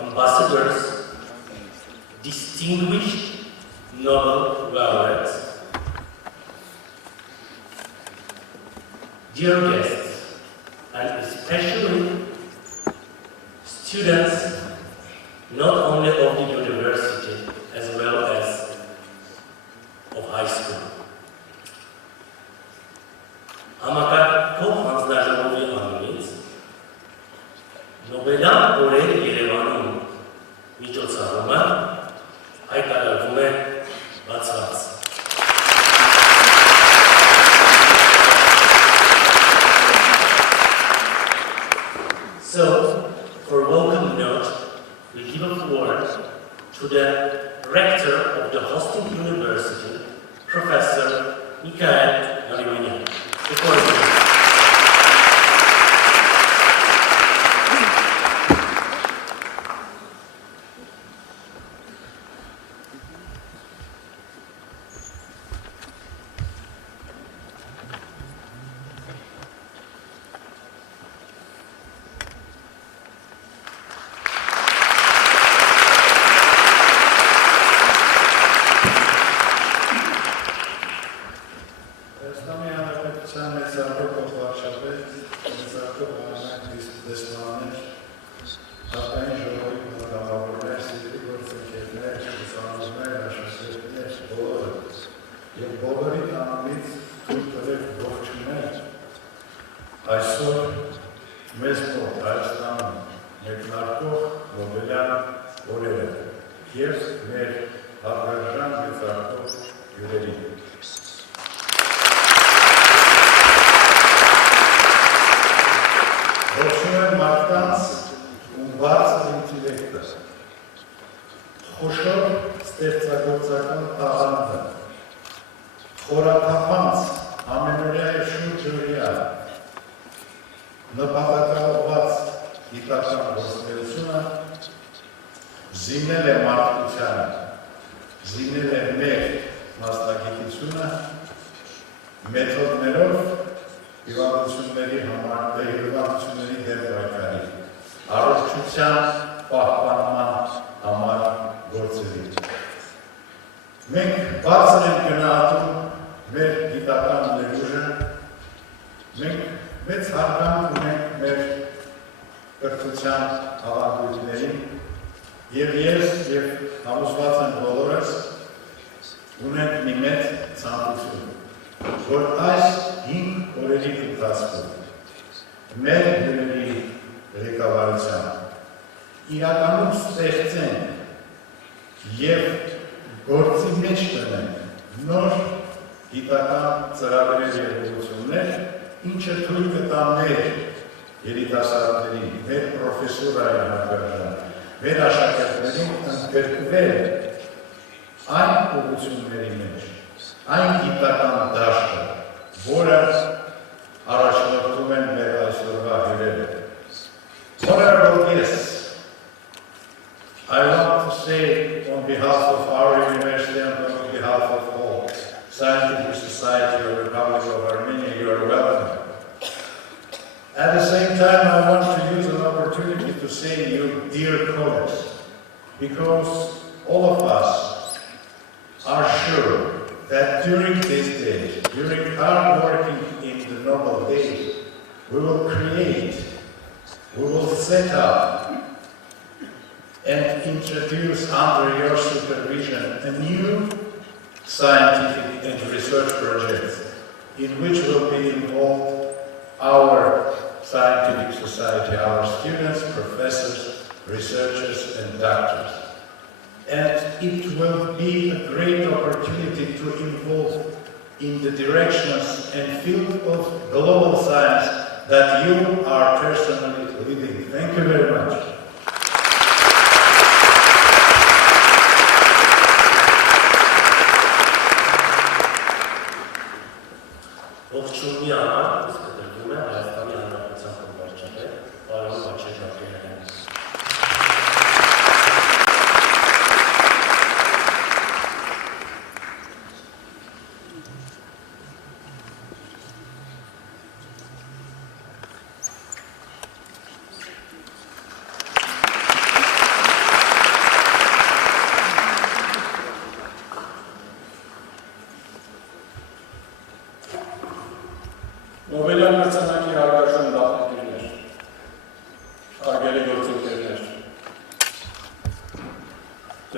ambassadors, distinguished Nobel laureates, dear guests, and especially students not only of the university as well as of high school. Համակարգող հանձնաժողովի անունից Նոբելյան օրեր Երևանում միջոցառումը հայտարարվում է բացված։ So, for welcome note, we give a floor to the rector of the hosting university, Professor Yerevan. The floor is yours.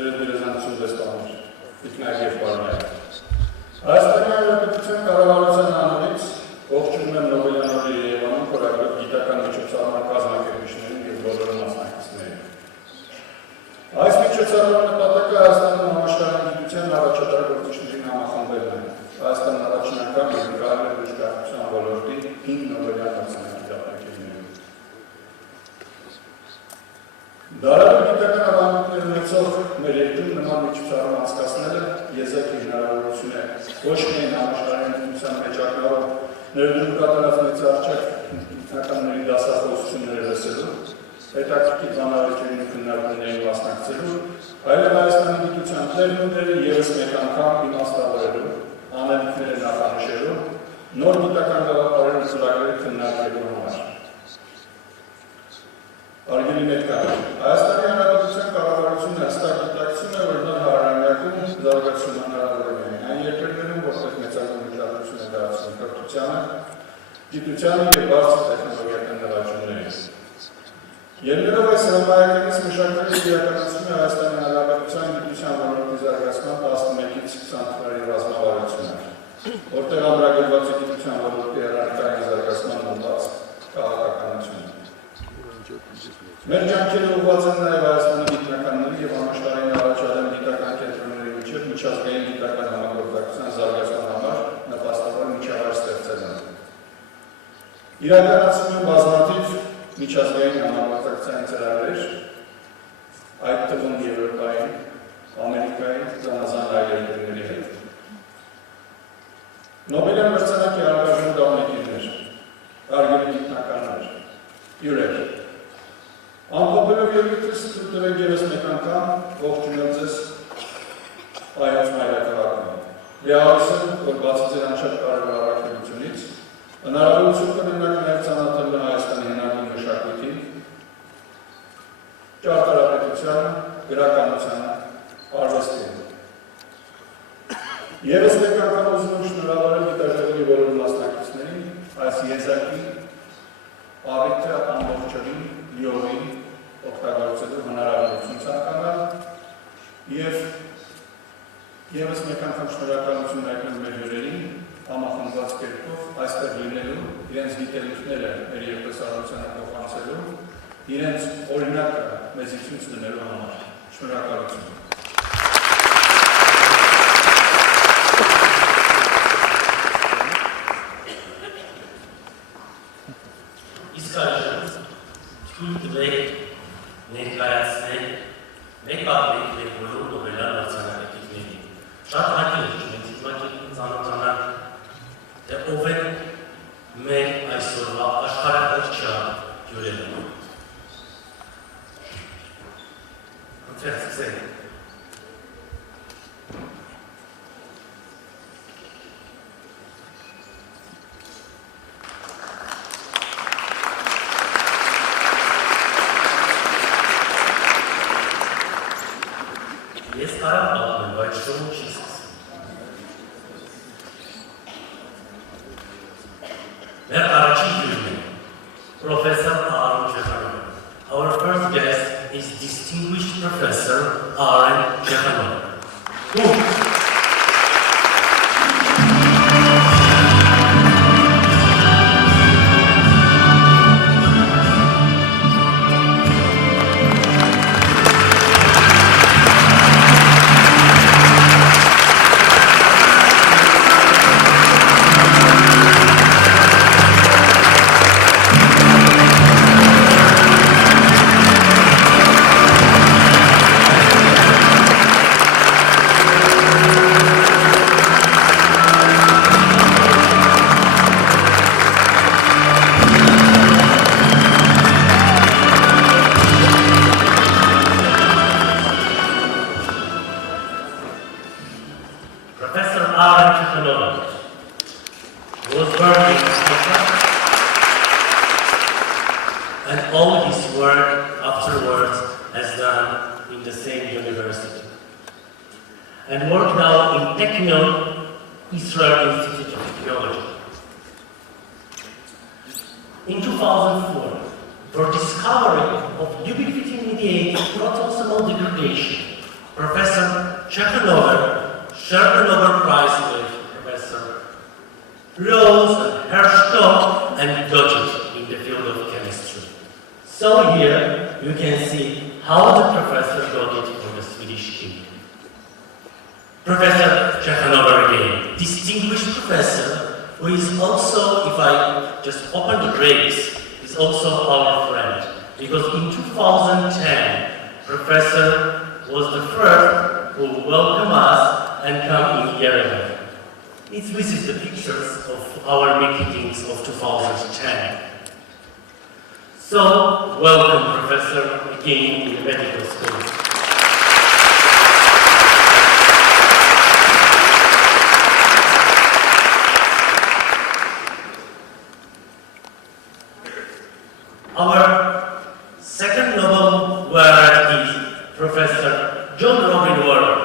Դերեզանություն դեսպաններ, իքնայք և պարներ։ Հայաստանի Հանրապետության կառավարության անունից ողջունում եմ Նոբելյանորի Երևանում խորագրով գիտական միջոցառման կազմակերպիչներին և բոլոր մասնակիցներին։ Այս միջոցառման նպատակը Հայաստանում համաշխարհային գիտության առաջատար գործիչներին համախմբելն է։ Հայաստանն առաջին անգամ եկել է բժշկականության ոլորտի 5 Նոբելյան մրցանակի։ Դարավոր գիտական ավանդույթներ ունեցող մեր երկրում նման միջոցառում անցկացնելը եզակի հնարավորություն է ոչ միայն համաշխարհային գիտության մեջ ակնառու ներդրում կատարած մեծարժեք գիտնականների դասախոսությունները լսելու, հետաքրքիր բանավեճերին ու քննարկումներին մասնակցելու, այլև Հայաստանի գիտության տերմինները ևս մեկ անգամ իմաստավորելու, անելիքները նախանշելու, նոր գիտական գաղափարներ ու ծրագրեր քննարկելու համար։ Արգելի ներկայացուցիչ, Հայաստանի Հանրապետության կառավարությունը հստակ գիտակցում է, որ նոր հարյուրամյակում զարգացում հնարավոր է այն երկրներում, որտեղ մեծագույն ուշադրություն է դարձվում կրթությանը, գիտությանը և բարձր տեխնոլոգիական նվաճումներին։ Ելնելով այս հրամայականից մշակվել և իրականացվում է Հայաստանի Հանրապետության գիտության ոլորտի զարգացման 11-ից 20 թվերի ռազմավարությունը, որտեղ ամրագրված է գիտության ոլորտի հեղինակային զարգացման ուղղված քաղաքականությունը։ Մեր ջանքերը ուղղված են նաև Հայաստանի գիտնականների և համաշխարհային առաջադեմ գիտական կենտրոնների միջև միջազգային գիտական համագործակցության զարգացման համար նպաստավոր միջավայր ստեղծելն։ Իրականացվում են բազմաթիվ միջազգային համագործակցության ծրագրեր, այդ թվում Եվրոպային, Ամերիկայի, զանազան այլ երկրների հետ։ Նոբելյան մրցանակի արգելվում դափնեկիրներ, արգելի գիտնականներ, հյուրեր։ Ամփոփելով ելույթս թույլ տվեք ևս մեկ անգամ ողջունել ձեզ հայոց մայրաքաղաքում։ Լիահորս եմ, որ բացի ձեր անչափ կարևոր առաքելությունից, հնարավորություն կունենաք նաև ծանոթել Հայաստանի հնագույն մշակույթին, ճարտարապետությանը, գրականությանը, արվեստին։ ԵՒս մեկ անգամ ուզում եմ շնորհավորել գիտաժողովի բոլոր մասնակիցներին այս եզակի առիթը ամբողջովին, լիովին օգտագործելու հնարավորություն ցանկանալ և ևս մեկ անգամ շնորհակալություն հայտնել մեր հյուրերին համախմբված կերպով այստեղ լինելու, իրենց գիտելիքները մեր երկրպագությանը փոխանցելու, իրենց օրինակը մեզ ցույց տալու համար։ Շնորհակալություն։ Թույլ տվեք ներկայացնել մեկ առ մեկ բոլոր նոբելյան մրցանակակիրներին։ Շատ հաճելի է մենք դիմակերպին ծանոթանալ, թե ով են մեր այսօրվա աշխարհակրթության հյուրերը։ Ընթերցրեք։ Our first guest is distinguished Professor Shechtman. And all his work afterwards has done in the same university. And work now in Technion, Israel Institute of Technology. In 2004, for discovery of ubiquitin-mediated proteasomal degradation Professor Ciechanover shared the Nobel Prize with Professor Rose and Hershkov and Gottlieb in the field of chemistry. So here you can see how the professor got it for the Swedish king. Professor Ciechanover again, distinguished professor, who is also, if I just open the brakes, is also our friend. Because in 2010, Professor was the first who welcomed us and come in Yerevan. This is the pictures of our meetings of 2010. So, welcome, Professor, again in the medical school. Our second Nobel laureate is Professor Robin Warren.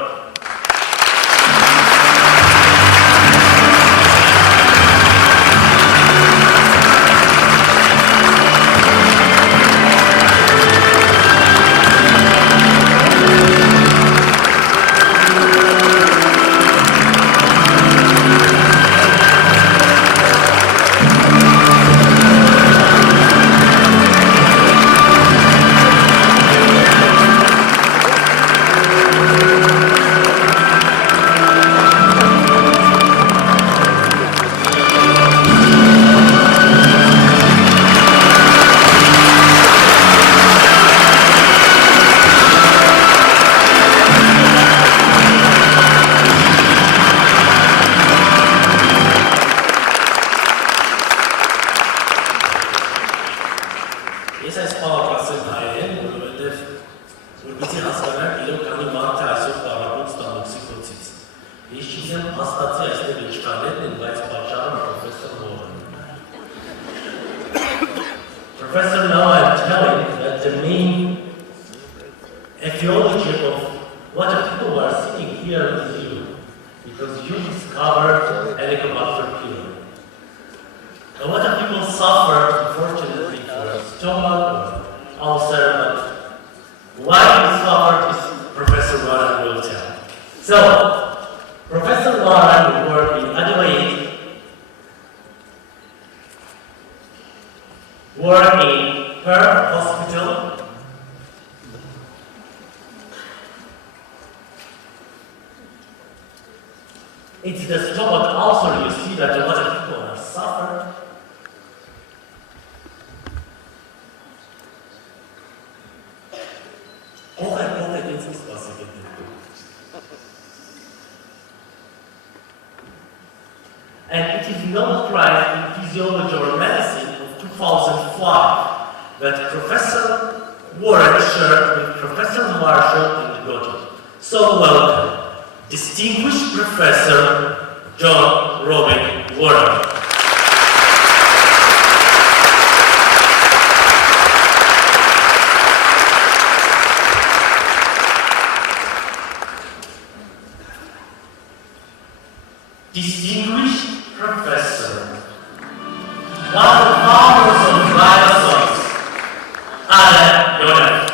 Professor, now I'm telling that the main etiology of what the people are seeing here is you, because you discovered Helicobacter pylori. A lot of people suffer, unfortunately, from stomach or ulcer, but why we suffered is Professor Warren will tell. So, Professor Warren worked in Adelaide, worked in Perth Hospital, it's the stomach ulcer. You see that a lot of people have suffered. And it is Nobel Prize in Physiology or Medicine of 2005 that Professor Warren shared with Professor Marshall and Gottlieb. So welcome, distinguished Professor Robin Warren. Distinguished Professor, one of the founders of Bioscience, E.Yonath.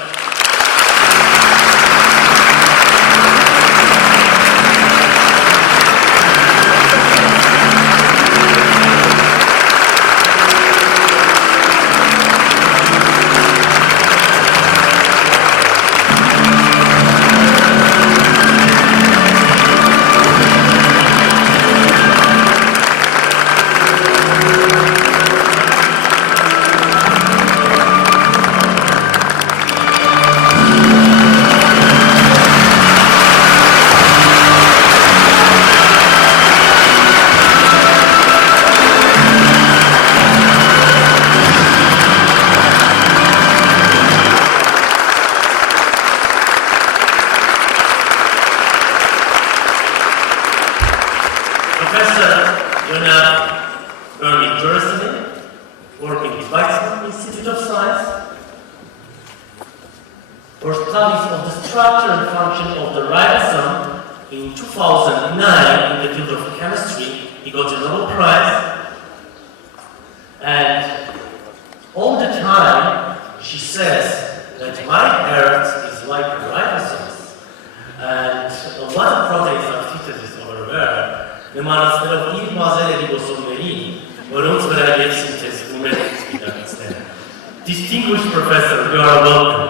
In 2009, in the field of chemistry, he got a Nobel Prize, and all the time she says that my heart is like ribosomes. Professor, you are welcome.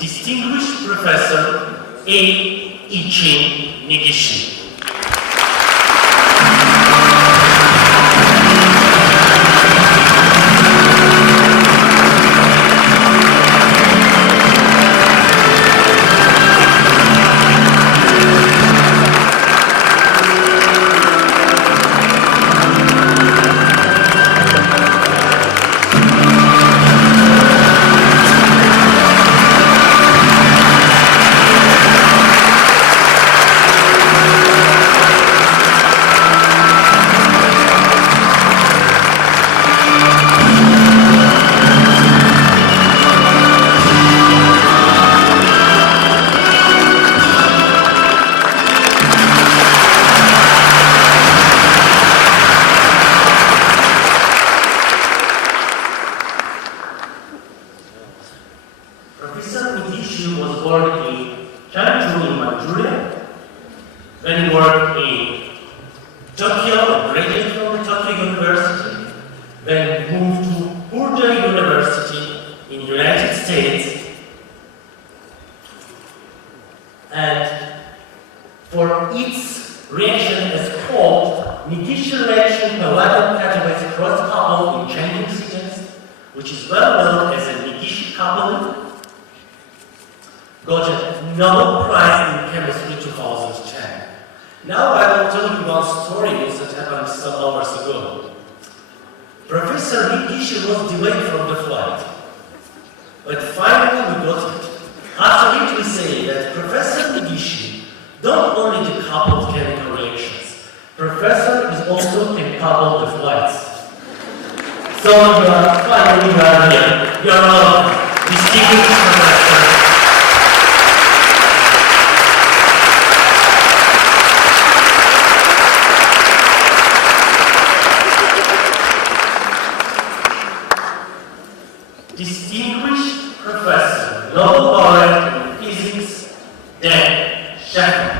Distinguished Professor E.I-ichi Negishi. Which is well known as a Negishi couple, got a Nobel Prize in Chemistry 2010. Now I will tell you one story that happened some hours ago. Professor Negishi was delayed from the flight, but finally we got it. After it we say that Professor Negishi don't only decouple chemical reactions, Professor is also decouple the flights. So you are finally here. You are welcome. Distinguished Professor. Distinguished Professor, Nobel laureate in Physics, Dan Shechtman.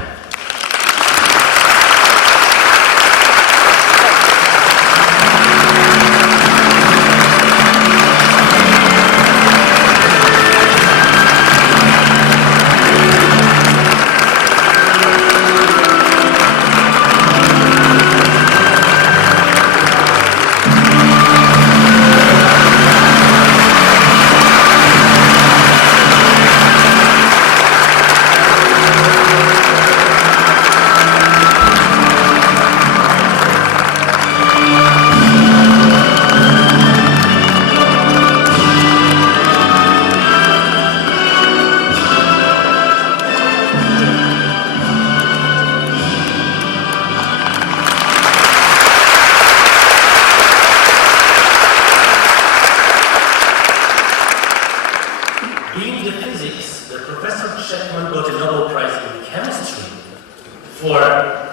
Shechtman got a Nobel Prize in Chemistry for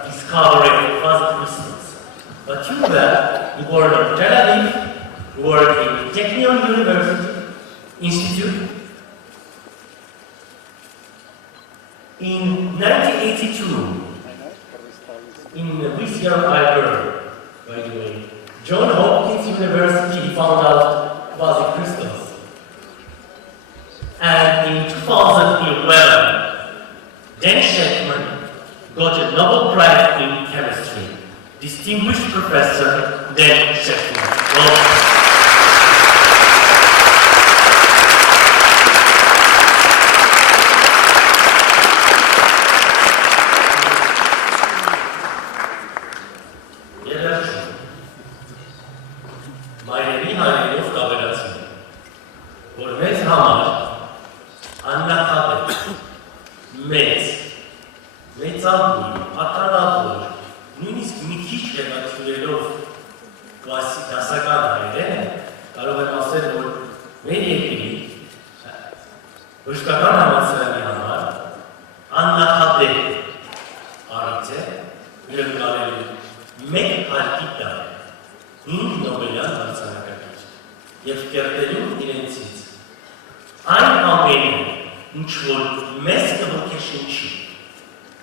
discovering quantum crystals. But you were born in Tel Aviv, worked in Technion University Institute. In 1982, in Louisiana, Alberta, by the way, Johns Hopkins University found out quasi-crystals. And in 2011, Dan Shechtman got a Nobel Prize in Chemistry. Distinguished Professor Dan Shechtman. Welcome.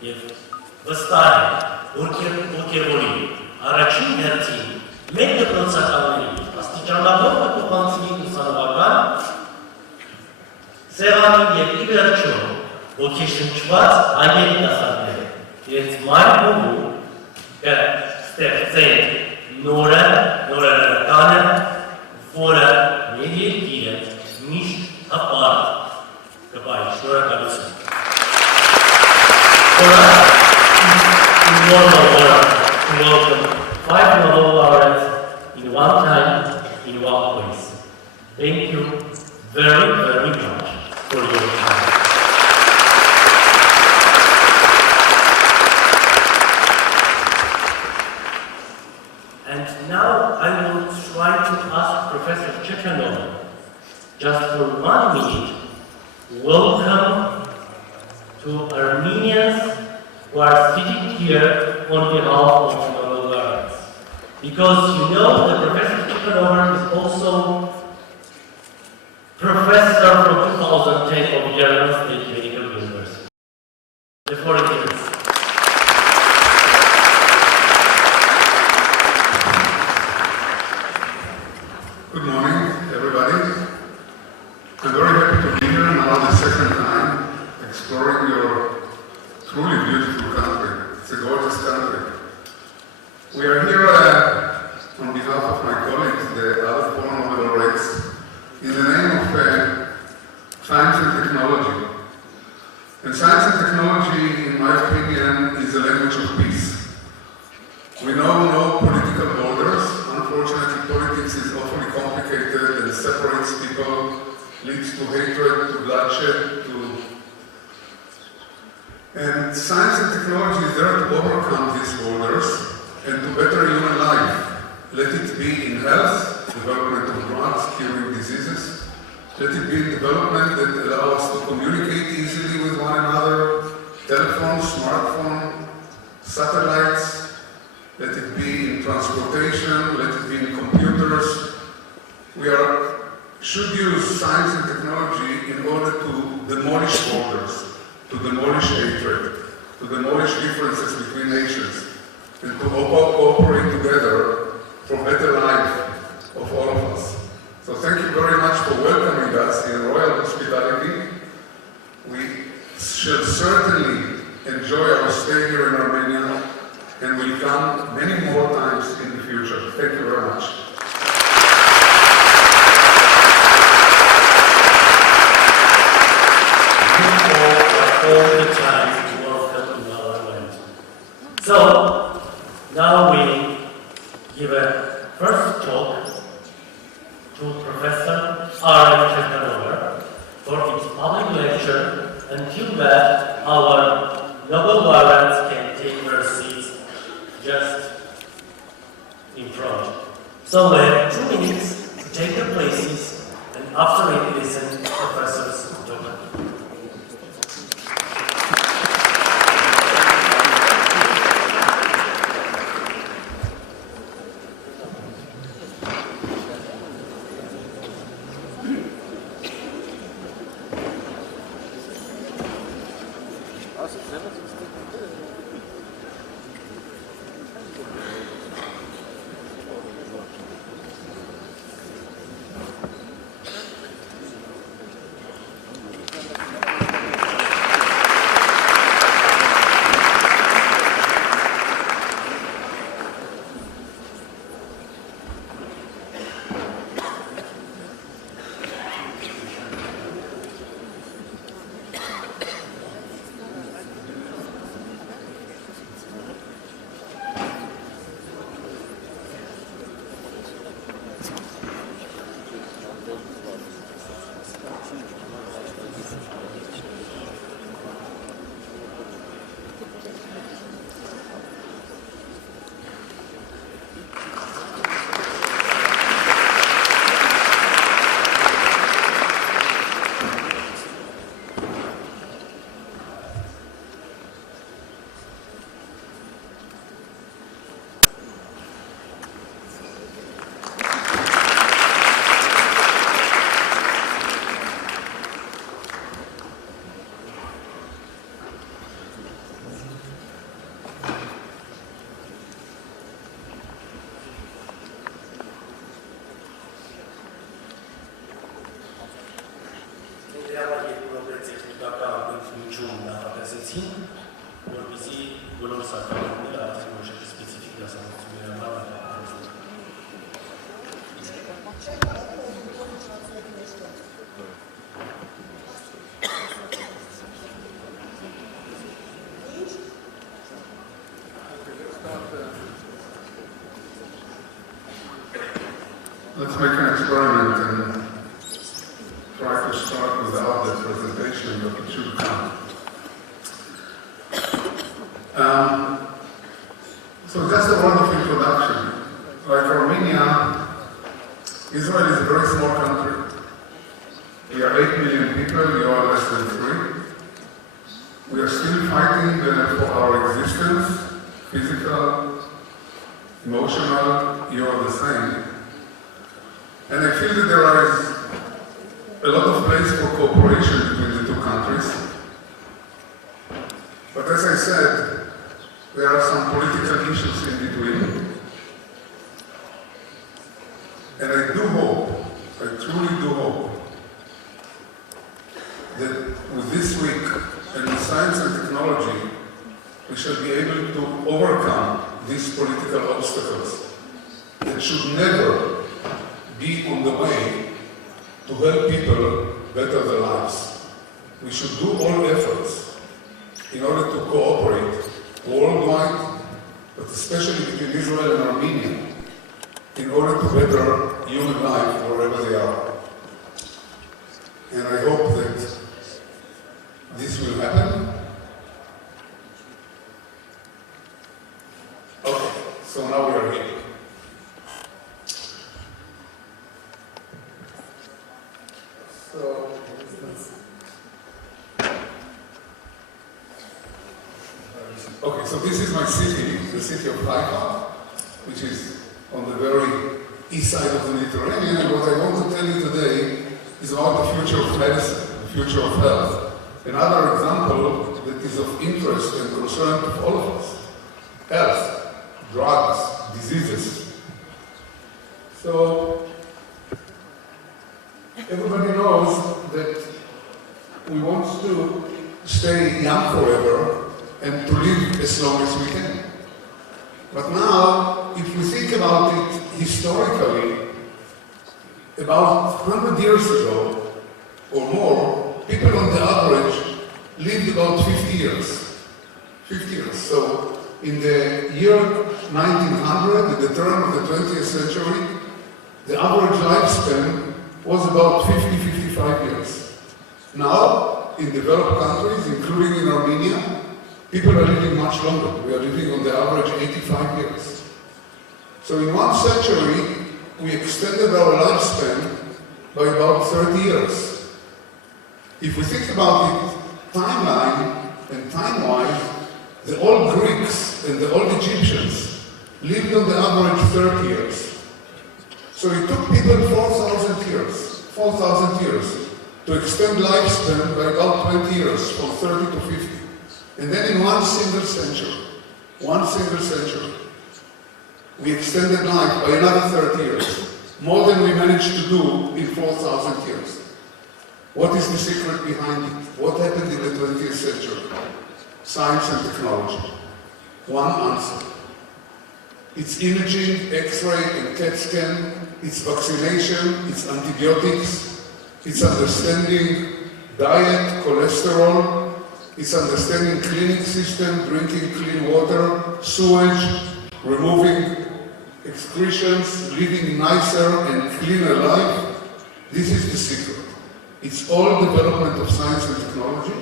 եւ վստահ եմ, որ ոգևորի առաջին հերթին մեր դպրոցականների աստիճանավոր կփոխանցի ուսանողական սեղանին եւ ի վերջո ոգեշնչված հայերի դասարները իրենց մայր հողու կստեղծեն նորարարականը, որը մեր երկիրը միշտ հպարտ կպահի։ Շնորհակալություն։ For us, it's normal to welcome 5 Nobel laureates in one time, in one place. Thank you very, very much for your time. And now I will try to ask Professor Ciechanover, just for 1 minute, welcome to Armenians who are sitting here on behalf of Nobel laureates. Because you know that Professor Ciechanover is also professor from 2010 of Yerevan State Medical University. The floor is yours. Good morning, everybody. I'm very happy to be here now the second time, exploring your truly beautiful country. It's a gorgeous country. We are here on behalf of my colleagues, the other 4 Nobel laureates, in the name of science and technology. And science and technology, in my opinion, is a language of peace. We know no political borders. Unfortunately, politics is awfully complicated and separates people, leads to hatred, to bloodshed, And science and technology is there to overcome these borders and to better human life. Let it be in health, development of drugs, curing diseases. Let it be in development that allow us to communicate easily with one another, telephones, smartphones, satellites. Let it be in transportation, let it be in computers. We should use science and technology in order to demolish borders, to demolish hatred, to demolish differences between nations, and to cooperate together for better life of all of us. So thank you very much for welcoming us in royal hospitality. We shall certainly enjoy our stay here in Armenia and will come many more times in the future. Thank you very much. All the time to welcome in our land. So, now we give a first talk to Professor Yerevan for its public lecture. Until that, our Nobel laureates can take their seats just in front. So we have 2 minutes to take their places, and after it, listen to Professor's talk. Let's make an experiment and try to start without the presentation, but it should come. So just a word of introduction. Like Armenia, Israel is a very small country. We are 8 million people, you are less than 3. We are still fighting for our existence, physical, emotional, you are the same. And I feel that there is a lot of place for cooperation between the two countries. But as I said, there are some political issues in between. And I do hope, I truly do hope, that with this week and with science and technology, we shall be able to overcome these political obstacles that should never be on the way to help people better their lives. We should do all efforts in order to cooperate worldwide, but especially between Israel and Armenia, in order to better human life wherever they are. And I hope that this will happen. Okay, so now we are here. Okay, so this is my city, the city of Haifa, which is on the very east side of the Mediterranean, and what I want to tell you today is about the future of medicine, the future of health. Another example that is of interest and concern to all of us. Health, drugs, diseases. So, everybody knows that we want to stay young forever and to live as long as we can. But now, if we think about it historically, about 100 years ago or more, people on the average lived about 50 years. 50 years. So in the year 1900, at the turn of the 20th century, the average lifespan was about 50-55 years. Now, in developed countries, including in Armenia, people are living much longer. We are living on the average 85 years. So in 1 century, we extended our lifespan by about 30 years. If we think about it, timeline and time-wise, the old Greeks and the old Egyptians lived on the average 30 years. So it took people 4,000 years to extend lifespan by about 20 years, from 30 to 50. And then in one single century, we extended life by another 30 years, more than we managed to do in 4,000 years. What is the secret behind it? What happened in the 20th century? Science and technology. One answer. It's imaging, X-ray and CAT scan, it's vaccination, it's antibiotics, it's understanding diet, cholesterol, it's understanding cleaning system, drinking clean water, sewage, removing excretions, living nicer and cleaner life. This is the secret. It's all development of science and technology.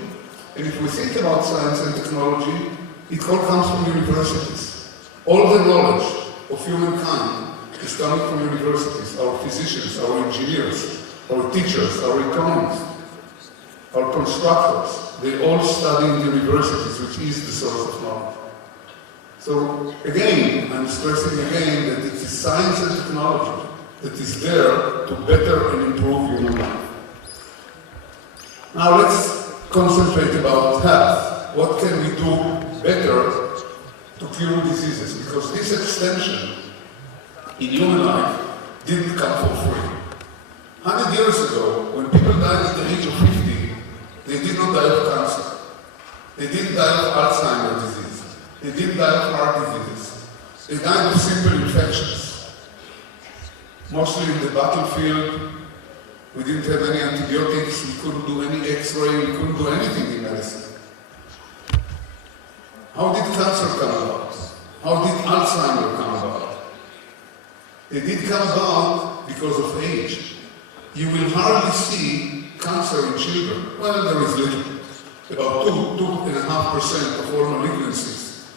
And if we think about science and technology, it all comes from universities. All the knowledge of humankind is coming from universities. Our physicians, our engineers, our teachers, our economists, our constructors, they all study in universities, which is the source of knowledge. So again, I'm stressing again that it is science and technology that is there to better and improve human life. Now let's concentrate about health. What can we do better to cure diseases? Because this extension in human life didn't come for free. 100 years ago, when people died at the age of 50, they did not die of cancer. They didn't die of Alzheimer's disease. They didn't die of heart diseases. They died of simple infections. Mostly in the battlefield. We didn't have any antibiotics, we couldn't do any X-ray, we couldn't do anything in medicine. How did cancer come about? How did Alzheimer's come about? They did come about because of age. You will hardly see cancer in children. Well, there is little. About 2.5% of all malignancies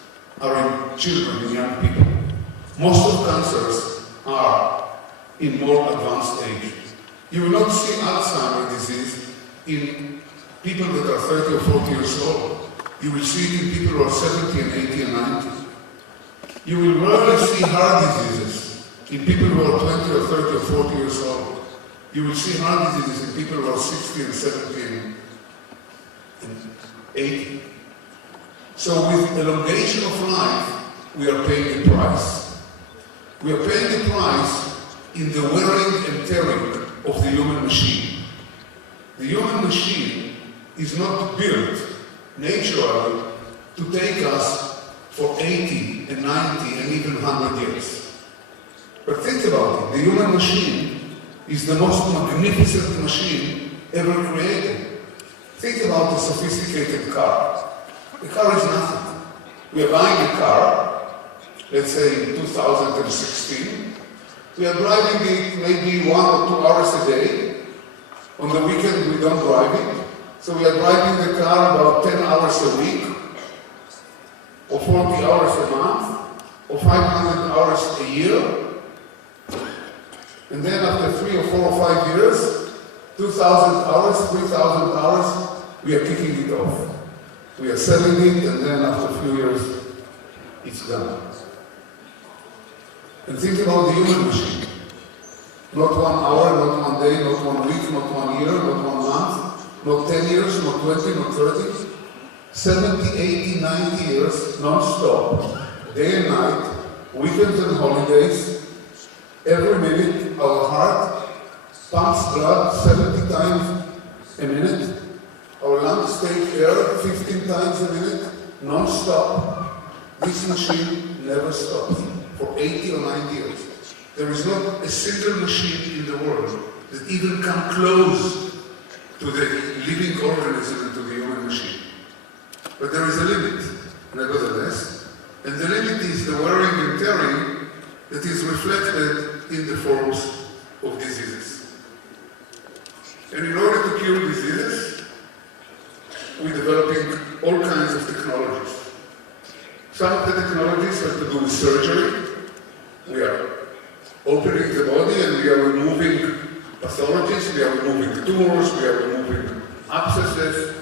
are in children, in young people. Most of cancers are in more advanced age. You will not see Alzheimer's disease in people that are 30 or 40 years old. You will see it in people who are 70 and 80 and 90. You will rarely see heart diseases in people who are 20 or 30 or 40 years old. You will see heart diseases in people who are 60 and 70 and 80. So with elongation of life, we are paying a price. We are paying a price in the wearing and tearing of the human machine. The human machine is not built naturally to take us for 80 and 90 and even 100 years. But think about it, the human machine is the most magnificent machine ever created. Think about a sophisticated car. The car is nothing. We are buying a car, let's say in 2016. We are driving it maybe 1 or 2 hours a day. On the weekend we don't drive it. So we are driving the car about 10 hours a week, or 40 hours a month, or 500 hours a year. And then after 3 or 4 or 5 years, 2,000 hours, 3,000 hours, we are kicking it off. We are selling it, and then after a few years, it's gone. And think about the human machine. Not 1 hour, not 1 day, not 1 week, not 1 year, not 1 month, not 10 years, not 20, not 30. 70, 80, 90 years, non-stop, day and night, weekends and holidays. Every minute, our heart pumps blood 70 times a minute. Our lungs take air 15 times a minute, non-stop. This machine never stops for 80 or 90 years. There is not a single machine in the world that even comes close to the living organism and to the human machine. But there is a limit, nevertheless, and the limit is the wearing and tearing that is reflected in the forms of diseases. And in order to cure diseases, we're developing all kinds of technologies. Some of the technologies have to do with surgery. We are opening the body and we are removing pathologies, we are removing tumors, we are removing abscesses.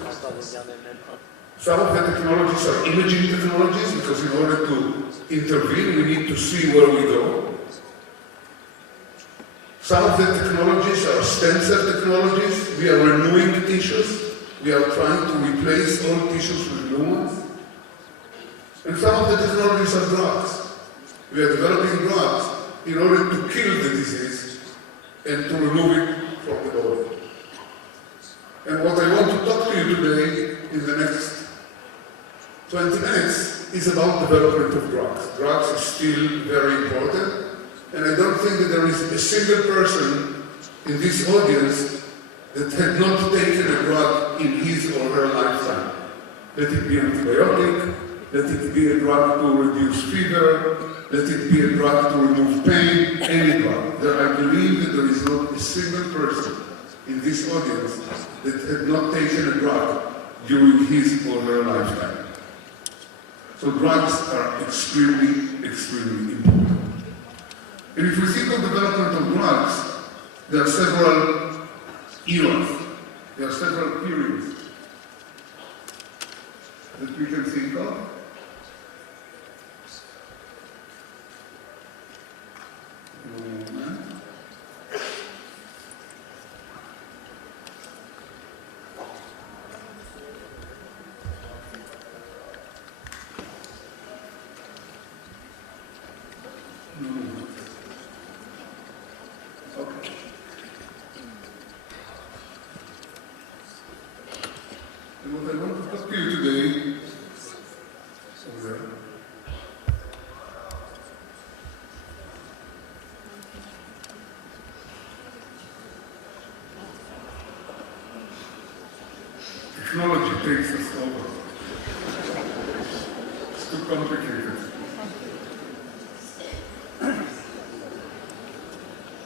Some of the technologies are imaging technologies because in order to intervene, we need to see where we go. Some of the technologies are stem cell technologies. We are renewing tissues. We are trying to replace old tissues with new ones. And some of the technologies are drugs. We are developing drugs in order to kill the disease and to remove it from the body. And what I want to talk to you today in the next 20 minutes is about development of drugs. Drugs is still very important, and I don't think that there is a single person in this audience that had not taken a drug in his or her lifetime. Let it be an antibiotic, let it be a drug to reduce fever, let it be a drug to remove pain, any drug. I believe that there is not a single person in this audience that had not taken a drug during his or her lifetime. So drugs are extremely, extremely important. And if we think of development of drugs, there are several eras, there are several periods that we can think of. And what I want to talk to you today technology takes us over. It's too complicated.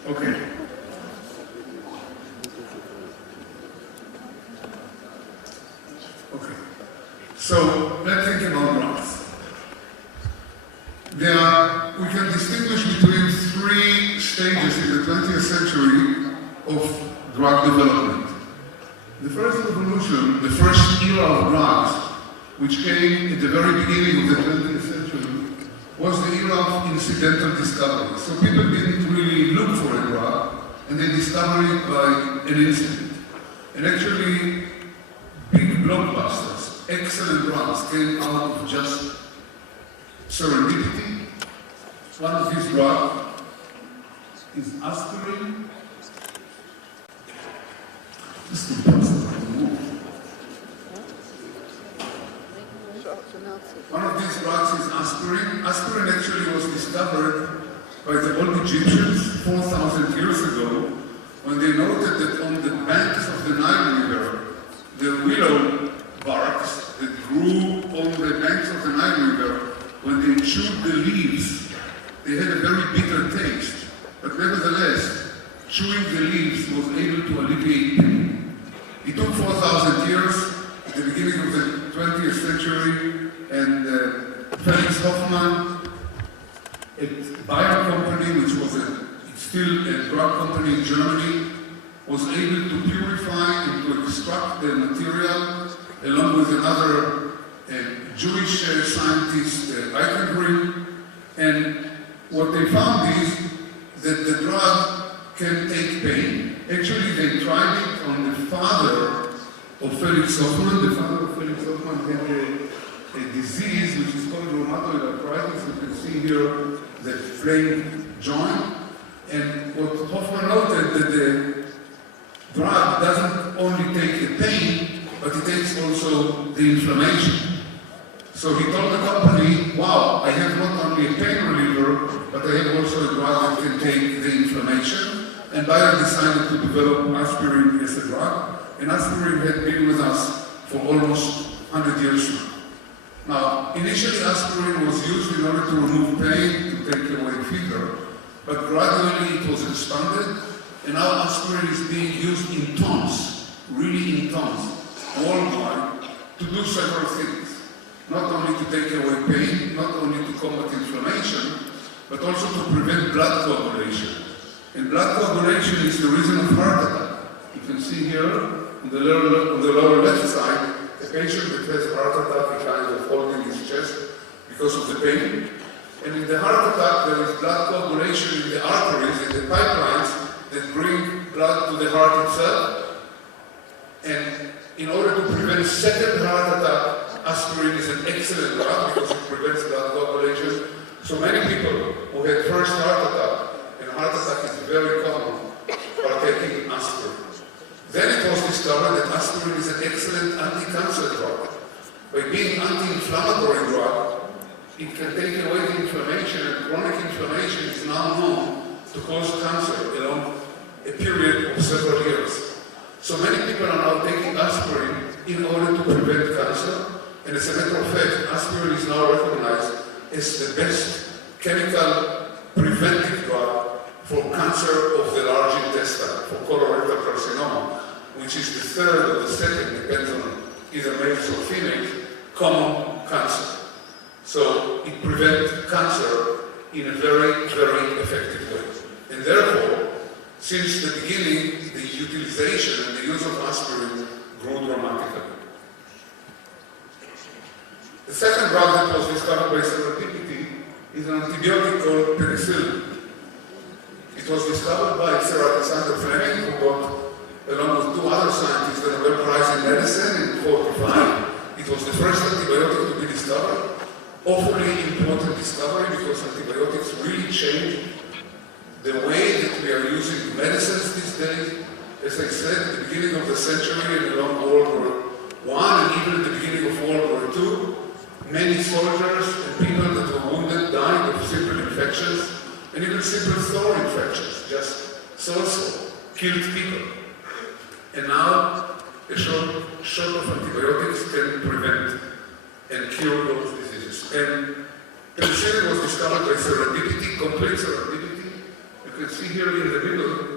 Okay. So let's think about drugs. We can distinguish between three stages in the 20th century of drug development. The first revolution, the first era of drugs, which came at the very beginning of the 20th century, was the era of incidental discovery. So people didn't really look for a drug, and they discovered it by an incident. And actually, big blockbusters, excellent drugs came out of just serendipity. One of these drugs is aspirin. This is impossible to move. One of these drugs is aspirin. Aspirin actually was discovered by the old Egyptians 4,000 years ago, when they noted that on the banks of the Nile River, the willow barks that grew on the banks of the Nile River, when they chewed the leaves, they had a very bitter taste. But nevertheless, chewing the leaves was able to alleviate pain. It took 4,000 years, at the beginning of the 20th century, and Felix Hoffmann, a Bayer company, which was still a drug company in Germany, was able to purify and to extract the material, along with another Jewish scientist, Eichengreen. And what they found is that the drug can take pain. Actually, they tried it on the father of Felix Hoffmann. The father of Felix Hoffmann had a disease which is called rheumatoid arthritis. You can see here the flame joint. And what Hoffmann noted that the drug doesn't only take the pain, but it takes also the inflammation. So he told the company, wow, I have not only a pain reliever, but I have also a drug that can take the inflammation. And Bayer decided to develop aspirin as a drug. And aspirin had been with us for almost 100 years now. Now, initially aspirin was used in order to remove pain, to take away fever, but gradually it was expanded, and now aspirin is being used in tons, really in tons, worldwide, to do several things. Not only to take away pain, not only to combat inflammation, but also to prevent blood coagulation. And blood coagulation is the reason of heart attack. You can see here on the lower left side, a patient that has a heart attack, he kind of holding his chest because of the pain. And in the heart attack, there is blood coagulation in the arteries, in the pipelines that bring blood to the heart itself. And in order to prevent a second heart attack, aspirin is an excellent drug because it prevents blood coagulation. So many people who had first heart attack, and heart attack is very common, are taking aspirin. Then it was discovered that aspirin is an excellent anti-cancer drug. By being anti-inflammatory drug, it can take away the inflammation, and chronic inflammation is now known to cause cancer along a period of several years. So many people are now taking aspirin in order to prevent cancer, and as a matter of fact, aspirin is now recognized as the best chemical preventive drug for cancer of the large intestine, for colorectal carcinoma, which is the third or the second, depends on either males or females, common cancer. So it prevents cancer in a very, very effective way. And therefore, since the beginning, the utilization and the use of aspirin grew dramatically. The second drug that was discovered by serendipity is an antibiotic called penicillin. It was discovered by Sir Alexander Fleming, who got, along with two other scientists, the Nobel Prize in Medicine in 1945. It was the first antibiotic to be discovered. Awfully important discovery because antibiotics really changed the way that we are using medicines these days. As I said, at the beginning of the century and along World War I and even at the beginning of World War II, many soldiers and people that were wounded died of simple infections, and even simple throat infections, just so killed people. And now, a shot of antibiotics can prevent and cure those diseases. And penicillin was discovered by serendipity, complete serendipity. You can see here in the middle,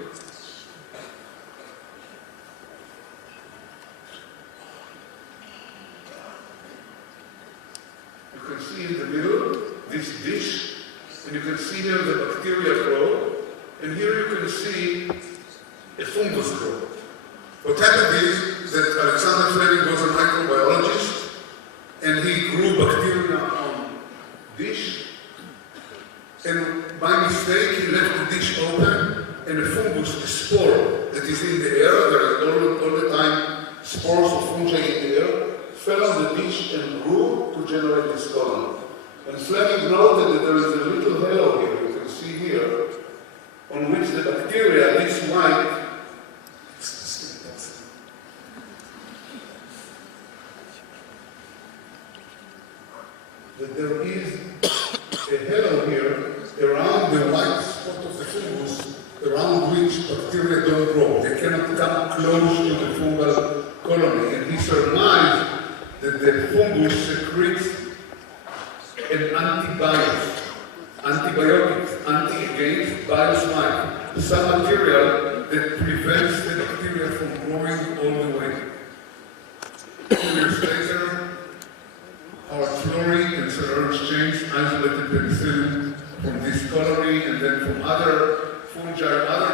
And you can see here the bacteria grow, and here you can see a fungus grow. What happened is that Alexander Fleming was a microbiologist, and he grew bacteria on dish, and by mistake he left the dish open, and a fungus, a spore that is in the air, there is all the time spores of fungi in the air, fell on the dish and grew to generate this colony. And Fleming noted that there is a little halo here, you can see here, on which the bacteria, this white, that there is a halo here around the white spot of the fungus, around which bacteria don't grow. They cannot come close to the fungal colony. And he surmised that the fungus secretes an antibiotics, anti-against biosmite, some material that prevents the bacteria from growing all the way. 2 years later, our fluorine and cellular exchange isolated penicillin from this colony, and then from other fungi, other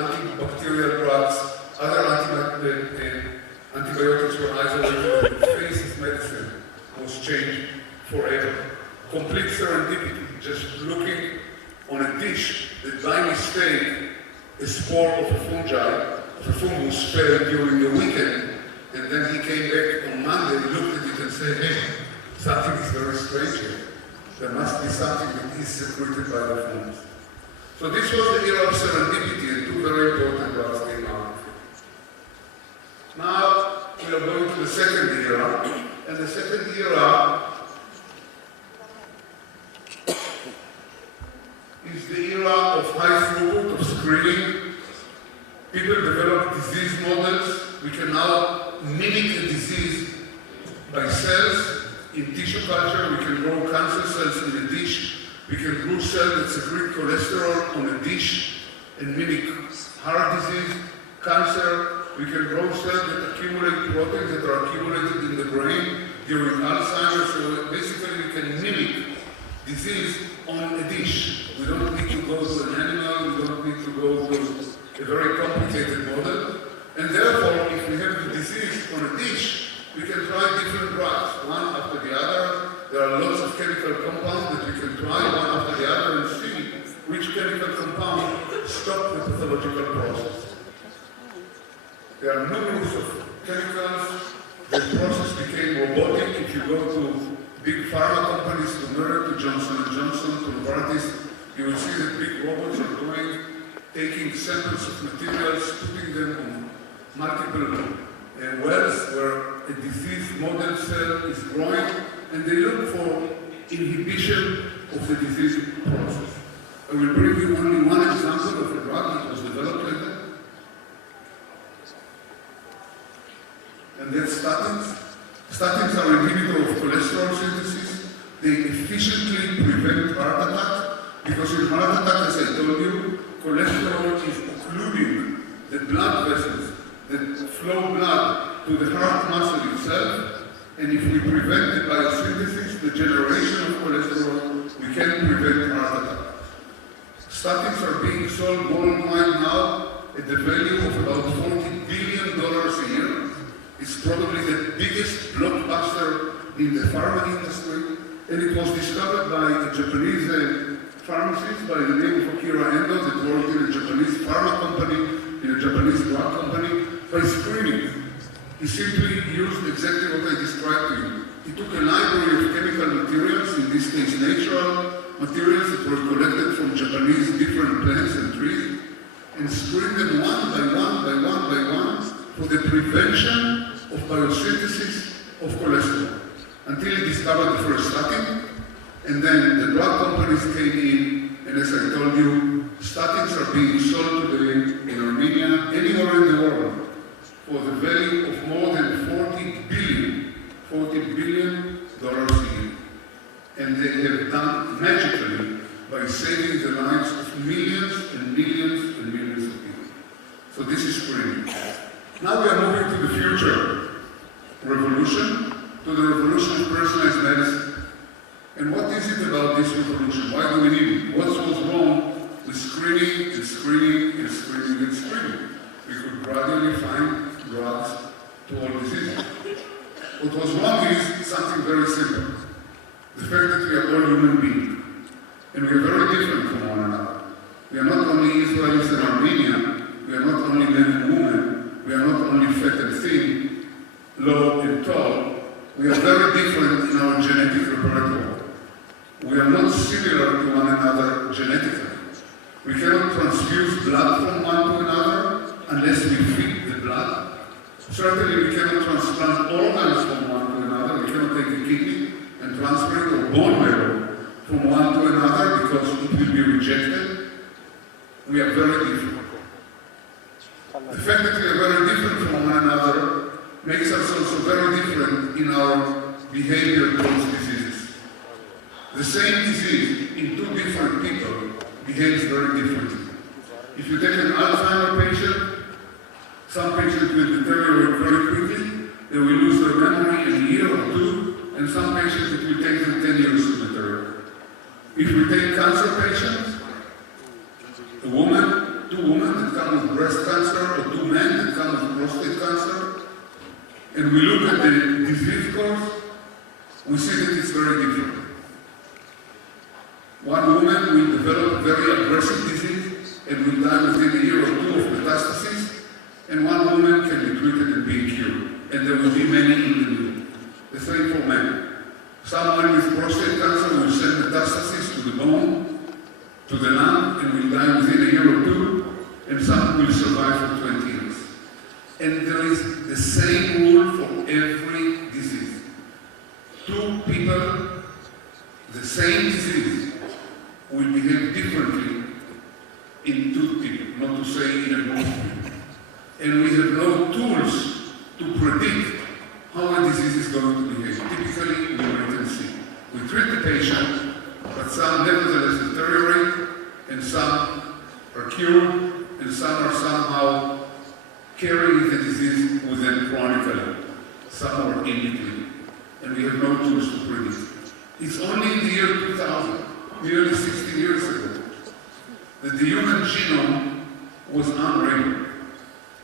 antibacterial drugs, other antibiotics were isolated, and the face of medicine was changed forever. Complete serendipity, just looking on a dish that by mistake a spore of a fungus fell during the weekend, and then he came back on Monday, looked at it and said, hey, something is very strange here. There must be something that is secreted by the fungus. So this was the era of serendipity, and 2 very important drugs came out. Now we are going to the second era, and the second era is the era of high throughput, of screening. People develop disease models. We can now mimic a disease by cells. In tissue culture, we can grow cancer cells in a dish. We can grow cells that secrete cholesterol on a dish and mimic heart disease, cancer. We can grow cells that accumulate proteins that are accumulated in the brain during Alzheimer's. So basically, we can mimic disease on a dish. We don't need to go to an animal. We don't need to go to a very complicated model. And therefore, if we have the disease on a dish, we can try different drugs, one after the other. There are lots of chemical compounds that we can try one after the other and see which chemical compound stop the pathological process. There are numerous of chemicals. The process became robotic. If you go to big pharma companies, to Merck, to Johnson & Johnson, to Novartis, you will see that big robots are taking samples of materials, putting them on multiple wells where a disease model cell is growing, and they look for inhibition of the disease process. I will bring you only one example of a drug that was developed like that. And that's statins. Statins are inhibitor of cholesterol synthesis. They efficiently prevent heart attack, because in heart attack, as I told you, cholesterol is occluding the blood vessels that flow blood to the heart muscle itself, and if we prevent the biosynthesis, the generation of cholesterol, we can prevent heart attack. Statins are being sold worldwide now at the value of about $40 billion a year. It's probably the biggest blockbuster in the pharma industry, and it was discovered by a Japanese pharmacist by the name of Akira Endo that worked in a Japanese pharma company, in a Japanese drug company, by screening. He simply used exactly what I described to you. He took a library of chemical materials, in this case natural materials that were collected from Japanese different plants and trees, and screened them one by one by one by one for the prevention of biosynthesis of cholesterol, until he discovered the first statin. And then the drug companies came in, and as I told you, statins are being sold today in Armenia, anywhere in the world, for the value of more than $40 billion a year. And they have done magically by saving the lives of millions and millions and millions of people. So this is screening. Now we are moving to the future revolution, to the revolution of personalized medicine. And what is it about this revolution? Why do we need it? What was wrong with screening and screening and screening and screening? We could gradually find drugs to all diseases. What was wrong is something very simple. The fact that we are all human beings. And we are very different from one another. We are not only Israelis and Armenians, we are not only men and women, we are not only fat and thin, low and tall. We are very different in our genetic repertoire. We are not similar to one another genetically. We cannot transfuse blood from one to another unless we feed the blood. Certainly we cannot transplant organs from one to another. We cannot take a kidney and transfer it or bone marrow from one to another because it will be rejected. We are very different. The fact that we are very different from one another makes us also very different in our behavior towards diseases. The same disease in two different people behaves very differently. If you take an Alzheimer patient, some patients will deteriorate very quickly, they will lose their memory in a year or two, and some patients it will take them 10 years to deteriorate. If we take cancer patients, two women that come with breast cancer, or two men that come with prostate cancer, and we look at the disease course, we see that it's very different. One woman will develop very aggressive disease and will die within a year or two of metastasis, and one woman can be treated and be cured, and there will be many in the middle. The same for men. Someone with prostate cancer will send metastasis to the bone, to the lung, and will die within a year or two, and some will survive for 20 years. And there is the same rule for every disease. Two people, the same disease, will behave differently in two people, not to say in a group of people. And we have no tools to predict how a disease is going to behave. Typically, we wait and see. We treat the patient, but some nevertheless deteriorate, and some are cured, and some are somehow carrying the disease with them chronically. Some are in between, and we have no tools to predict. It's only in the year 2000, nearly 60 years ago, that the human genome was unraveled.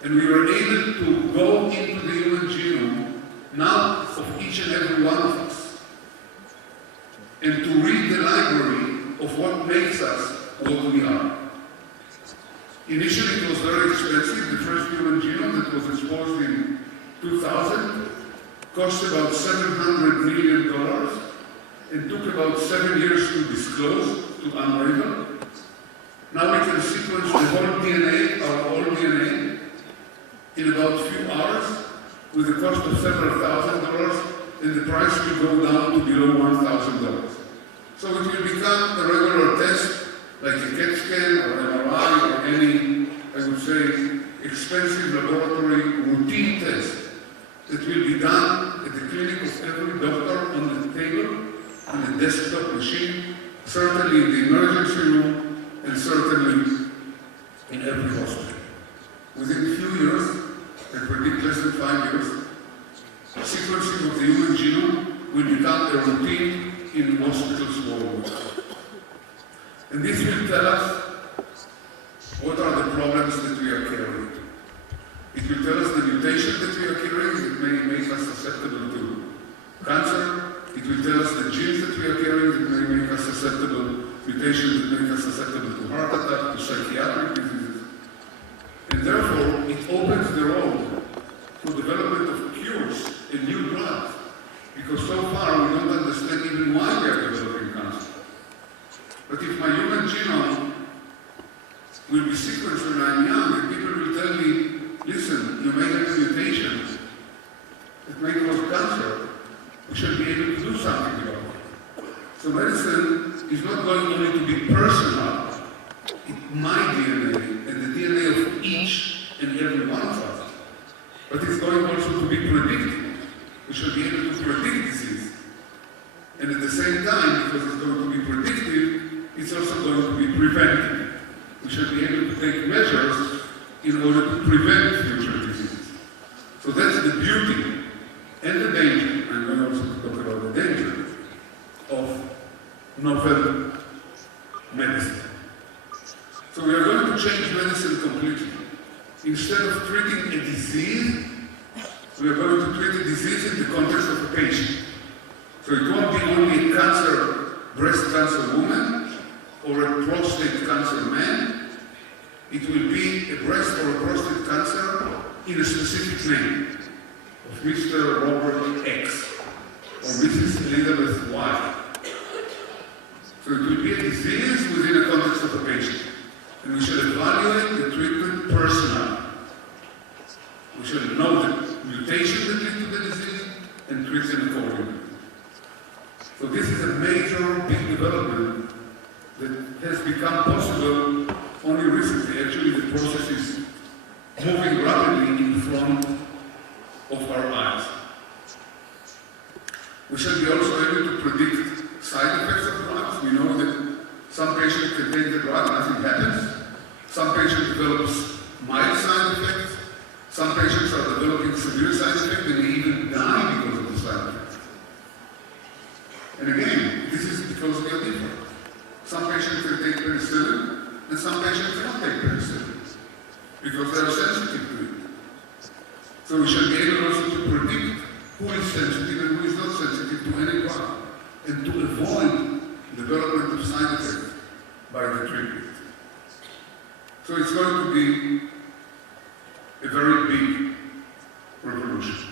And we were able to go into the human genome now of each and every one of us, and to read the library of what makes us what we are. Initially it was very expensive. The first human genome that was exposed in 2000 cost about $700 million and took about 7 years to disclose, to unravel. Now we can sequence the whole DNA, our whole DNA, in about a few hours with a cost of several $1,000, and the price will go down to below $1,000. So it will become a regular test, like a CAT scan or MRI or any, I would say, expensive laboratory routine test that will be done at the clinic of every doctor on the table, on the desktop machine, certainly in the emergency room, and certainly in every hospital. Within a few years, I predict less than 5 years, sequencing of the human genome will become a routine in hospitals worldwide. And this will tell us what are the problems that we are carrying. It will tell us the mutation that we are carrying that may make us susceptible to cancer. It will tell us the genes that we are carrying that may make us susceptible, mutations that make us susceptible to heart attack, to psychiatric diseases. And therefore, it opens the road for development of cures and new drugs. Because so far we don't understand even why we are developing cancer. But if my human genome will be sequenced when I'm young, and people will tell me, listen, you may have mutations that may cause cancer, we should be able to do something about it. So medicine is not going only to be personal, it's my DNA and the DNA of each and every one of us. But it's going also to be predictive. We should be able to predict disease. And at the same time, because it's going to be predictive, it's also going to be preventive. We should be able to take measures in order to prevent future diseases. So that's the beauty and the danger, I'm going also to talk about the danger, of novel medicine. So we are going to change medicine completely. Instead of treating a disease, we are going to treat a disease in the context of a patient. So it won't be only a breast cancer woman or a prostate cancer man. It will be a breast or a prostate cancer in a specific name of Mr. Robert X or Mrs. Elizabeth Y. So it will be a disease within the context of a patient. And we should evaluate the treatment personally. We should know the mutation that leads to the disease and treat them accordingly. So this is a major, big development that has become possible only recently. Actually, the process is moving rapidly in front of our eyes. We should be also able to predict side effects of drugs. We know that some patients can take the drug, nothing happens. Some patients develop mild side effects. Some patients are developing severe side effects and they even die because of the side effects. And again, this is because we are different. Some patients can take penicillin and some patients cannot take penicillin because they are sensitive to it. So we should be able also to predict who is sensitive and who is not sensitive to any drug and to avoid development of side effects by the treatment. So it's going to be a very big revolution.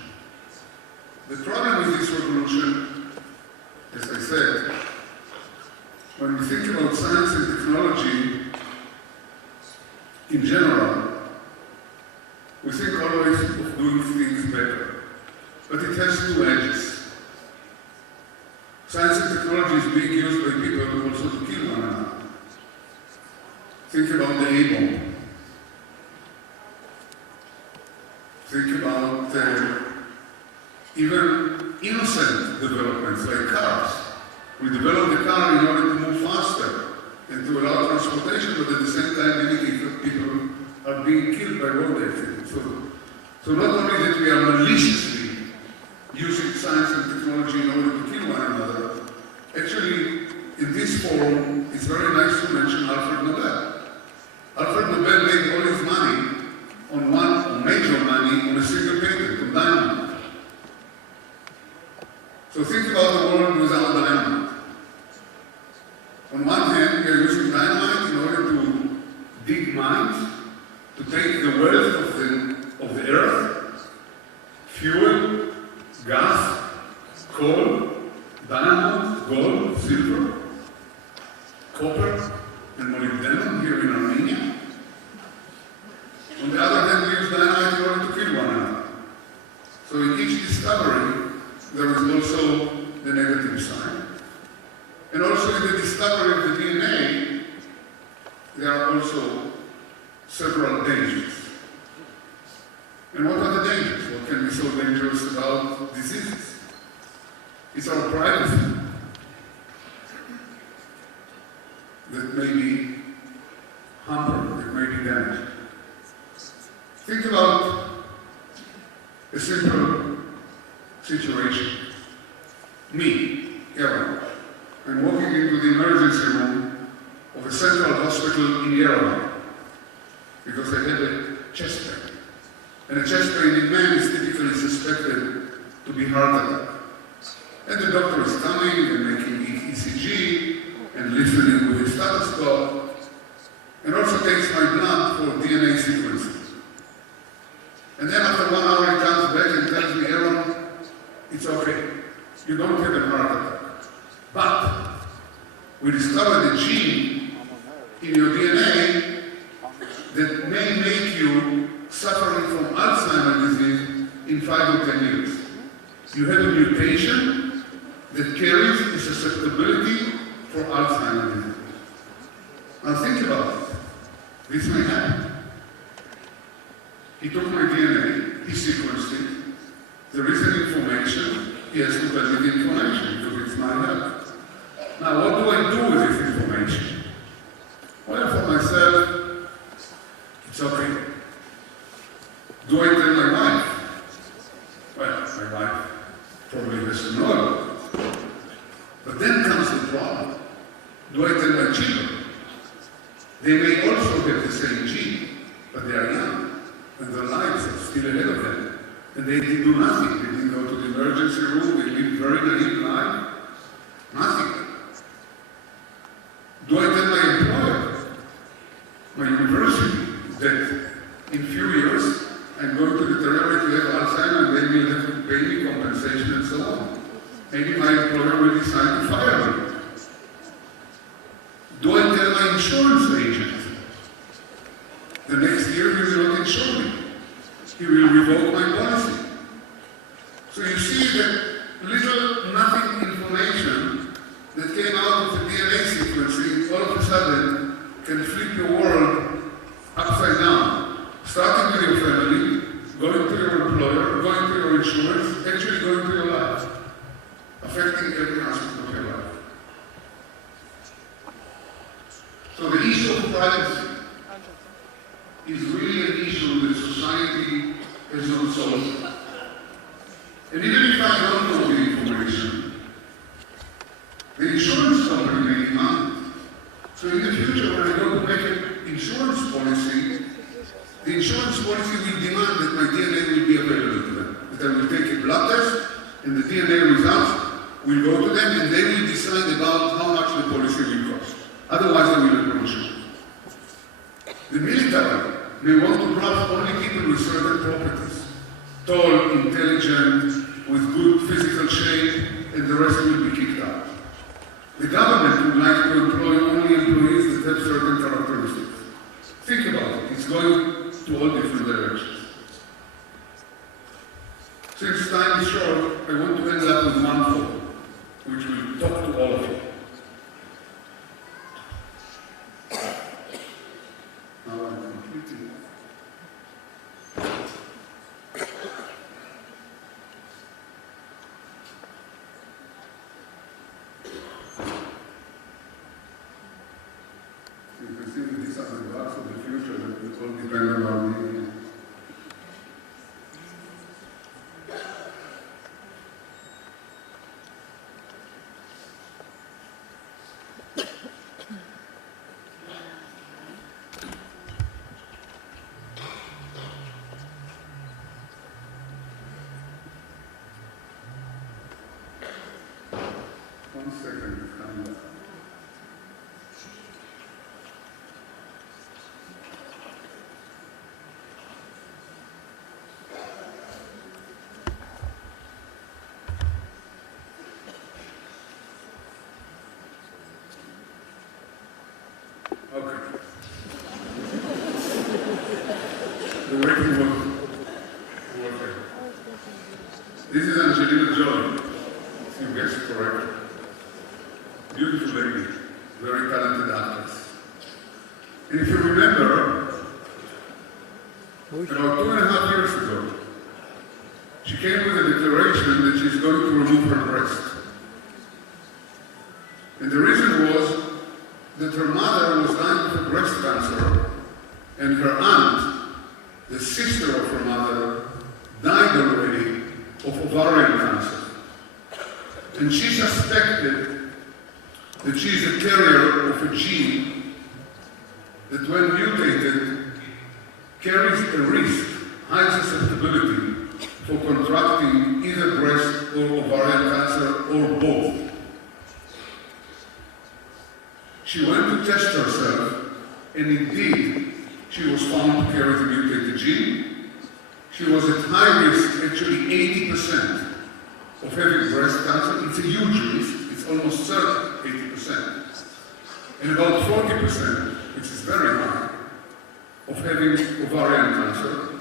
The problem with this revolution, as I said, when we think about science and technology in general, we think always of doing things better. But it has two edges. Science and technology is being used by people also to kill one another. Think about the A-bomb. Think about even innocent developments like cars. We develop the car in order to move faster and to allow transportation, but at the same time many people are being killed by road accidents. So not only that we are maliciously using science and technology in order to kill one another, actually in this forum it's very nice to mention Alfred Nobel. Alfred Nobel made all his money on major money on a single patent, on dynamite. So think about the world without dynamite. On one hand, we are using dynamite in order to dig mines, to take the wealth of the earth, fuel, gas, coal, diamond, gold, silver, copper, and molybdenum here in Armenia. On the other hand, we use dynamite in order to kill one another. So in each discovery, there is also the negative side. And also in the discovery of the DNA, there are also several dangers. And what are the dangers? What can be so dangerous about diseases? It's our privacy that may be hampered, that may be damaged. Think about a simple situation. Me, Yerevan, I'm walking into the emergency room of a central hospital in Yerevan because I had a chest pain. And a chest pain in men is typically suspected to be heart attack. And the doctor is coming and making ECG and listening with his stethoscope and also takes my blood for DNA sequencing. And then after 1 hour he comes back and tells me, Yerevan, it's okay. You don't have a heart attack. But we discovered a gene in your DNA that may make you suffering from Alzheimer's disease in 5 or 10 years. You have a mutation that carries a susceptibility for Alzheimer's disease. Now think about it. This may happen. He took my DNA, he sequenced it. There is an information, he has to tell me the information because it's my health. Now what do I do with this information? Well, for myself, it's okay. Do I tell my wife? Well, my wife probably has to know about it. But then comes the problem. They may also have the same gene, but they are young, and their lives are still ahead of them. And they did do nothing. They didn't go to the emergency room, they lived very naive life. Nothing. Do I tell my employer, my university, that in few years I'm going to deteriorate to have Alzheimer and they will have to pay me compensation and so on? Maybe my employer will decide to fire me. Do I tell my insurance agent? The next year he will not insure me. He will revoke my policy. So you see that little nothing information that came out of the DNA sequencing all of a sudden can flip your world upside down. Starting with your family, going to your employer, going to your insurance, actually going to your life. Affecting every aspect of your life. So the issue of privacy is really an issue that society has not solved. And even if I don't know the information, the insurance company may demand. So in the future, when I go to make an insurance policy, the insurance policy will demand that my DNA will be available to them. That I will take a blood test, and the DNA results will go to them, and they will decide about how much the policy will cost. Otherwise, they will have no insurance. The military may want to draft only people with certain properties. Tall, intelligent, with good physical shape, and the rest will be kicked out. The government would like to employ only employees that have certain characteristics. Think about it. It's going to all different directions. Since time is short, I want to end up with one thought, which will talk to all of you. Now I'm completing. You can see that these are the parts of the future that will all depend on me. One second, come back. Okay. The waiting was working. This is Angelina Jolie. You guessed it correctly. Beautiful lady, very talented actress. And if you remember, about 2.5 years ago, she came with a declaration that she's going to remove her breast. And the reason was that her mother was dying of breast cancer, and her aunt, the sister of her mother, died already of ovarian cancer. And she suspected that she is a carrier of a gene that, when mutated, carries a risk, high susceptibility for contracting either breast or ovarian cancer or both. She went to test herself, and indeed, she was found to carry the mutated gene. She was at high risk, actually 80% of having breast cancer. It's a huge risk. It's almost certain, 80%. And about 40%, which is very high, of having ovarian cancer.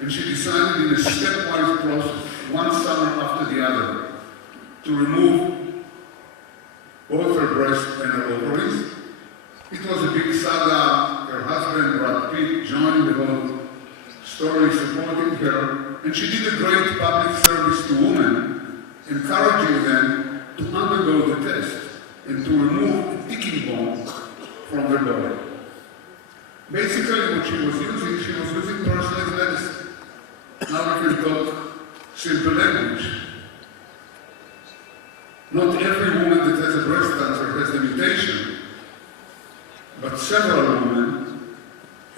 And she decided in a stepwise process, one summer after the other, to remove both her breast and her ovaries. It was a big saga. Her husband, Brad Pitt, joined the whole story supporting her. And she did a great public service to women, encouraging them to undergo the test and to remove ticking bombs from their body. Basically, what she was using personalized medicine. Now we can talk simple language. Not every woman that has a breast cancer has the mutation, but several women,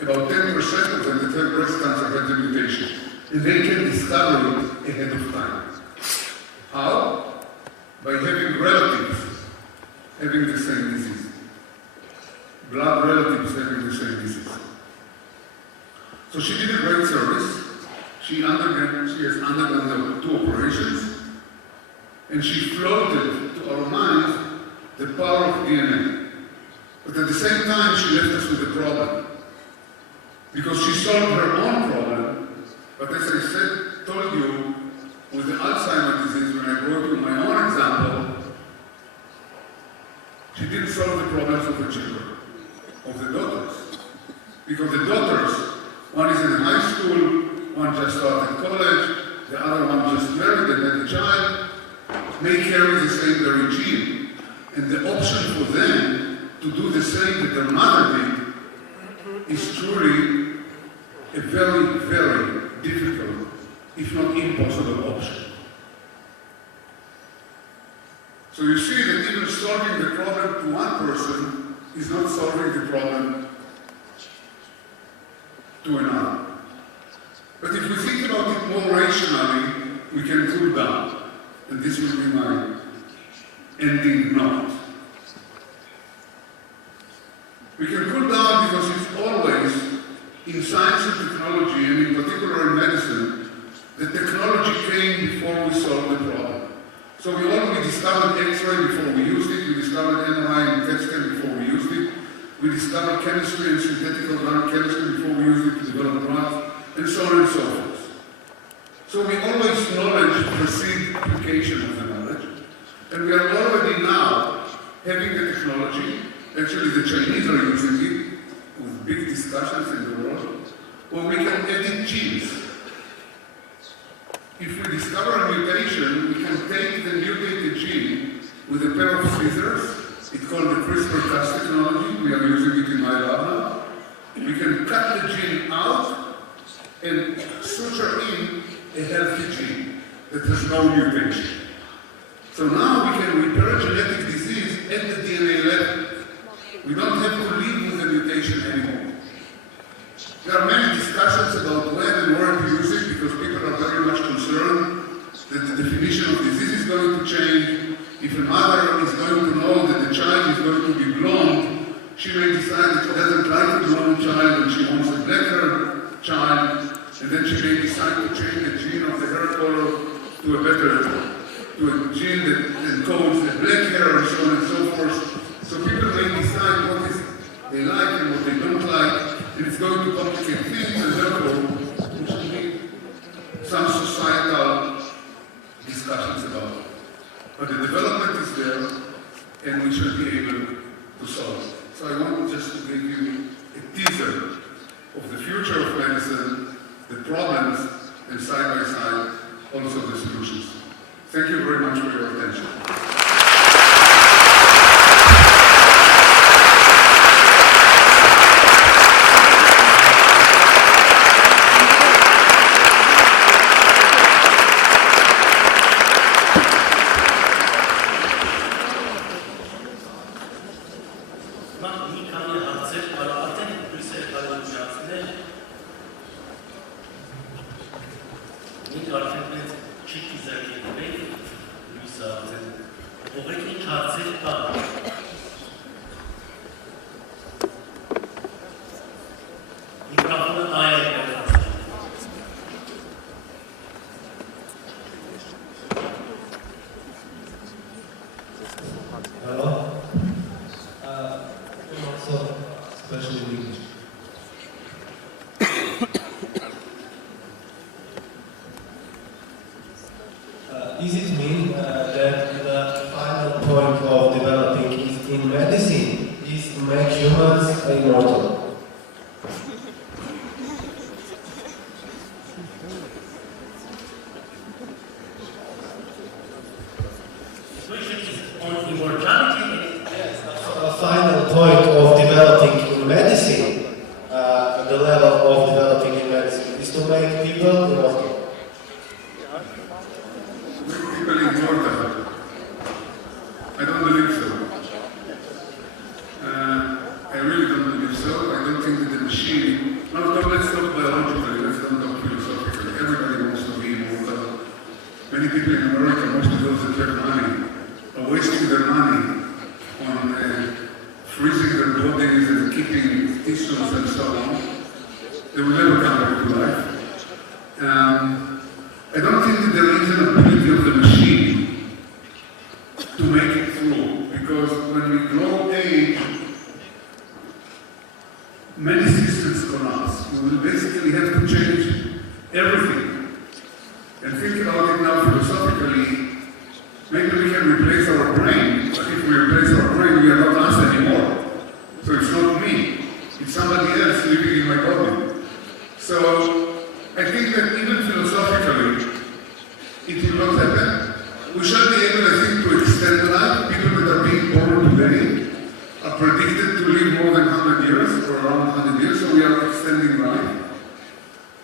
about 10% of them that have breast cancer have the mutation. And they can discover it ahead of time. How? By having relatives having the same disease. Blood relatives having the same disease. So she did a great service. She has undergone 2 operations, and she floated to our minds the power of DNA. But at the same time, she left us with a problem. Because she solved her own problem, but as I told you, with the Alzheimer's disease, when I brought you my own example, she didn't solve the problems of the children, of the daughters. Because the daughters, one is in high school, one just started college, the other one just married and had a child, may carry the same very gene. And the option for them to do the same that their mother did is truly a very, very difficult, if not impossible option. So you see that even solving the problem to one person is not solving the problem to another. But if we think about it more rationally, we can cool down. And this will be my ending note. We can cool down because it's always, in science and technology, and in particular in medicine, the technology came before we solved the problem. So we already discovered X-ray before we used it, we discovered MRI and CAT scan before we used it, we discovered chemistry and synthetic organic chemistry before we used it to develop drugs, and so on and so forth. So we always knowledge precedes application of the knowledge, and we are already now having the technology, actually the Chinese are using it, with big discussions in the world, where we can edit genes. If we discover a mutation, we can take the mutated gene with a pair of scissors. It's called the CRISPR-Cas technology. We are using it in my lab now. We can cut the gene out and suture in a healthy gene that has no mutation. So now we can repair genetic disease at the DNA level. We don't have to live with the mutation anymore. There are many discussions about when and where to use it because people are very much concerned that the definition of disease is going to change. If a mother is going to know that the child is going to be blonde, she may decide that she doesn't like a blonde child and she wants a black-haired child, and then she may decide to change the gene of the hair color to a gene that encodes the black hair and so on and so forth. So people may decide what is they like and what they don't like. And it's going to complicate things, and therefore, we should need some societal discussions about it. But the development is there, and we should be able to solve it. So I want just to give you a teaser of the future of medicine, the problems, and side by side, also the solutions. Thank you very much for your attention. Does it mean that the final point of developing is in medicine is to make humans immortal? The question is on immortality? Yes, a final point of developing in medicine, the level of developing in medicine, is to make people immortal. I don't believe so. I really don't so. I don't think that the machine, let's talk biologically, let's not talk philosophically. Everybody wants to be immortal. Many people in America, most of those that have money, are wasting their money on freezing their bodies and keeping tissues and so on. They will never come back to life. I don't think that there is an ability of the machine to make it through, because when we grow age, many systems collapse. We will basically have to change everything. And think about it now philosophically, maybe we can replace our brain, but if we replace our brain, we are not us anymore. So it's not me, it's somebody else living in my body. So I think that even philosophically, it will not happen. We shall be able, I think, to extend life. People that are being born today are predicted to live more than 100 years, or around 100 years, so we are extending life.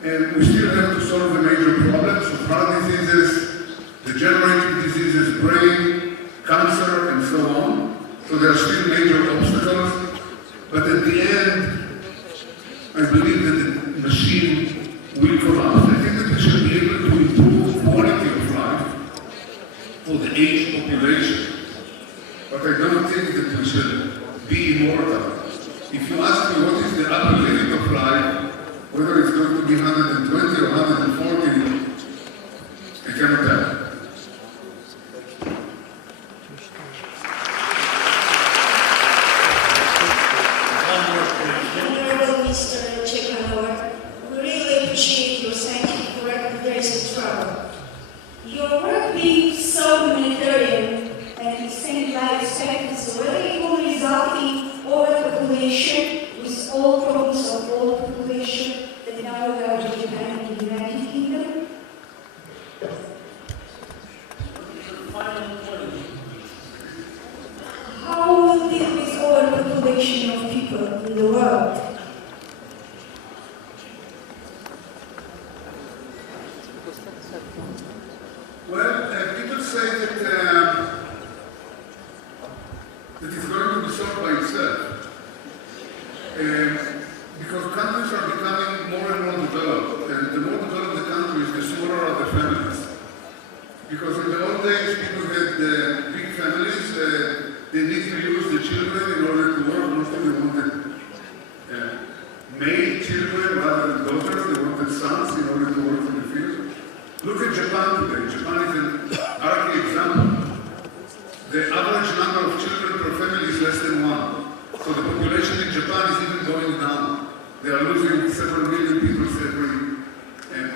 And we still have to solve the major problems of heart diseases, degenerative diseases, brain, cancer, and so on. So there are still major obstacles. But at the end, I believe that the machine will collapse. I think that we should be able to improve quality of life for the aged population. But I don't think that we should be immortal. If you ask me what is the upper limit of life, whether it's going to be 120 or 140, I cannot tell. Honorable Mr. Ciechanover, we really appreciate your scientific work in raising trouble. Your work being so humanitarian and extending life expectancy really will result in overpopulation with all problems of overpopulation that now we are Japan and the United Kingdom. How will we deal with overpopulation of people in the world? Well, people say that it's going to be solved by itself. Because countries are becoming more and more developed, and the more developed the countries, the smaller are the families. Because in the old days, people had big families, they need to use the children in order to work. Mostly they wanted male children rather than daughters, they wanted sons in order to work in the field. Look at Japan today. Japan is an archy example. The average number of children per family is less than one. So the population in Japan is even going down. They are losing several million people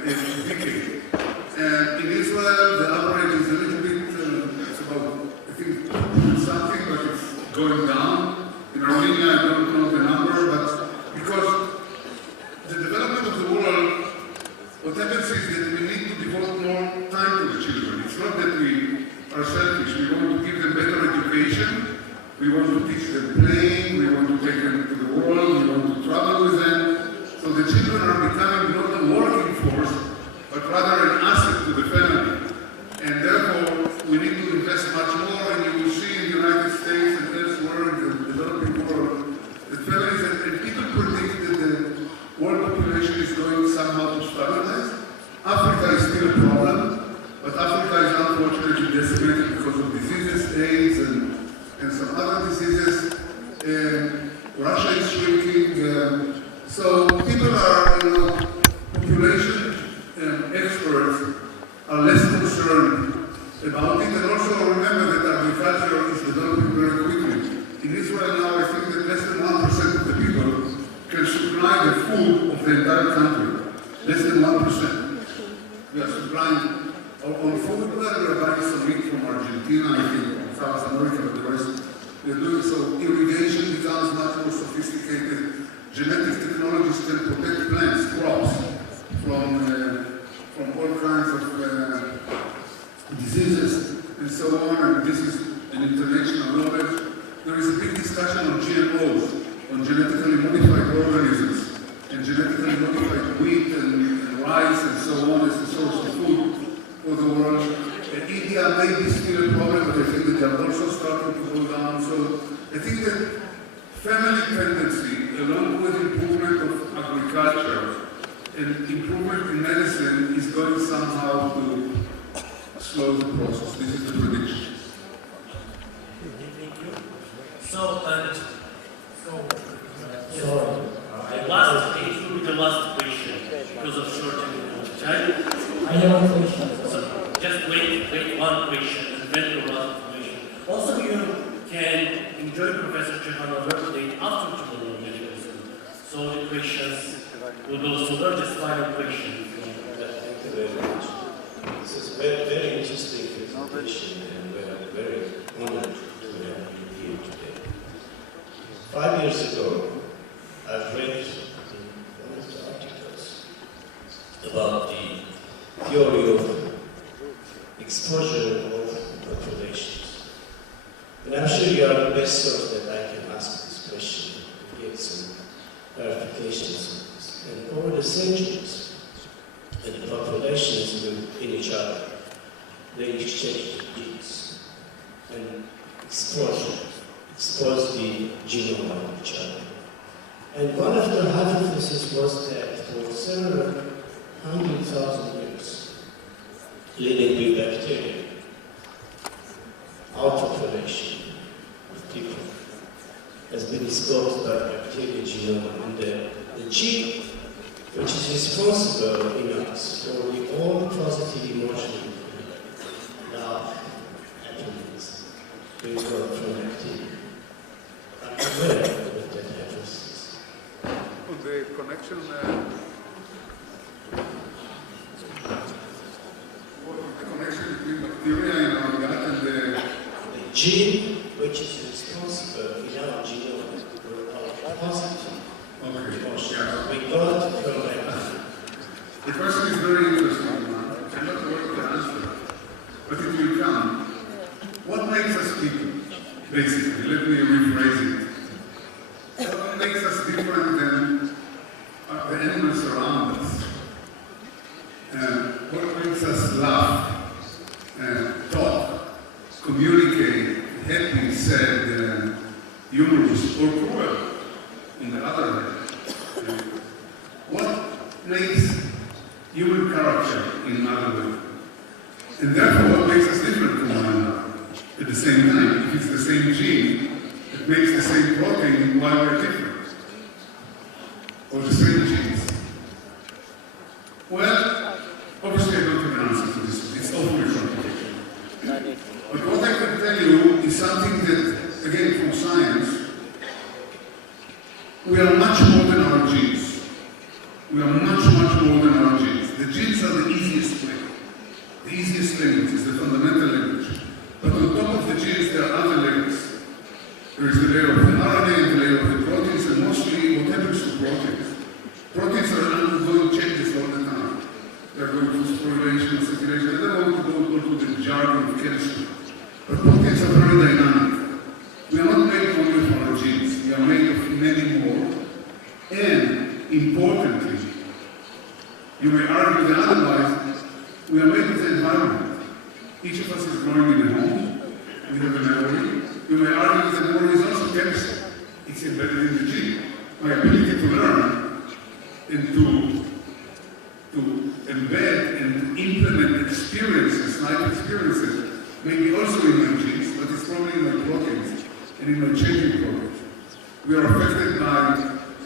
every decade. And in Israel, the average is a little bit, it's about, I think, something, but it's going down. In Armenia, I don't know the number, but because the development of the world, what happens is that we need to devote more time to the children. It's not that we are selfish. We want to give them better education. We want to teach them playing. We want to take them to the world. We want to travel with them. So the children are becoming not a working force, but rather an asset to the family. And therefore, we need to invest much more. And you will see in the United States and elsewhere in the developing world that families and people predict that the world population is going somehow to stabilize. Africa is still a problem, but Africa is unfortunately decimated because of diseases, AIDS, and some other diseases. Russia is shrinking. So people are, population experts are less concerned about it. And also remember that agriculture is developing very quickly. In Israel now, I think that less than 1% of the people can supply the food of the entire country. Less than 1%. We are supplying on food. We are buying some meat from Argentina, I think, South America, but the rest we are doing so. Irrigation becomes much more sophisticated. Genetic technologies can protect plants, crops, from all kinds of diseases and so on. And this is an international knowledge. There is a big discussion on GMOs, on genetically modified organisms, and genetically modified wheat and rice and so on as a source of food for the world. India may be still a problem, but I think that they are also starting to go down. So I think that family tendency, along and improvement in medicine is going somehow to slow the process. This is the prediction. So, the last, it will be the last question because of shortening of time. I have a question. So, just wait one question and then the last question. Also, you can enjoy Professor Ciechanover today after tomorrow medical school. So the questions will go so that is final question. Thank you very much. This is a very, very interesting presentation, and we are very honored to have you here today. 5 years ago, I've read one of the articles about the theory of exposure of populations. And I'm sure you are the best source that I can ask this question to get some clarifications on this. And over the centuries, the populations within each other, they exchange genes and expose the genome of each other. And one of the hypotheses was that for several 100,000 years, living with bacteria, our population of people has been exposed by bacterial genome, and the gene which is responsible in us for the all positive emotion, love, happiness, we got from bacteria. I'm aware of that hypothesis. The connection, between bacteria in our gut and the gene which is responsible in our genome for our positive emotion. Yeah. We got from bacteria. The question is very interesting. I'm not aware of the answer, but it will come. What makes us people? Basically, let me rephrase it. What makes us different than the animals around us? What makes us laugh, talk, communicate, happy, sad, humorous, or cruel? On the other hand, what makes human character in another way? And therefore, what makes us different from one another? At the same time, if it's the same gene, it makes the same protein while we're different. Or the same genes. Well, obviously I don't have an answer to this. It's awfully complicated. But what I can tell you is something that, again, from science, we are much more than our genes. We are much, much more than our genes. The genes are the easiest way. The easiest language is the fundamental language. But on top of the genes, there are other layers. There is the layer of the RNA and the layer of the proteins, and mostly what happens to proteins. Proteins are undergoing changes all the time. They are going through phosphorylation and circulation. I don't want to go into the jargon of chemistry. But proteins are very dynamic. We are not made only of our genes. We are made of many more. And, importantly, you may argue that otherwise, we are made of the environment. Each of us is growing in a home. We have a memory. You may argue that the memory is also chemistry. It's embedded in the gene. My ability to learn and to embed and implement experiences, life experiences, may be also in my genes, but it's probably in my proteins and in my changing proteins. We are affected by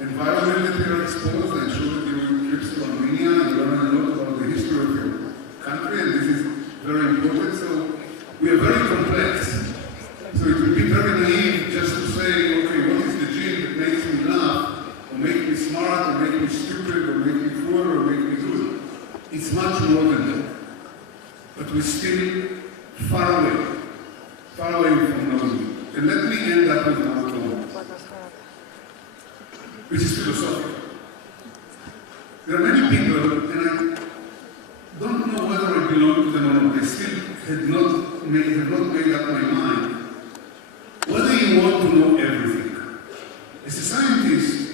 environment that we are exposed. I'm sure that during trips to Armenia, you learn a lot about the history of your country, and this is very important. So we are very complex. So it would be very naive just to say, okay, what is the gene that makes me laugh, or make me smart, or make me stupid, or make me poor, or make me good? It's much more than that. But we're still far away from knowing. And let me end up with one comment, which is philosophical. There are many people, and I don't know whether I belong to them or not. I still have not made up my mind whether you want to know everything. As a scientist,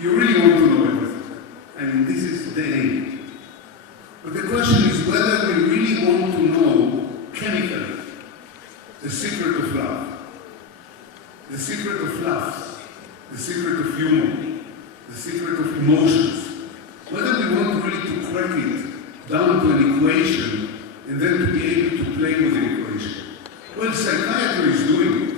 you really want to know everything. And this is the aim. But the question is whether we really want to know chemically the secret of love, the secret of love, the secret of humor, the secret of emotions, whether we want really to crack it down to an equation and then to be able to play with the equation. Well, psychiatry is doing it.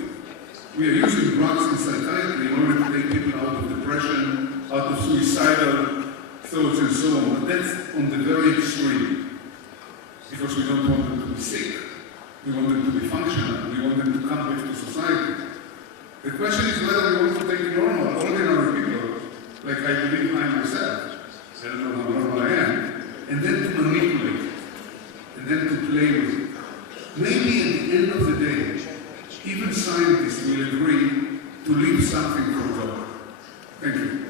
We are using drugs in psychiatry in order to take people out of depression, out of suicidal thoughts and so on, but that's on the very extreme. Because we don't want them to be sick. We want them to be functional. We want them to come back to society. The question is whether we want to take normal, ordinary people, like I believe I myself, I don't know how normal I am, and then to manipulate it, and then to play with it. Maybe at the end of the day, even scientists will agree to leave something for God. Thank you.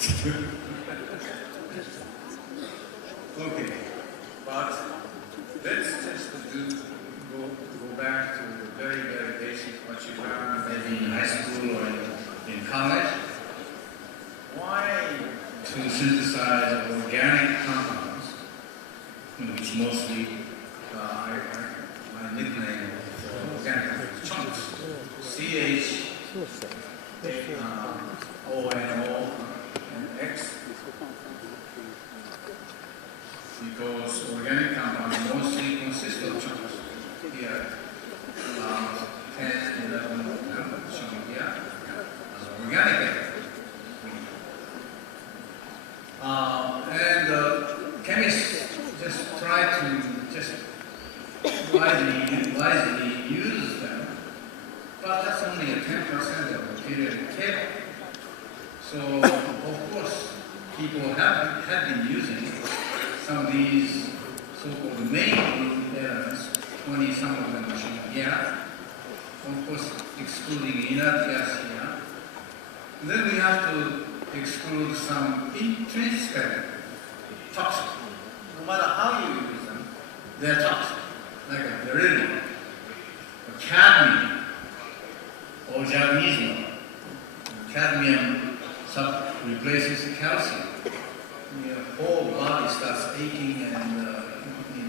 Okay, but let's just go back to the very, very basic, what you learned maybe in high school or in college. Why to synthesize organic compounds, which mostly my nickname organic chunks, CH-O-N-O and X, because organic compounds mostly consist of chunks. Here, 10, 11 of them shown here as organic. And chemists just try to just wisely use them, but that's only a 10% of the periodic table. So, of course, people have been using some of these so-called main group elements, 20 some of them are shown here, of course, excluding inert gas here. And then we have to exclude some intrinsic toxic. No matter how you use them, they're toxic, like a beryllium, or cadmium, or magnesium. Cadmium replaces calcium. Your whole body starts aching and in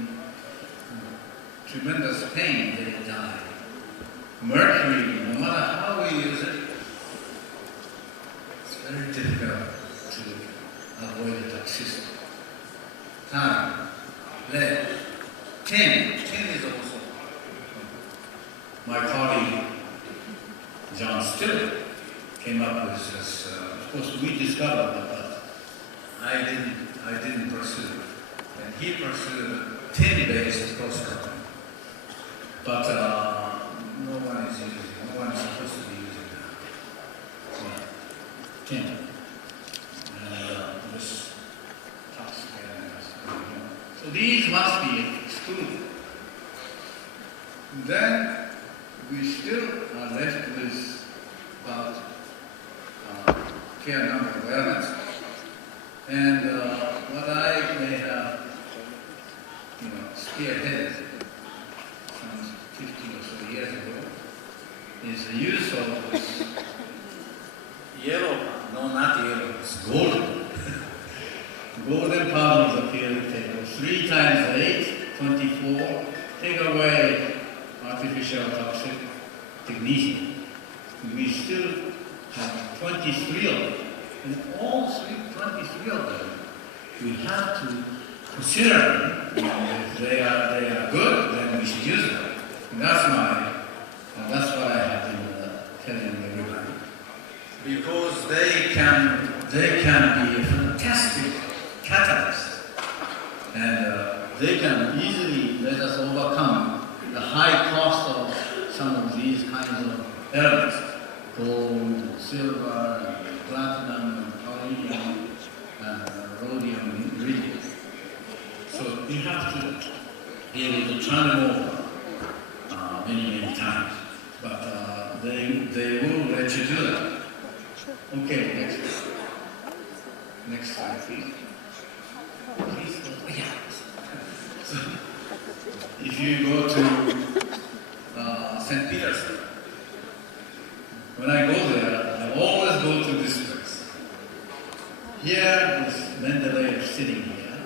tremendous pain, they die. Mercury, no matter how we use it, it's very difficult to avoid the toxicity. Time, lead, tin is also. My colleague John Stewart came up with this. Of course, we discovered it, but I didn't pursue it, and he pursued a tin-based cross-cutting. But no one is supposed to be using that. Yeah. Tin. And this toxic elements. So these must be excluded. Then we still are left with about a fair number of elements. And what I may have, spearheaded some 50 or so years ago is the use of this yellow, no, not yellow, it's golden. Golden part of the periodic table. 3 times 8, 24. Take away artificial toxic technetium. We still have 23 of them. And all 23 of them, we have to consider them. If they are good, then we should use them. And that's what I have been telling everybody. Because they can be a fantastic catalyst. And they can easily let us overcome the high cost of some of these kinds of elements. Gold, silver, platinum, palladium, rhodium ingredients. So you have to be able to turn them over many times. But they will let you do that. Okay, next slide, please. Yeah. So, if you go to St. Petersburg, when I go there, I always go to this place. Here is Mendeleev sitting here.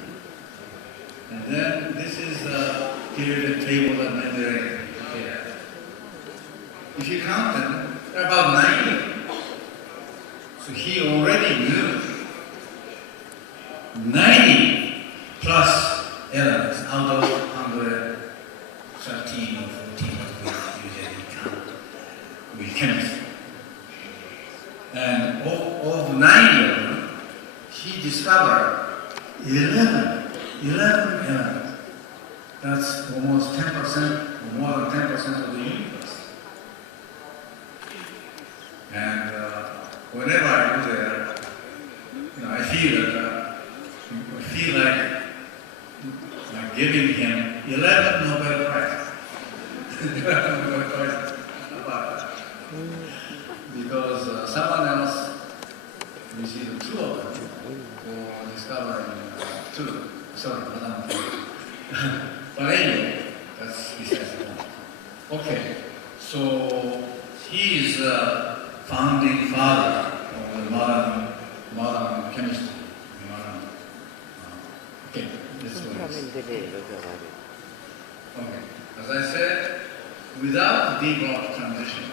And then this is the periodic table that Mendeleev prepared. If you count them, there are about 90. So he already knew 90 plus elements out of 113 or 14 that we usually count with chemistry. And of 90 of them, he discovered 11 elements. That's almost 10%, or more than 10% of the universe. And whenever I go there, I feel like giving him 11 Nobel Prize. 11 Nobel Prize about that. Because someone else received 2 of them. for discovering two. Sorry, Madam. But anyway, that's besides the point. Okay, so he is the founding father of the modern chemistry. Okay, this is what it is. Okay, as I said, without the D-block transition,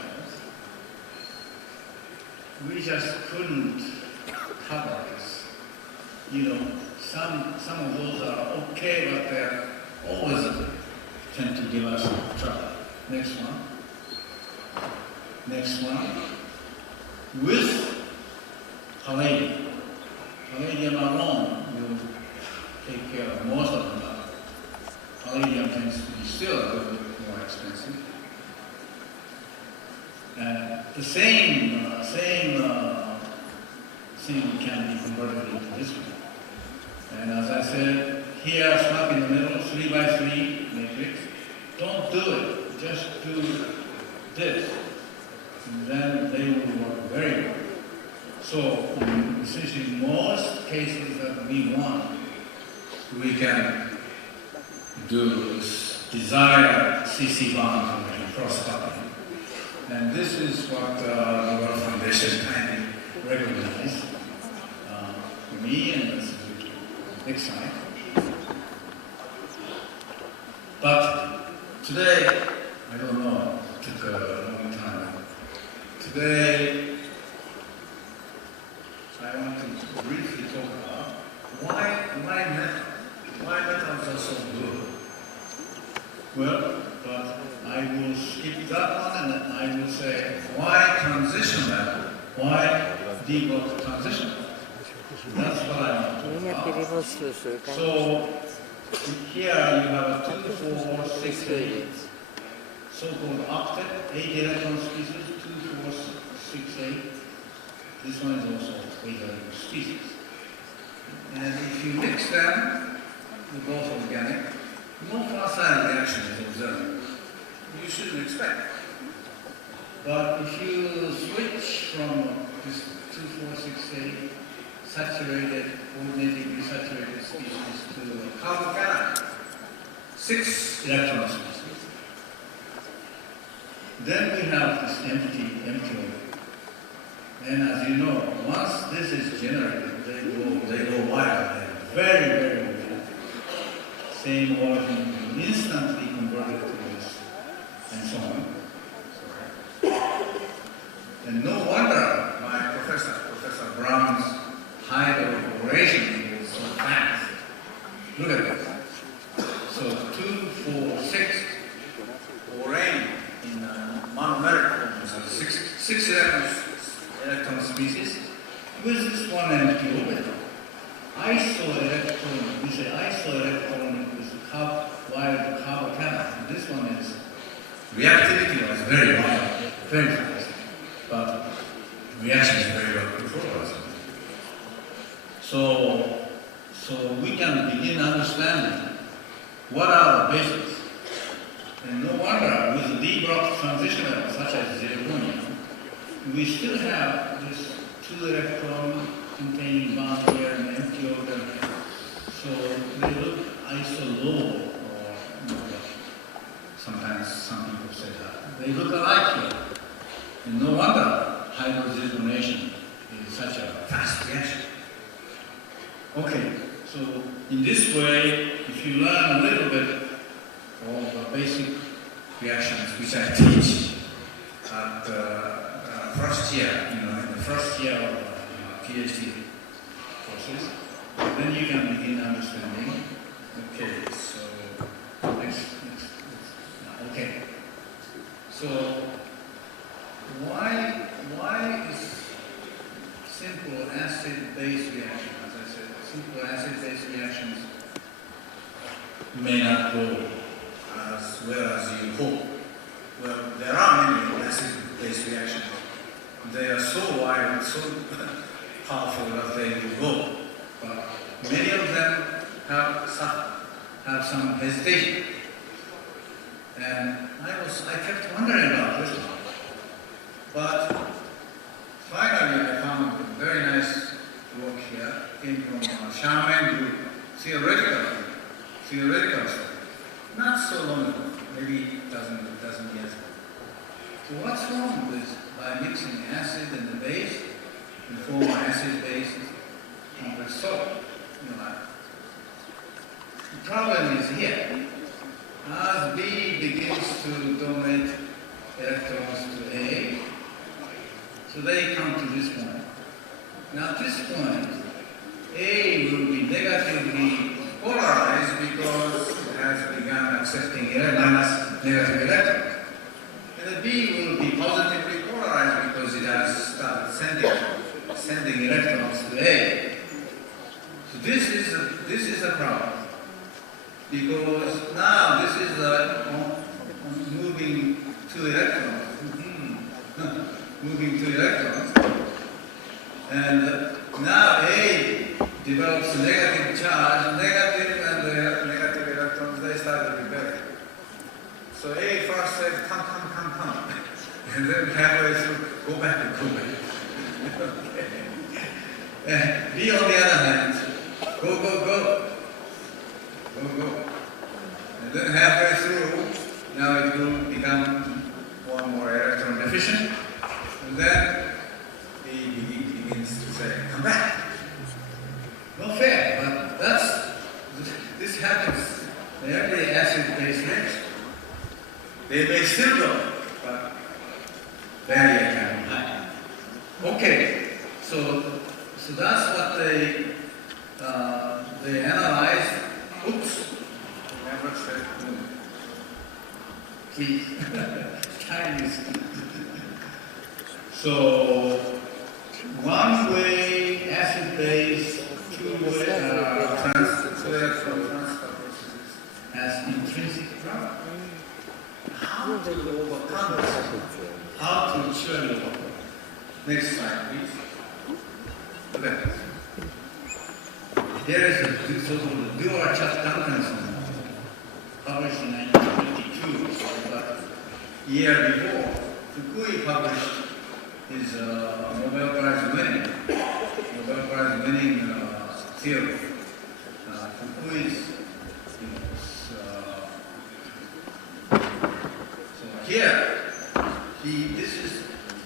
we just couldn't cover this. You know, some of those are okay, but they're always tend to give us trouble. Next one. Next one. With palladium. Palladium alone will take care of most of them. Palladium tends to be still a little bit more expensive. The same thing can be converted into this one. And as I said, here, snap in the middle, 3x3 matrix. Don't do it, just do this. And then they will work very well. So, essentially, most cases that we want, we can do this desired CC bond cross-coupling. And this is what the World Foundation kindly recognized for me, and this is a big sign. But today, I don't know, it took a long time. Today, I want to briefly talk about why metals are so good. Well, but I will skip that one and I will say why transition metal? Why D-block transition metal? That's what I want to talk about. So here you have a 2, 4, 6, 8 so-called octet, 8 electron species, 2, 4, 6, 8. This one is also 8 electron species. And if you mix them, they're both organic, no facile reaction is observed. You shouldn't expect. But if you switch from this 2, 4, 6, 8 saturated, coordinating desaturated species to քաղաքականություն, 6 electron species, then we have this empty order. And as you know, once this is generated, they go wild. They're very, very weak. Same origin, instantly converted to this, and so on. And no wonder my Professor Brown's height of operation was so fast. Look at this. So 2, 4, 6 orane in monomeric form, 6 electron species with this one empty orbital. Isoelectron, we say isoelectron with the wild carbocation. This one is reactivity was very high, very fast, but reaction is very well controlled. So we can begin understanding what are the basics. And no wonder with the D-block transition metals such as zirconia, we still have this 2 electron containing bond here and empty order. So they look isolow, or sometimes some people say that. They look alike here. And no wonder hydrogenation is such a fast reaction. Okay, so in this way, if you learn a little bit of the basic reactions which I teach at first year, in the first year of PhD courses, then you can begin understanding. Okay, so next. Okay, so why is simple acid-base reaction? As I said, simple acid-base reactions may not go as well as you hope. Well, there are many acid-base reactions. They are so wide and so powerful that they will go. But many of them have some hesitation. And I kept wondering about this one. But finally I found a very nice work here shaman group, theoretical stuff. Not so long ago, maybe a dozen years ago. So what's wrong with by mixing acid and the base and form acid-base complex salt? The problem is here. As B begins to donate electrons to A, so they come to this point. Now at this point, A will be negatively polarized because it has begun accepting minus negative electrons. And the B will be positively polarized because it has started sending electrons to A. So this is a problem. Because now this is moving two electrons. Moving two electrons. And now A develops a negative charge, negative, and the negative electrons, they start rebelling. So A first says, come. And then halfway through, go back. And B on the other hand, go. And then halfway through, now it will become one more electron deficient. And then he begins to say, come back. Not fair, but this happens in every acid-base reaction. They may still go, but barrier can be high. Okay, so that's what they analyzed. Oops, never said please. Chinese. So one way acid-base, two-way transfer processes has intrinsic problem. How to overcome this? How to ensure you overcome? Next slide, please. Look at this. There is a so-called Duer-Chap-Duncanson, published in 1952, but a year before. Fukui published his Nobel Prize winning theory. Fukui's, so here, this is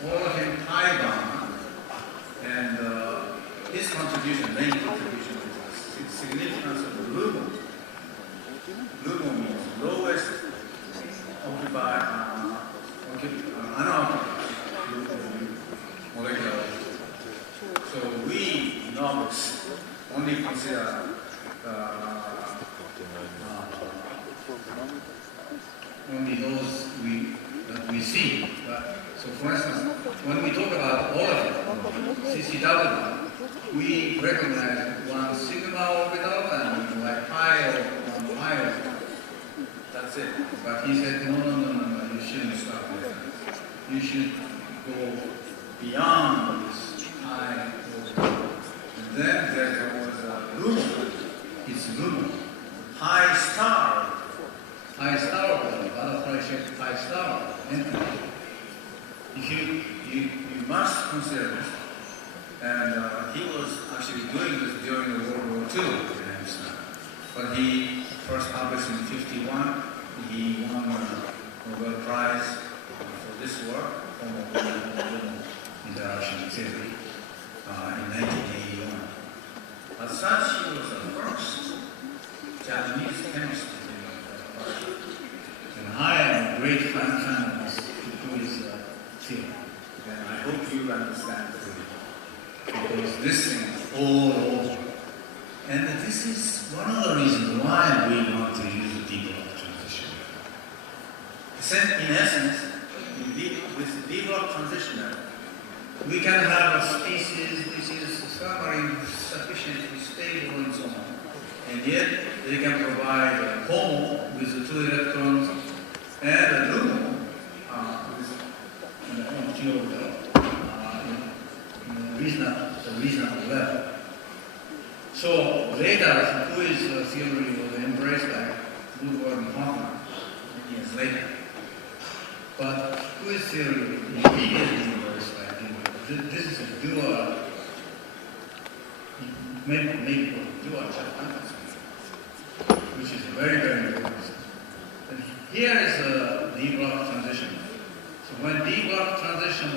all of him pi bound, and his contribution, main contribution, is the significance of the LUMO. LUMO means lowest unoccupied molecular. So we novice only consider only those that we see. So for instance, when we talk about all of it, CCW, we recognize one sigma orbital and like pi or one pi orbital. That's it. But he said, no, you shouldn't stop there. You should go beyond this pi orbital. And then there was a LUMO. It's LUMO. Pi star orbital, butterfly shaped pi star orbital. You must consider this. And he was actually doing this during the World War II, but he first published in 1951. He won the Nobel Prize for this work, interaction theory, in 1981. As such, he was the first Japanese chemist to do that. And I am a great fan of Fukui's theory. And I hope you understand the theory. Because this thing is all over. And this is one of the reasons why we want to use the D-block transition. In essence, with the D-block transition, we can have a species which is sufficiently stable and so on. And yet, they can provide a HOMO with the two electrons and a LUMO with an orbital. Reasonable level. So later, Fukui's theory was embraced by Woodward and Hoffman many years later. But Fukui's theory immediately embraced by Woodward. This is a dual many people do on Shechtman, which is very, very important. And here is a D-block transition. So when D-block transition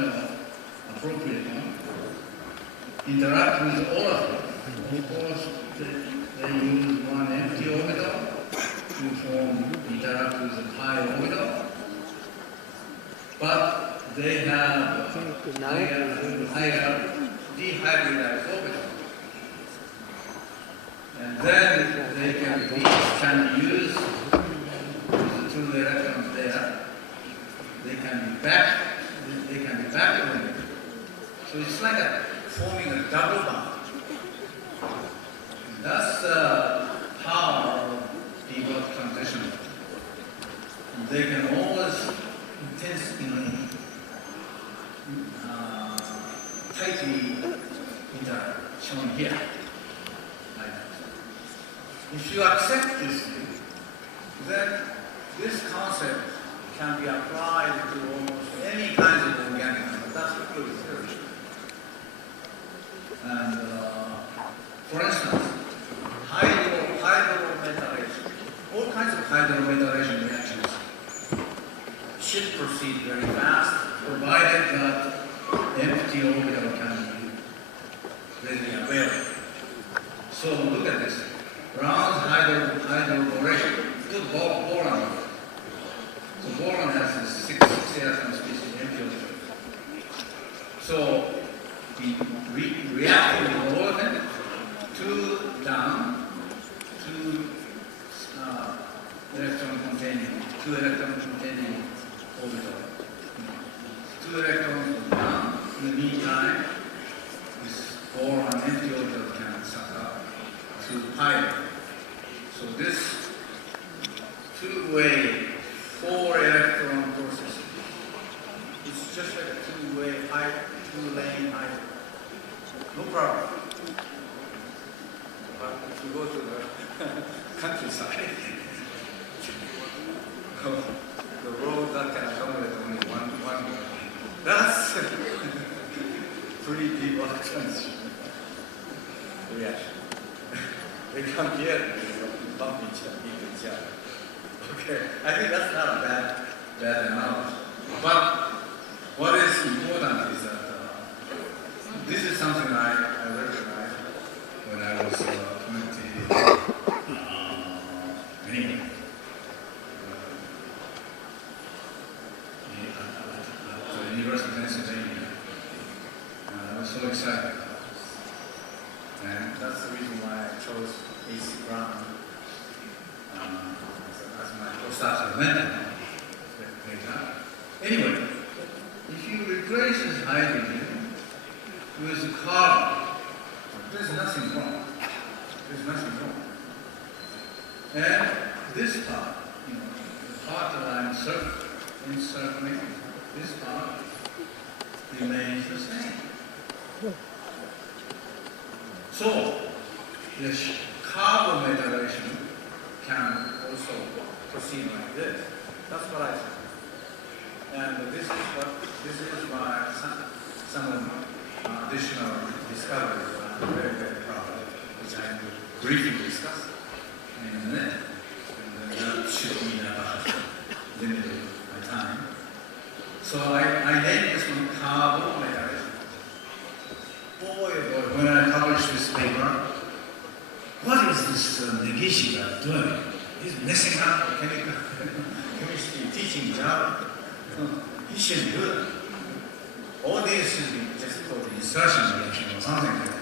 appropriate one, interact with all of them. Of course, they use one empty orbital to form interact with a pi orbital, but they have higher dehybridized orbital. And then they can use the two electrons there. They can be back orbital. So it's like forming a double bond. And that's the power of D-block transition. And they can always tightly interact, shown here. Like that. If you accept this thing, then this concept can be applied to almost any kind of organism. That's what good research. And for instance, hydrometallation, all kinds of hydrometallation reactions should proceed very fast, provided that empty orbital can be readily available. So look at this. Brown's hydroboration, look, boron. So boron has this 6 electron species empty orbital. So reacting with all of them, 2 down, 2 electron containing orbital. 2 electrons down. In the meantime, this boron empty orbital can suck up to pi. So this 2-way 4-electron process is just like a 2-way 2-lane hydrogen. No problem. But if you go to the countryside, the road that can accommodate only one way. That's pretty deep transition reaction. They come here and bump each other. Okay, I think that's not a bad analogy. But what is important is that this is something I recognized when I was 20. Anyway, at the University of Pennsylvania, I was so excited about this, and that's the reason why I chose A.C. Brown as my postdoctoral mentor. Anyway, if you replace this hydrogen with carbon, there's nothing wrong. There's nothing wrong. And this part, the part that I'm encircling, this part remains the same. So, the carbometallation can also proceed like this. That's what I said. And this is why some additional discoveries I'm very, very proud of, which I will briefly discuss in a minute. And that should be about limited my time. So I named this one carbometallation. Boy, when I published this paper, what is this Negishi guy doing? He's messing up chemistry, teaching Java. He shouldn't do it. All these should be just called the insertion reaction or something like that.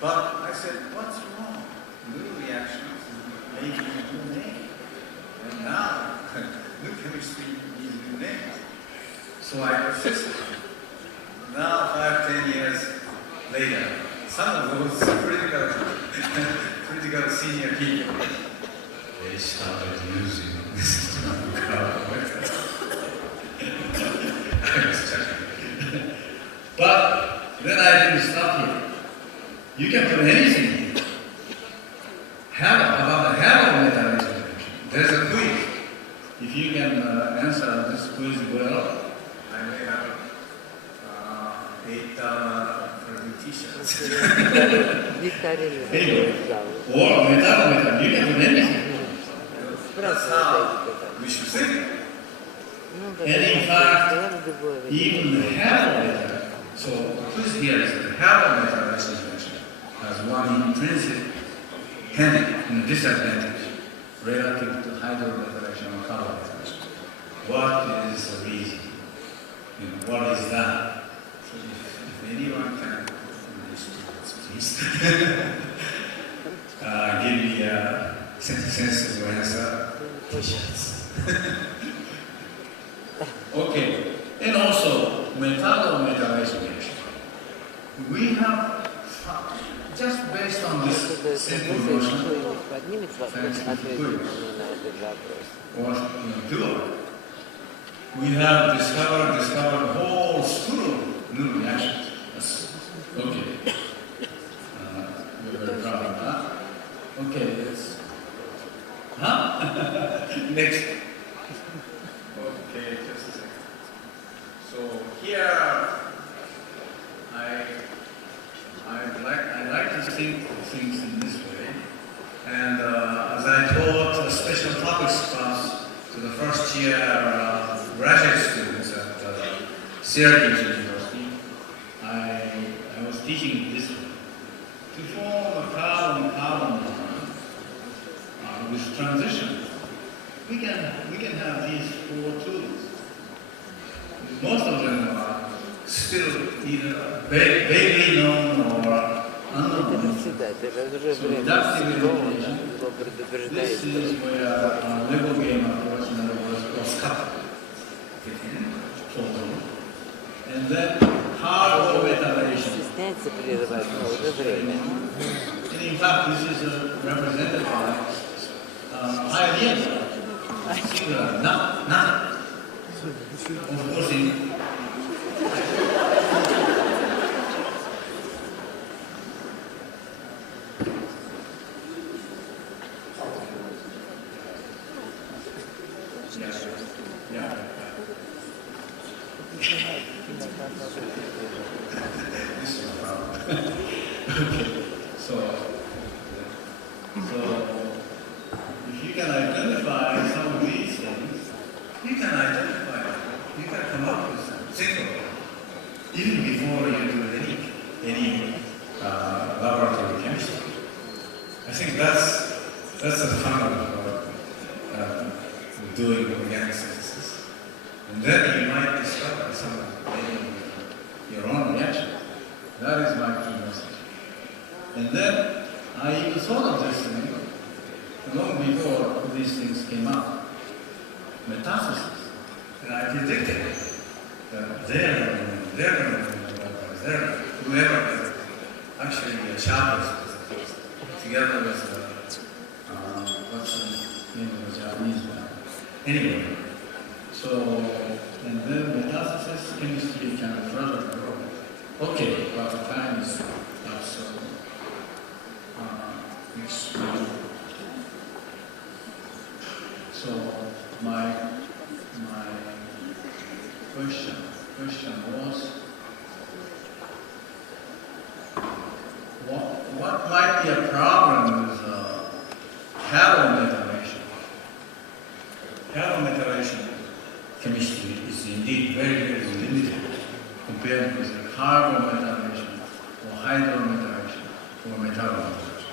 But I said, what's wrong? New reactions, maybe a new name. And now, new chemistry needs a new name. So I persisted. Now, 5-10 years later, some of those critical senior people, they started using this carbometallation. But then I didn't stop here. You can put anything here. About the halometallation. There's a quiz. If you can answer this quiz well, I may have $8 pretty t-shirts. Anyway, or metal, you can do anything. That's how we should think. And in fact, even the half metal, so this here is the half metal representation has one intrinsic disadvantage relative to hydrometallation or color metallation. What is the reason? What is that? So if anyone can, please, give me a sensible answer. Okay, and also metallometallation. We have just based on this simple notion, we have discovered a whole slew of new reactions. Okay. We're very proud of that. Okay, let's. Next. Okay, just a second. So here, I like to think of things in this way. And as I taught a special topics class to the first year graduate students at Syracuse University, I was teaching this way. To form a carbon with transition, we can have these four tools. Most of them are still either vaguely known or unknown. So inductive elimination, this is where our level game approach, in other words, cross-cut, and then carbometallation. And in fact, this is represented by pioneers, singular, not. Of course, So if you can identify some of these things, you can identify them. You can come up with some signal, even before you do any laboratory chemistry. I think that's the fun of doing organic synthesis. And then you might discover some of your own reaction. That is my key message. And then I even thought of this thing long before these things came up. Metathesis. And I predicted that whoever actually the Chavez together with what's the name of the Japanese man? Anyway, so and then metathesis chemistry can further grow. Okay, but the time is up, so next week. So my question was, what might be a problem with halometallation? Halometallation chemistry is indeed very, very limited compared with carbometallation or hydrometallation or metallometallation.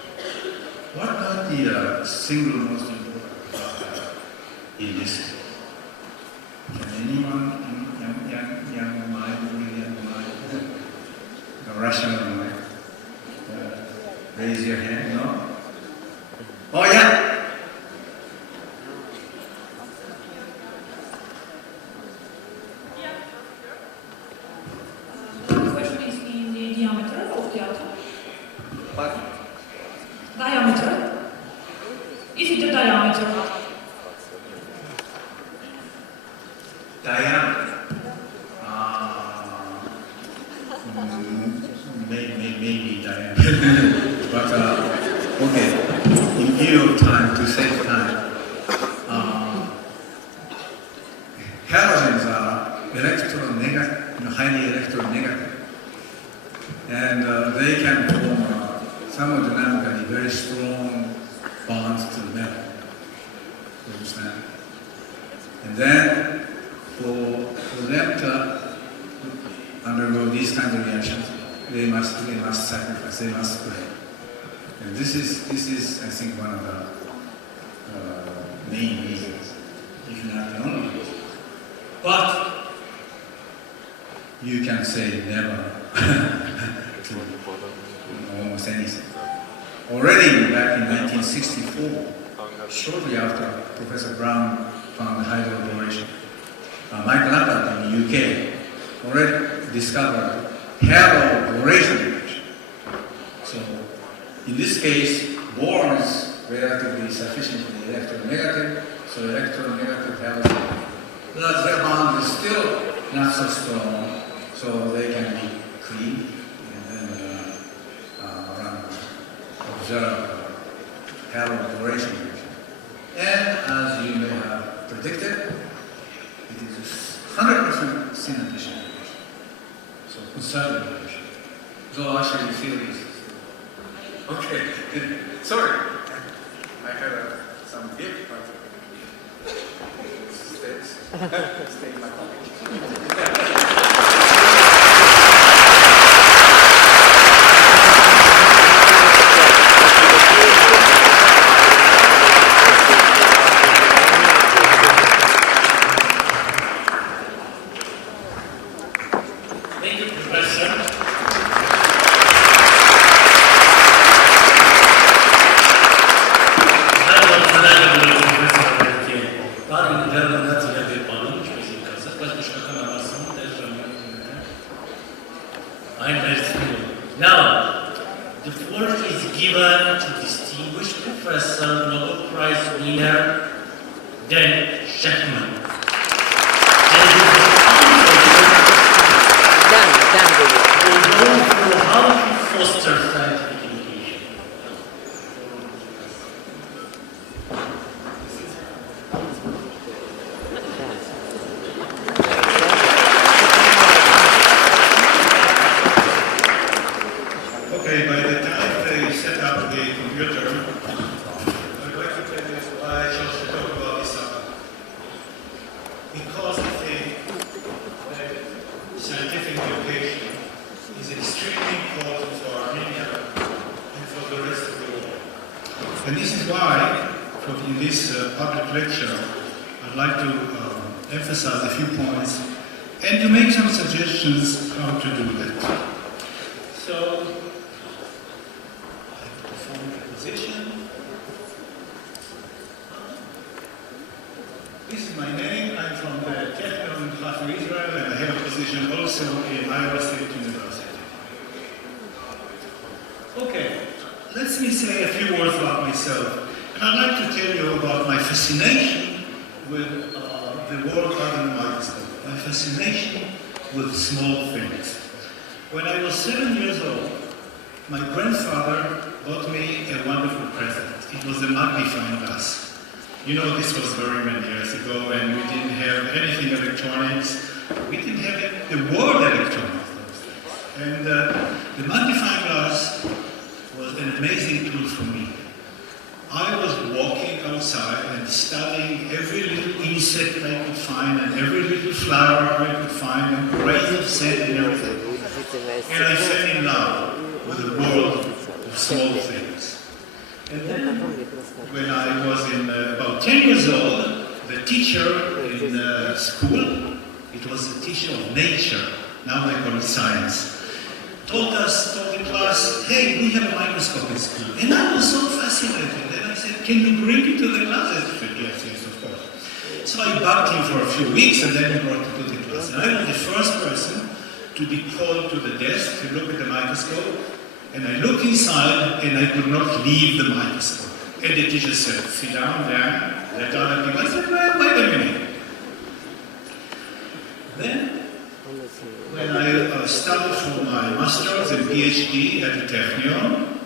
What might be the single most important factor in this? Can anyone, young mind, brilliant mind, a rational mind, raise your hand? No? Oh yeah! The question is in the diameter of the atom. What? Diameter. Is it the diameter? Diameter. Maybe diameter. But okay, in view of time, to save time, halogens are electronegative, highly electronegative. And they can form thermodynamically very strong bonds to the metal. You understand? And then for them to undergo these kinds of reactions, they must sacrifice, they must pray. And this is I think one of the main reasons, if not the only reason. But you can say never to almost anything. Already back in 1964, shortly after Professor Brown found the hydro operation, Michael Appel in the UK already discovered halo operation reaction. So in this case, boron is relatively sufficiently electronegative, so electronegative halos. But their bond is still not so strong, so they can be clean and then observe halo operation reaction. And as you may have predicted, it is 100% synergistic reaction, so conservative reaction. So actually the theory is okay. Sorry, I had some gift, but stay in my pocket. Now, the floor is given to distinguished Professor, Nobel Prize winner, Shechtman. For how to foster scientific education. Okay, by the time they set up the computer, I'd like to tell you why I chose to talk about this subject. Because I think that scientific education is extremely important for Armenia and for the rest of the world. And this is why, in this public lecture, I'd like to emphasize a few points and to make some suggestions how to do that. So, position. This is my name. I'm from the Ciechanover part of Israel, and I have a position also in Iowa State University. Okay, let me say a few words about myself. And I'd like to tell you about my fascination with the world under the microscope, my fascination with small things. When I was 7 years old, my grandfather bought me a wonderful present. It was a magnifying glass. You know, this was very many years ago, and we didn't have anything electronics. We didn't have the word electronics. And the magnifying glass was an amazing tool for me. I was walking outside and studying every little insect I could find and every little flower I could find and grains of sand and everything. And I fell in love with the world of small things. And then, when I was about 10 years old, the teacher in school, it was a teacher of nature, now they call it science, told the class, hey, we have a microscope in school. And I was so fascinated. And I said, can you bring it to the class? I said, yes, of course. So I bugged him for a few weeks, and then he brought it to the class. And I was the first person to be called to the desk to look at the microscope. And I looked inside, and I could not leave the microscope. And the teacher said, sit down there, let other people. I said, well, wait a minute. Then, when I studied for my master's and PhD at the Technion,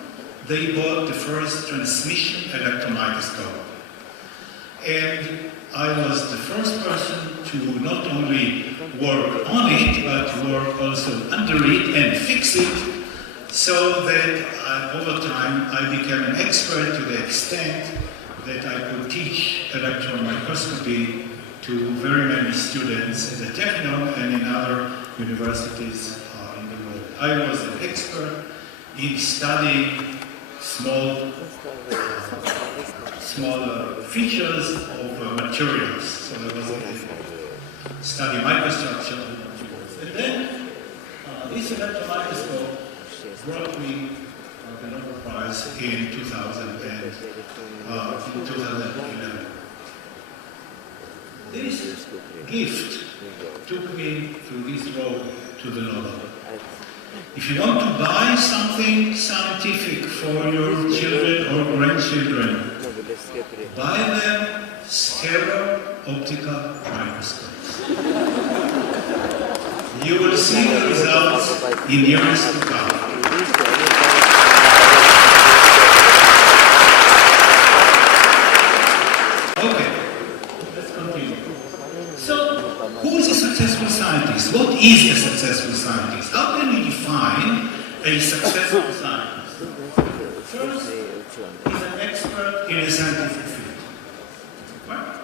they bought the first transmission electron microscope. And I was the first person to not only work on it, but work also under it and fix it So that over time I became an expert to the extent that I could teach electron microscopy to very many students at the Technion and in other universities in the world. I was an expert in studying small features of materials. So there was a study microstructure of materials. And then this electron microscope brought me the Nobel Prize in 2011. This gift took me through this road to the Nobel. If you want to buy something scientific for your children or grandchildren, buy them stereoptical microscopes. You will see the results in years to come. Okay, let's continue. So, who is a successful scientist? What is a successful scientist? How can we define a successful scientist? First, he's an expert in a scientific field. Right?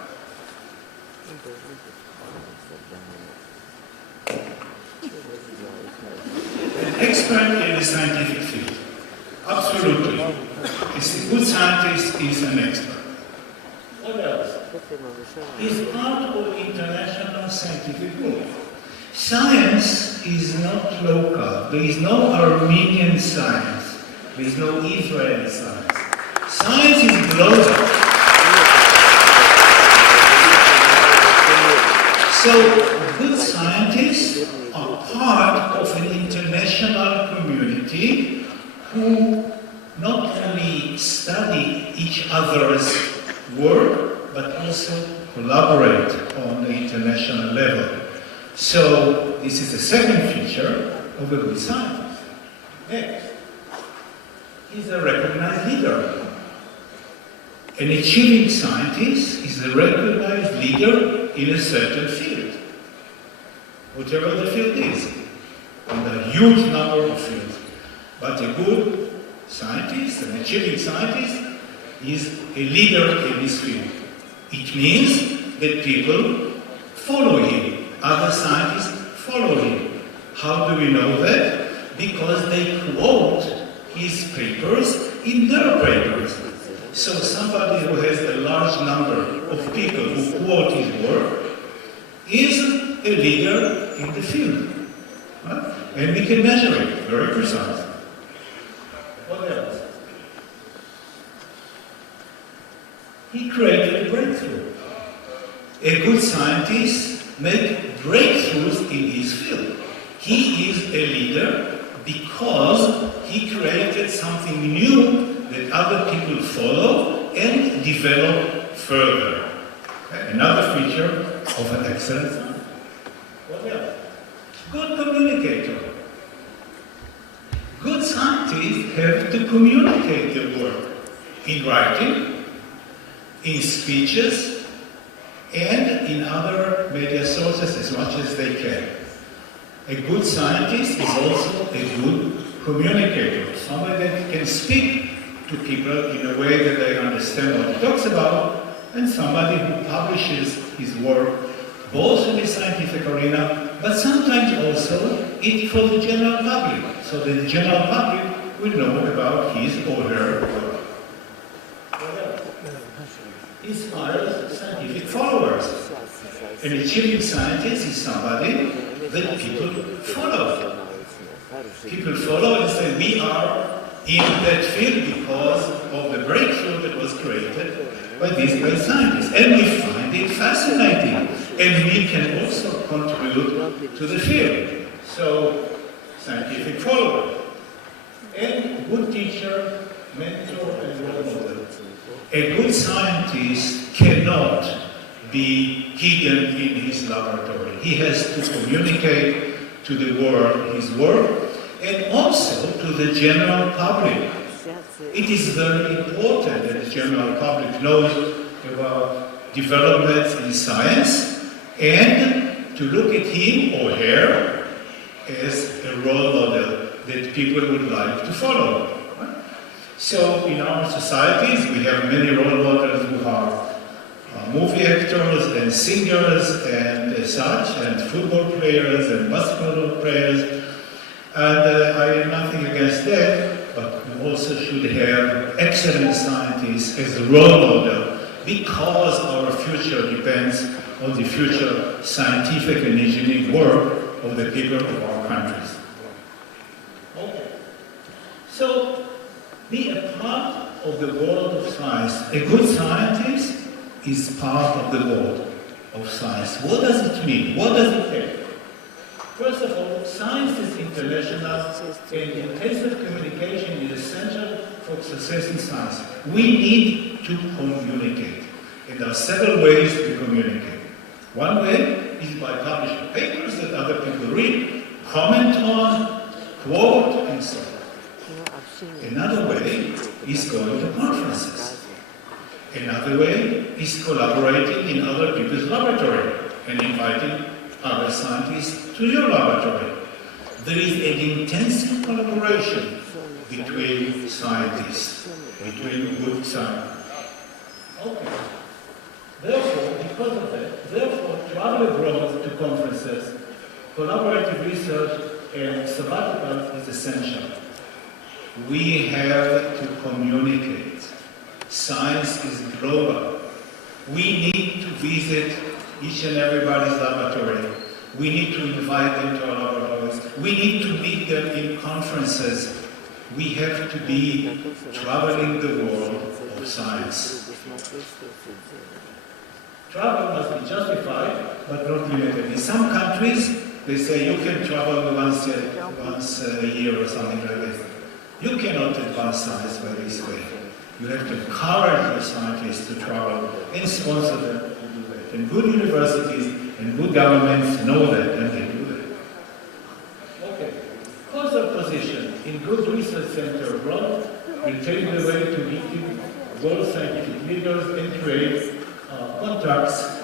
An expert in a scientific field. Absolutely. A good scientist is an expert. What else? Is part of international scientific group. Science is not local. There is no Armenian science. There is no Israeli science. Science is global. So, good scientists are part of an international community who not only study each other's work, but also collaborate on the international level. So, this is the second feature of a good scientist. Next, he's a recognized leader. An achieving scientist is a recognized leader in a certain field, whatever the field is, and a huge number of fields. But a good scientist, an achieving scientist, is a leader in his field. It means that people follow him, other scientists follow him. How do we know that? Because they quote his papers in their papers. So somebody who has a large number of people who quote his work is a leader in the field. Right? And we can measure it very precisely. What else? He created a breakthrough. A good scientist makes breakthroughs in his field. He is a leader because he created something new that other people follow and develop further. Okay? Another feature of an excellent scientist. What else? Good communicator. Good scientists have to communicate their work in writing, in speeches, and in other media sources as much as they can. A good scientist is also a good communicator, somebody that can speak to people in a way that they understand what he talks about, and somebody who publishes his work both in the scientific arena, but sometimes also for the general public, so that the general public will know about his or her work. Inspires scientific followers. An achieving scientist is somebody that people follow. People follow and say, we are in that field because of the breakthrough that was created by these great scientists. And we find it fascinating. And we can also contribute to the field. So, scientific follower. And good teacher, mentor, and role model. A good scientist cannot be hidden in his laboratory. He has to communicate to the world his work and also to the general public. It is very important that the general public knows about developments in science and to look at him or her as a role model that people would like to follow. Right? So in our societies, we have many role models who are movie actors and singers and such, and football players and basketball players. And I have nothing against that, but we also should have excellent scientists as a role model, because our future depends on the future scientific and engineering work of the people of our countries. Okay. So, be a part of the world of science. A good scientist is part of the world of science. What does it mean? What does it take? First of all, science is international, and intensive communication is essential for success in science. We need to communicate, and there are several ways to communicate. One way is by publishing papers that other people read, comment on, quote, and so on. Another way is going to conferences. Another way is collaborating in other people's laboratory and inviting other scientists to your laboratory. There is an intensive collaboration between scientists, between good scientists. Okay. Therefore, because of that, travel abroad to conferences, collaborative research, and sabbaticals is essential. We have to communicate. Science is global. We need to visit each and everybody's laboratory. We need to invite them to our laboratories. We need to meet them in conferences. We have to be traveling the world of science. Travel must be justified, but not limited. In some countries, they say you can travel once a year or something like that. You cannot advance science by this way. You have to encourage your scientists to travel and sponsor them to do that. And good universities and good governments know that, and they do that. Okay. Course of position in good research center abroad will take the way to meeting world scientific leaders and create contacts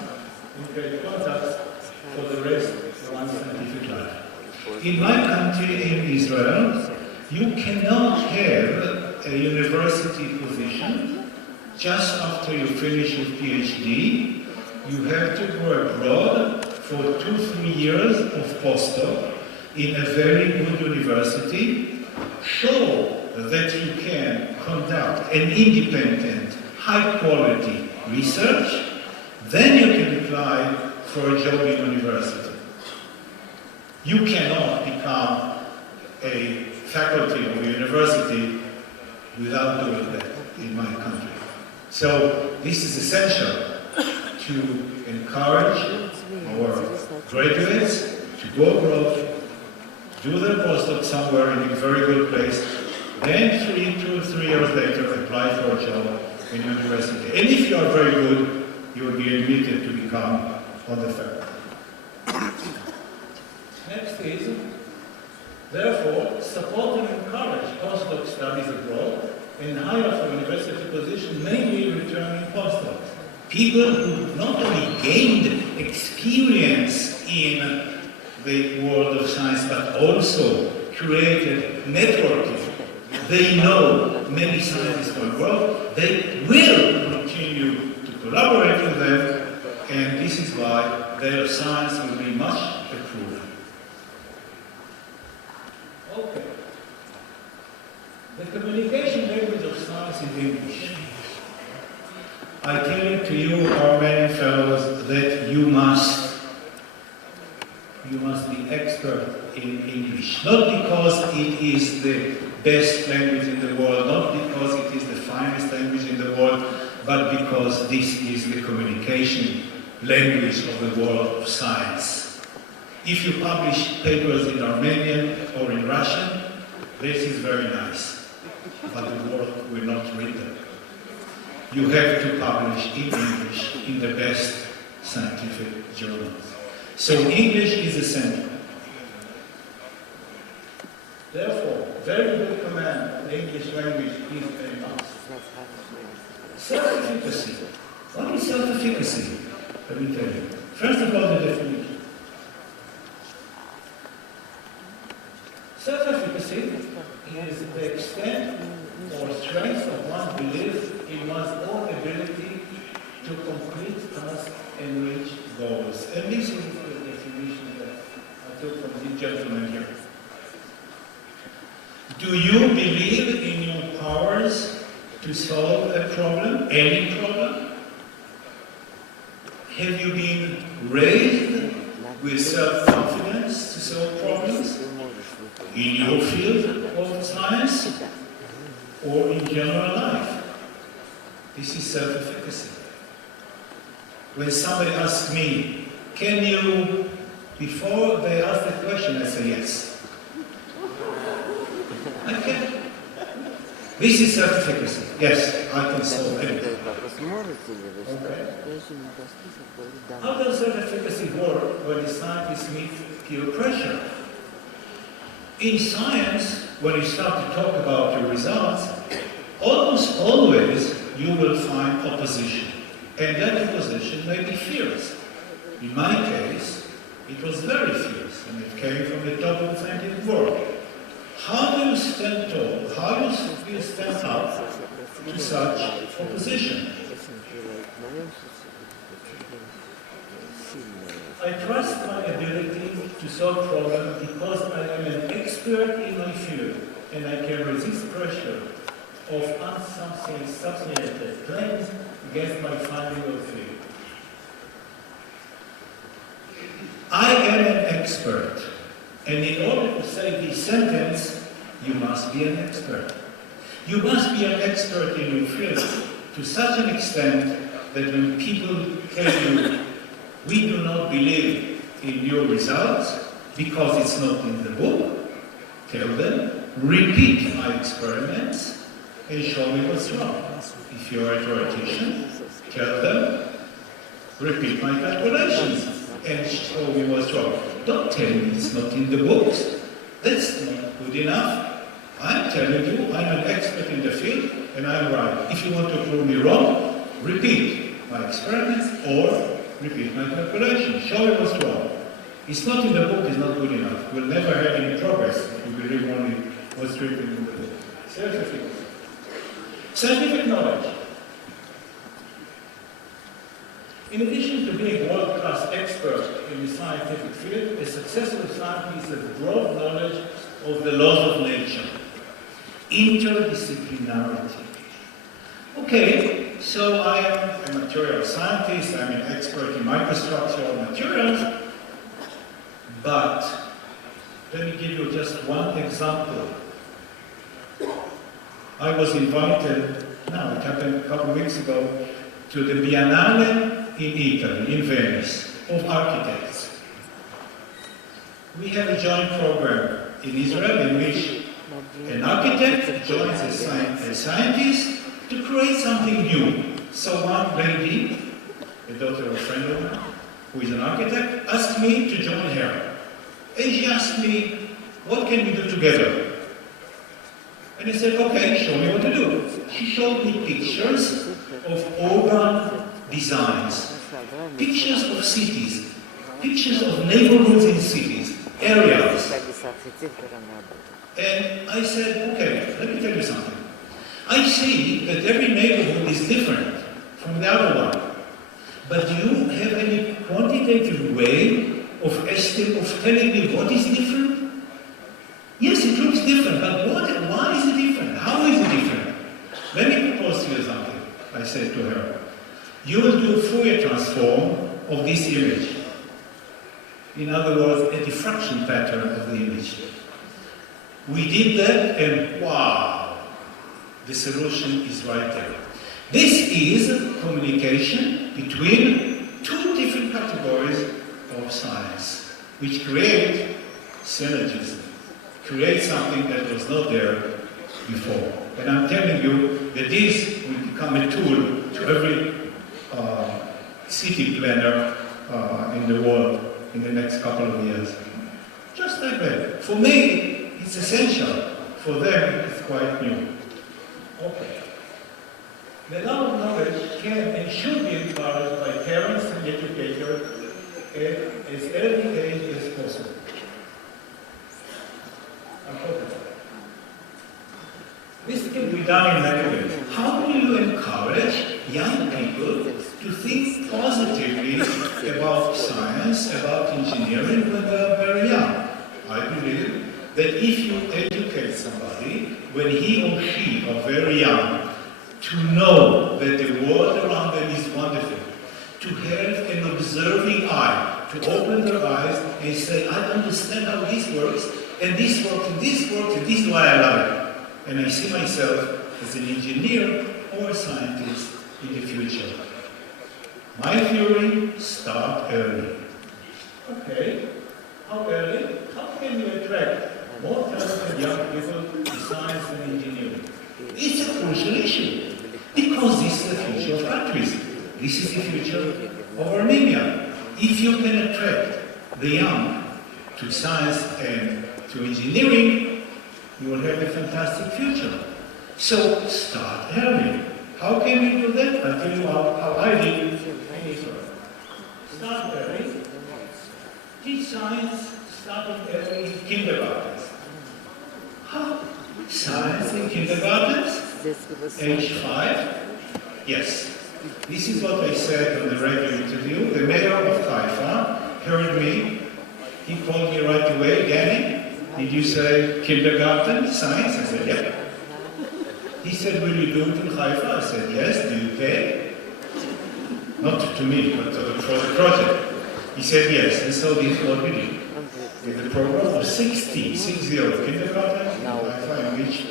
for the rest of one's scientific life. In my country, in Israel, you cannot have a university position just after you finish your PhD. You have to go abroad for 2-3 years of postdoc in a very good university, show that you can conduct an independent, high-quality research, then you can apply for a job in university. You cannot become a faculty of a university without doing that in my country. So this is essential to encourage our graduates to go abroad, do their postdoc somewhere in a very good place, then 2 or 3 years later apply for a job in university. And if you are very good, you will be admitted to become on the faculty. Next is, therefore, support and encourage postdoc studies abroad and hire for university position, mainly returning postdocs. People who not only gained experience in the world of science, but also created networking. They know many scientists from the world. They will continue to collaborate with them, and this is why their science will be much improved. Okay. The communication language of science is English. I tell to you, Armenian fellows, that you must be expert in English. Not because it is the best language in the world, not because it is the finest language in the world, but because this is the communication language of the world of science. If you publish papers in Armenian or in Russian, this is very nice, but the world will not read them. You have to publish in English in the best scientific journals. So English is essential. Therefore, very good command of the English language is a must. Self-efficacy. What is self-efficacy? Let me tell you. First of all, the definition. Self-efficacy is the extent or strength of one's belief in one's own ability to complete tasks and reach goals. And this is the definition that I took from this gentleman here. Do you believe in your powers to solve a problem, any problem? Have you been raised with self-confidence to solve problems in your field of science or in general life? This is self-efficacy. When somebody asks me, can you, before they ask the question, I say yes. I can. This is self-efficacy. Yes, I can solve anything. Okay. How does self-efficacy work when the scientists meet peer pressure? In science, when you start to talk about your results, almost always you will find opposition. And that opposition may be fierce. In my case, it was very fierce, and it came from the top of the scientific world. How do you stand tall? How do you stand up to such opposition? I trust my ability to solve problems because I am an expert in my field and I can resist pressure of unsubstantiated claims against my finding of field. I am an expert, and in order to say this sentence, you must be an expert. You must be an expert in your field to such an extent that when people tell you, we do not believe in your results because it's not in the book, tell them, repeat my experiments and show me what's wrong. If you're a theoretician, tell them, repeat my calculations and show me what's wrong. Don't tell me it's not in the books. That's not good enough. I'm telling you, I'm an expert in the field and I'm right. If you want to prove me wrong, repeat my experiments or repeat my calculations. Show me what's wrong. It's not in the book, it's not good enough. We'll never have any progress if we believe only what's written in the book. Self-efficacy. Scientific knowledge. In addition to being a world-class expert in the scientific field, a successful scientist has broad knowledge of the laws of nature. Interdisciplinarity. Okay, so I am a material scientist, I'm an expert in microstructural materials, but let me give you just one example. I was invited, now it happened a couple of weeks ago, to the Biennale in Italy, in Venice, of architects. We have a joint program in Israel in which an architect joins a scientist to create something new. So one lady, a daughter of a friend of mine, who is an architect, asked me to join her. And she asked me, what can we do together? And I said, okay, show me what to do. She showed me pictures of urban designs, pictures of cities, pictures of neighborhoods in cities, areas. And I said, okay, let me tell you something. I see that every neighborhood is different from the other one. But do you have any quantitative way of telling me what is different? Yes, it looks different, but why is it different? How is it different? Let me propose to you something, I said to her. You will do a Fourier transform of this image. In other words, a diffraction pattern of the image. We did that and wow, the solution is right there. This is communication between two different categories of science, which create synergism, create something that was not there before. And I'm telling you that this will become a tool to every city planner in the world in the next couple of years. Just like that. For me, it's essential. For them, it's quite new. Okay. The love of knowledge can and should be encouraged by parents and educators at as early age as possible. can be done in many ways. How do you encourage young people to think positively about science, about engineering when they are very young? I believe that if you educate somebody when he or she are very young to know that the world around them is wonderful, to have an observing eye, to open their eyes and say, I understand how this works, and this works, and this works, and this is why I love it. And I see myself as an engineer or a scientist in the future. My theory, start early. Okay, how early? How can you attract more talented young people to science and engineering? It's a crucial issue, because this is the future of countries. This is the future of Armenia. If you can attract the young to science and to engineering, you will have a fantastic future. So start early. How can we do that? I'll tell you how I did it. Start early. Teach science starting early in kindergartens. How? Science in kindergartens? Age 5? Yes. This is what I said on the radio interview. The mayor of Haifa heard me. He called me right away. Danny, did you say kindergarten, science? I said, yeah. He said, will you do it in Haifa? I said, yes. Do you pay? Not to me, but to the project. He said, yes. And so this is what we did. With a program of 60 kindergarten in Haifa, in which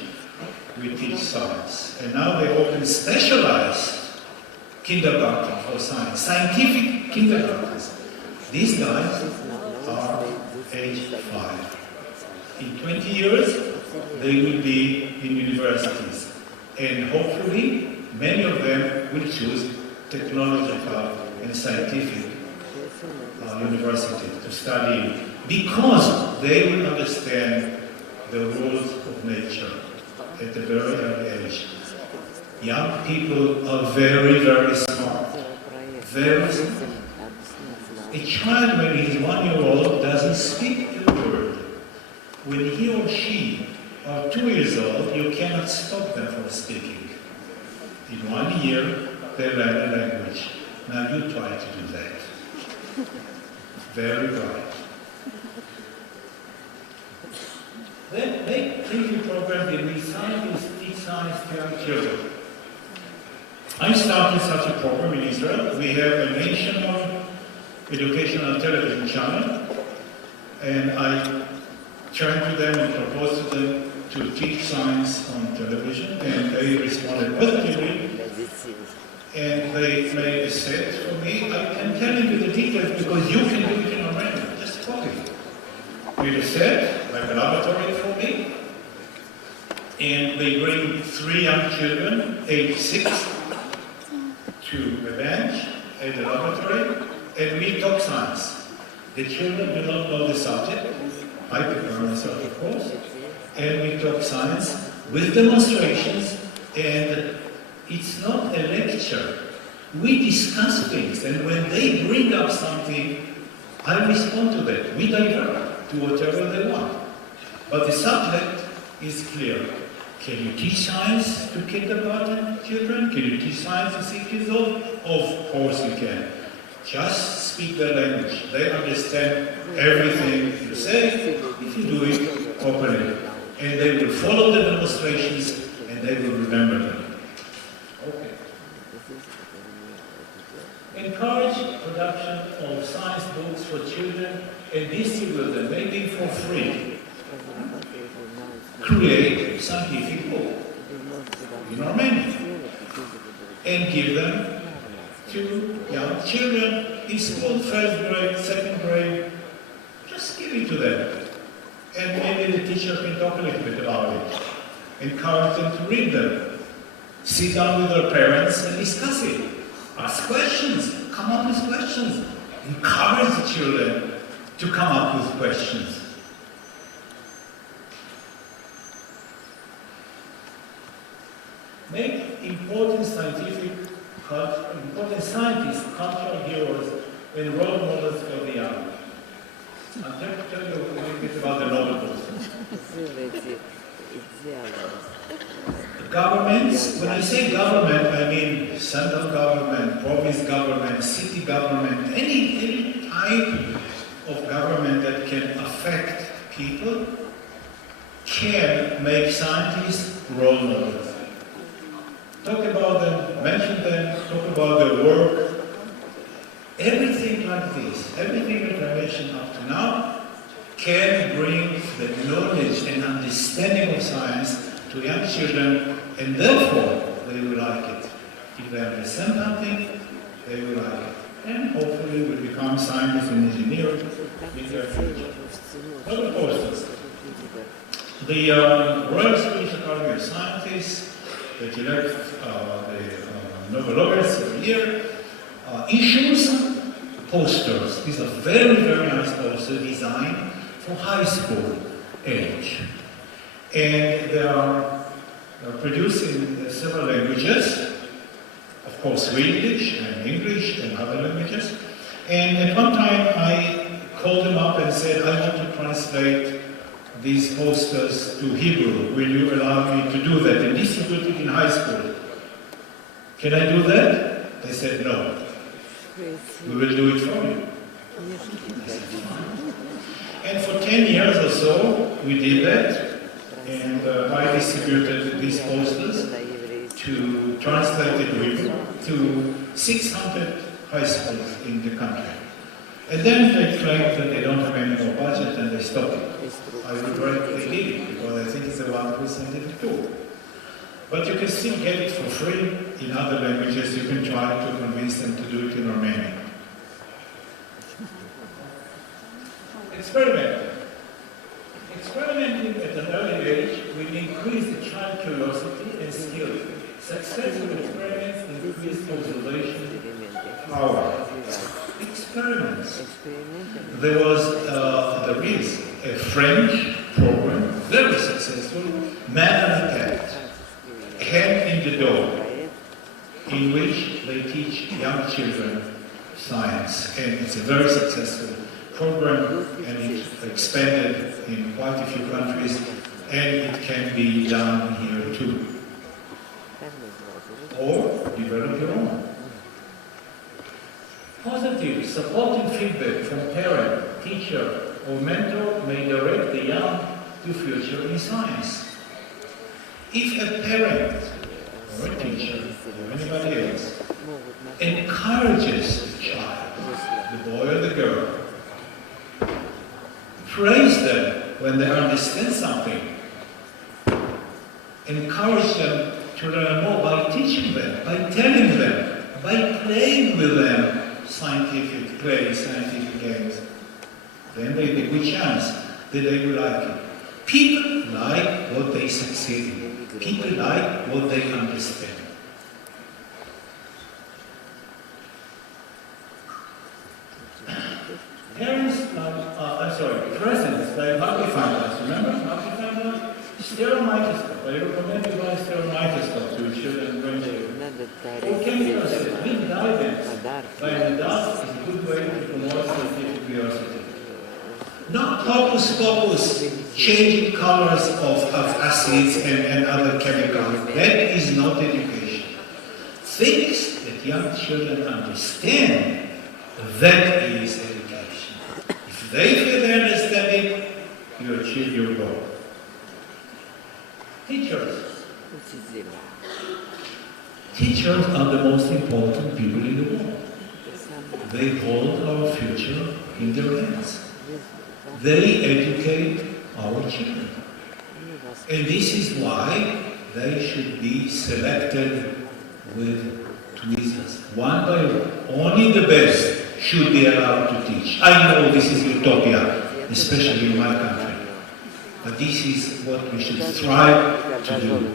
we teach science. And now they open specialized kindergarten for science, scientific kindergartens. These guys are age 5. In 20 years, they will be in universities. And hopefully, many of them will choose technological and scientific university to study, because they will understand the rules of nature at a very early age. Young people are very, very smart. Very smart. A child, when he's 1 year old, doesn't speak a word. When he or she are 2 years old, you cannot stop them from speaking. In 1 year, they learn a language. Now you try to do that. Very bright. Then make thinking programs in which scientists teach science to young children. I started such a program in Israel. We have a national educational television channel, and I turned to them and proposed to them to teach science on television, and they responded positively. And they made a set for me. I can tell you the details because you can do it in Armenia. Just copy it. Made a set, like a laboratory for me, and they bring 3 young children, age 6, to a bench at the laboratory, and we talk science. The children do not know the subject. I prepare myself, of course, and we talk science with demonstrations, and it's not a lecture. We discuss things, and when they bring up something, I respond to that. We divert to whatever they want. But the subject is clear. Can you teach science to kindergarten children? Can you teach science to 6 years old? Of course you can. Just speak their language. They understand everything you say if you do it properly. And they will follow the demonstrations and they will remember them. Okay. Encourage production of science books for children and distribute them, maybe for free. Create scientific book in Armenia and give them to young children in school, 1st grade, 2nd grade. Just give it to them. And maybe the teacher can talk a little bit about it. Encourage them to read them. Sit down with their parents and discuss it. Ask questions. Come up with questions. Encourage the children to come up with questions. Make important scientists, cultural heroes, and role models for the young. I'm going to tell you a little bit about the Nobel Prize. Governments, when I say government, I mean central government, province government, city government, any type of government that can affect people can make scientists role models. Talk about them, mention them, talk about their work. Everything like this, everything that I mentioned up to now can bring the knowledge and understanding of science to young children, and therefore they will like it. If they understand something, they will like it. And hopefully will become scientists and engineers in their future. Other posters. The Royal Swedish Academy of Sciences that elect the Nobel laureates every year issues posters. These are very, very nice posters designed for high school age. And they are produced in several languages, of course Swedish and English and other languages. And at one time I called them up and said, I want to translate these posters to Hebrew. Will you allow me to do that and distribute it in high school? Can I do that? They said, no. We will do it for you. I said, fine. And for 10 years or so, we did that. And I distributed these posters to translate it to 600 high schools in the country. And then they claimed that they don't have any more budget and they stopped it. I regret they did it because I think it's the one who sent it to. But you can still get it for free in other languages. You can try to convince them to do it in Romanian. Experiment. Experimenting at an early age will increase the child's curiosity and skill. Successful experiments increase observation power. Experiments. There is a French program, very successful, Man and a Cat, Hand in the Door, in which they teach young children science. And it's a very successful program, and it's expanded in quite a few countries, and it can be done here too. Or develop your own. Positive, supporting feedback from parent, teacher, or mentor may direct the young to future in science. If a parent, or a teacher, or anybody else, encourages the child, the boy or the girl, praise them when they understand something, encourage them to learn more by teaching them, by telling them, by playing with them scientific plays, scientific games, then there's a good chance that they will like it. People like what they succeed in. People like what they understand. Parents, presents like magnifying remember magnifying glass? Stereomicroscope. I recommend you buy stereomicroscope to children and grandchildren. Or chemical with guidance by an adult is a good way to promote scientific curiosity. Not hocus pocus, changing colors of acids and other chemicals. That is not education. Things that young children understand, that is education. If they feel they understand it, you achieve your goal. Teachers. Teachers are the most important people in the world. They hold our future in their hands. They educate our children. And this is why they should be selected with tweezers, one by one. Only the best should be allowed to teach. I know this is utopia, especially in my country. But this is what we should strive to do.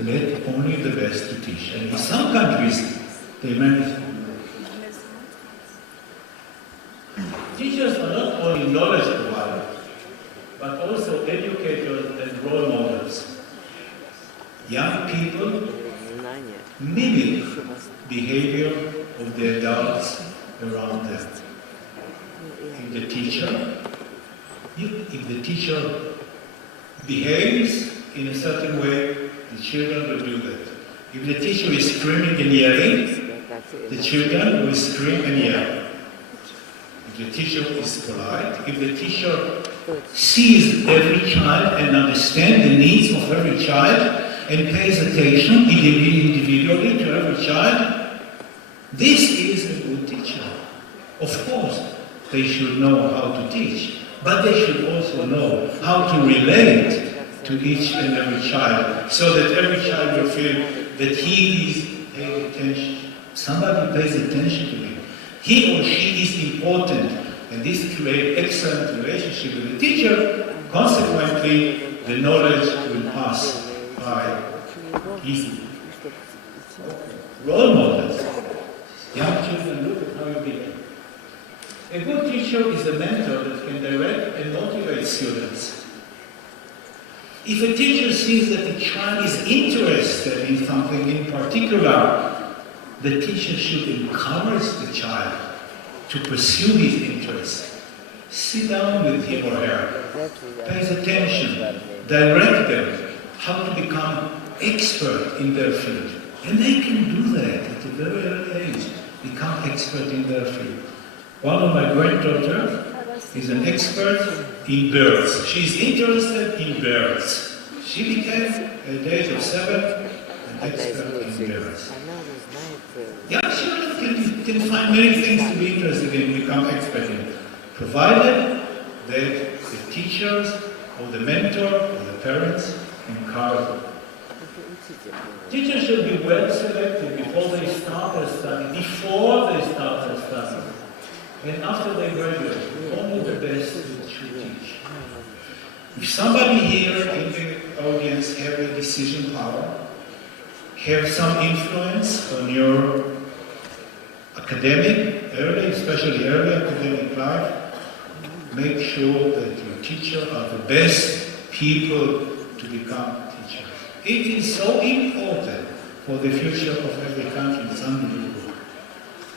Let only the best to teach. And in some countries, they manage. Teachers are not only knowledge providers, but also educators and role models. Young people mimic behavior of the adults around them. If the teacher behaves in a certain way, the children will do that. If the teacher is screaming and yelling, the children will scream and yell. If the teacher is polite, if the teacher sees every child and understands the needs of every child and pays attention individually to every child, this is a good teacher. Of course, they should know how to teach, but they should also know how to relate to each and every child, so that every child will feel that he is paying attention. Somebody pays attention to him. He or she is important, and this creates excellent relationship with the teacher. Consequently, the knowledge will pass by easily. Role models. Young children, look at how you behave. A good teacher is a mentor that can direct and motivate students. If a teacher sees that the child is interested in something in particular, the teacher should encourage the child to pursue his interest. Sit down with him or her, pay attention, direct them how to become expert in their field. And they can do that at a very early age, become expert in their field. One of my granddaughters is an expert in birds. She's interested in birds. She became, at the age of 7, an expert in birds. Young children can find many things to be interested in, become expert in, provided that the teachers or the mentor or the parents encourage them. Teachers should be well selected before they start their study, and after they graduate. Only the best should teach. If somebody here in the audience have a decision power, have some influence on your academic, especially early academic life, make sure that your teachers are the best people to become teachers. It is so important for the future of every country. It's unbelievable.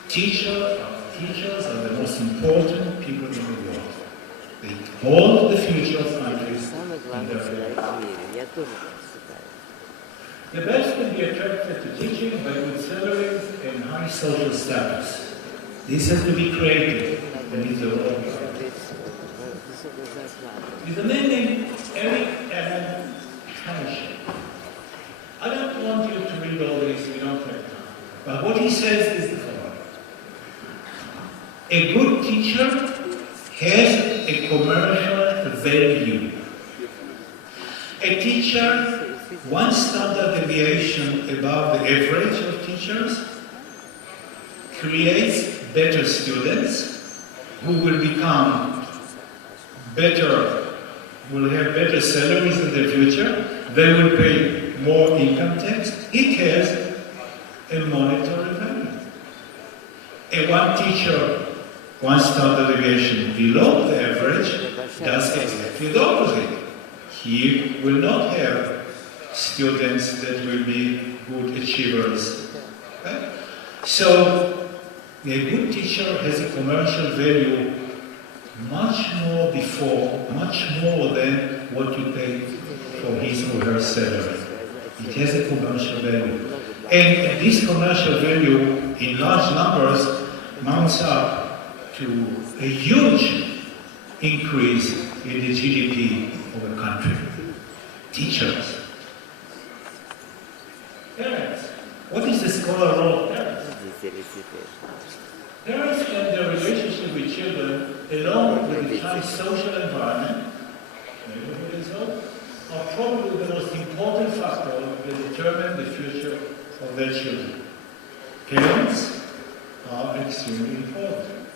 Teachers are the most important people in the world. They hold the future of countries in their hands. The best can be attracted to teaching by good salaries and high social status. This has to be created and is a role of artists. There's a man named Yerevan State. I don't want you to read all this, we don't have time. But what he says is the following. A good teacher has a commercial value. A teacher, one standard deviation above the average of teachers, creates better students who will become better, will have better salaries in the future, they will pay more income tax. It has a monetary value. A one teacher, one standard deviation below the average, does exactly the opposite. He will not have students that will be good achievers. Okay? So, a good teacher has a commercial value much more than what you pay for his or her salary. It has a commercial value. And this commercial value in large numbers mounts up to a huge increase in the GDP of a country. Teachers. Parents. What is the scholar role of parents? Parents and their relationship with children, along with the child's social environment, neighborhood and so, are probably the most important factor that determine the future of their children. Parents are extremely important.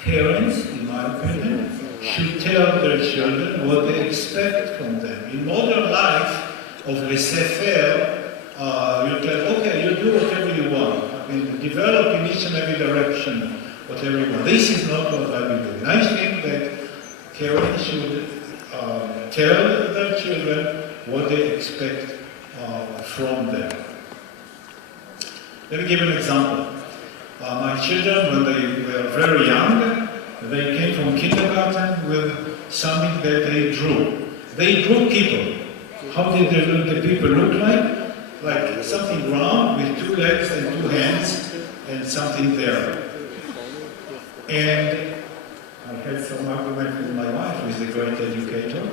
Parents, in my opinion, should tell their children what they expect from them. In modern life of laissez-faire, you tell, okay, you do whatever you want. I mean, develop in each and every direction whatever you want. This is not what I will do. And I think that parents should tell their children what they expect from them. Let me give an example. My children, when they were very young, they came from kindergarten with something that they drew. They drew people. How did the people look like? Like something round with 2 legs and 2 hands and something there. And I had some argument with my wife, who is a great educator.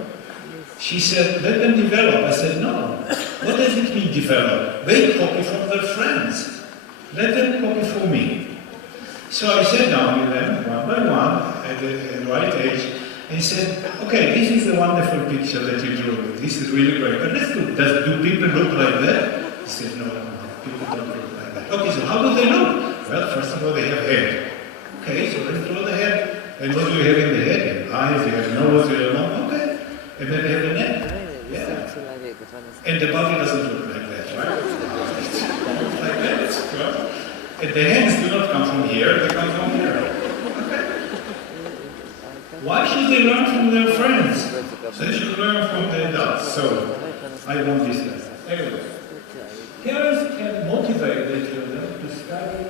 She said, let them develop. I said, no. What does it mean develop? They copy from their friends. Let them copy from me. So I sat down with them, one by one, at the right age, and said, okay, this is a wonderful picture that you drew. This is really great. But let's do, do people look like that? He said, no, people don't look like that. Okay, so how do they look? Well, first of all, they have hair. Okay, so let's draw the head. And what do you have in the head? You have eyes, you have nose, you have mouth. Okay. And then they have the neck. Yeah. And the body doesn't look like that, right? It's like that, right? And the hands do not come from here, they come from here. Okay. Why should they learn from their friends? They should learn from the adults. So, I want this lesson. Anyway, parents can motivate their children to study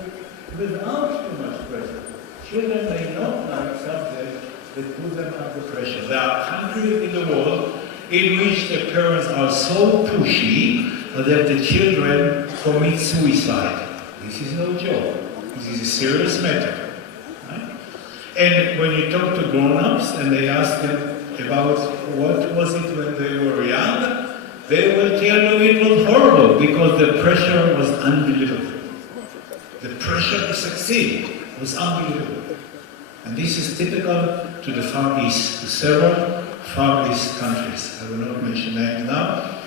without too much pressure. Children may not like subjects that put them under pressure. There are countries in the world in which the parents are so pushy that the children commit suicide. This is no joke. This is a serious matter. Right? And when you talk to grown-ups and they ask them about what was it when they were young, they will tell you it was horrible because the pressure was unbelievable. The pressure to succeed was unbelievable. And this is typical to the Far East, to several Far East countries. I will not mention names now.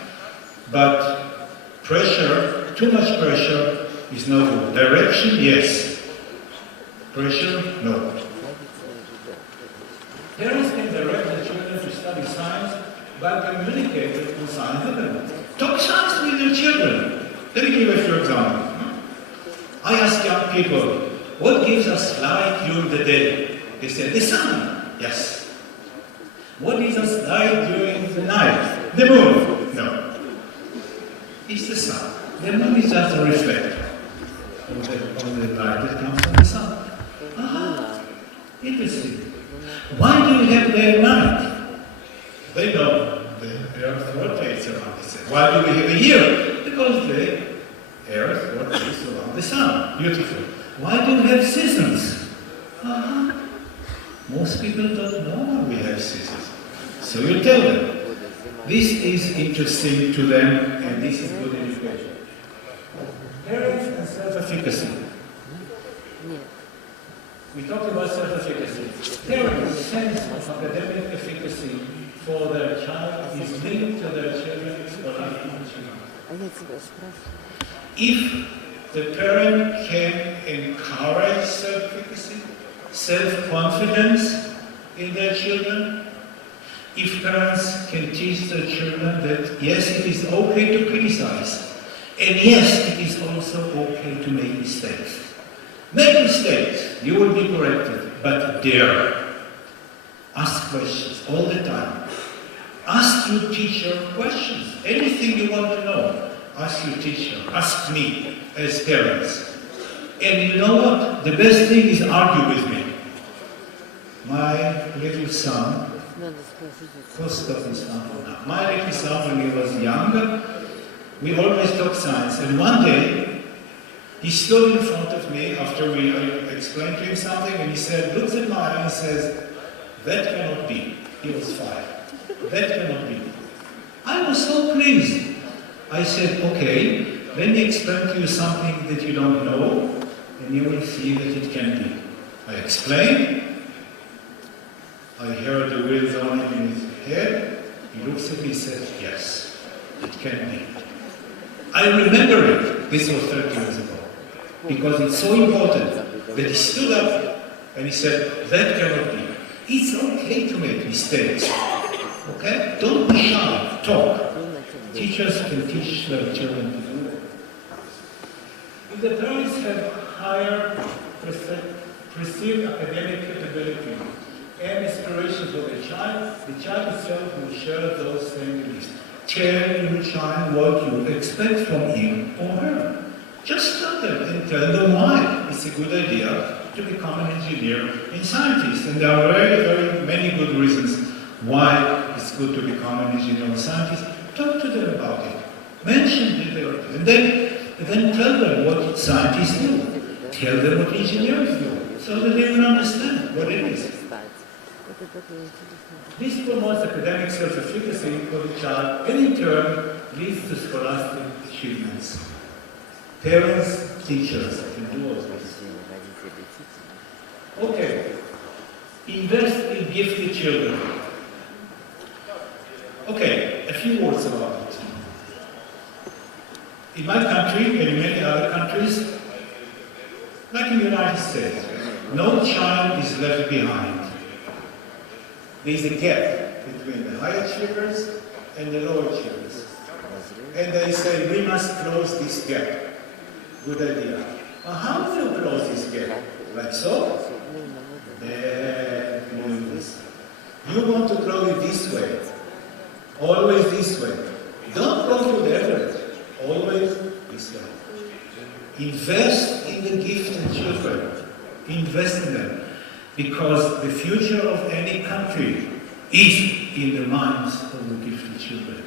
But pressure, too much pressure, is no good. Direction, yes. Pressure, no. Parents can direct their children to study science by communicating on science evidence. Talk science with your children. Let me give you a few examples. I ask young people, what gives us light during the day? They say, the sun. Yes. What gives us light during the night? The moon. No. It's the sun. The moon is just a reflector of the light that comes from the sun. Aha. Interesting. Why do you have day and night? They know the earth rotates around the sun. Why do we have a year? Because the earth rotates around the sun. Beautiful. Why do we have seasons? Most people don't know why we have seasons. So you tell them. This is interesting to them and this is good education. Parents and self-efficacy. We talked about self-efficacy. Parents' sense of academic efficacy for their child is linked to their children's scholarly achievement. If the parent can encourage self-efficacy, self-confidence in their children, if parents can teach their children that yes, it is okay to criticize, and yes, it is also okay to make mistakes. Make mistakes, you will be corrected, but dare. Ask questions all the time. Ask your teacher questions. Anything you want to know, ask your teacher, ask me as parents. And you know what? The best thing is argue with me. My little son, my little son when he was young, we always talk science. And one day, he stood in front of me after I explained to him something, and he said, looks at my eye and says, that cannot be. He was 5. That cannot be. I was so pleased. I said, okay, let me explain to you something that you don't know, and you will see that it can be. I explained. I heard the wheels on in his head. He looks at me and says, yes, it can be. I remember it. This was 30 years ago. Because it's so important that he stood up and he said, that cannot be. It's okay to make mistakes. Okay? Don't be shy. Talk. Teachers can teach their children to do that. If the parents have higher perceived academic capability and aspirations of the child itself will share those same beliefs. Tell your child what you expect from him or her. Just tell them and tell them why it's a good idea to become an engineer and scientist. And there are very, very many good reasons why it's good to become an engineer and scientist. Talk to them about it. Mention it, and then tell them what scientists do. Tell them what engineers do, so that they will understand what it is. This promotes academic self-efficacy for the child and in turn leads to scholastic achievements. Parents, teachers can do all this. Okay, invest in gifted children. Okay, a few words about it. In my country and in many other countries, like in the United States, no child is left behind. There is a gap between the high achievers and the low achievers. And they say, we must close this gap. Good idea. Well, how do you close this gap? Like so? You want to close it this way. Always this way. Don't go to the average. Always this way. Invest in the gifted children. Invest in them. Because the future of any country is in the minds of the gifted children.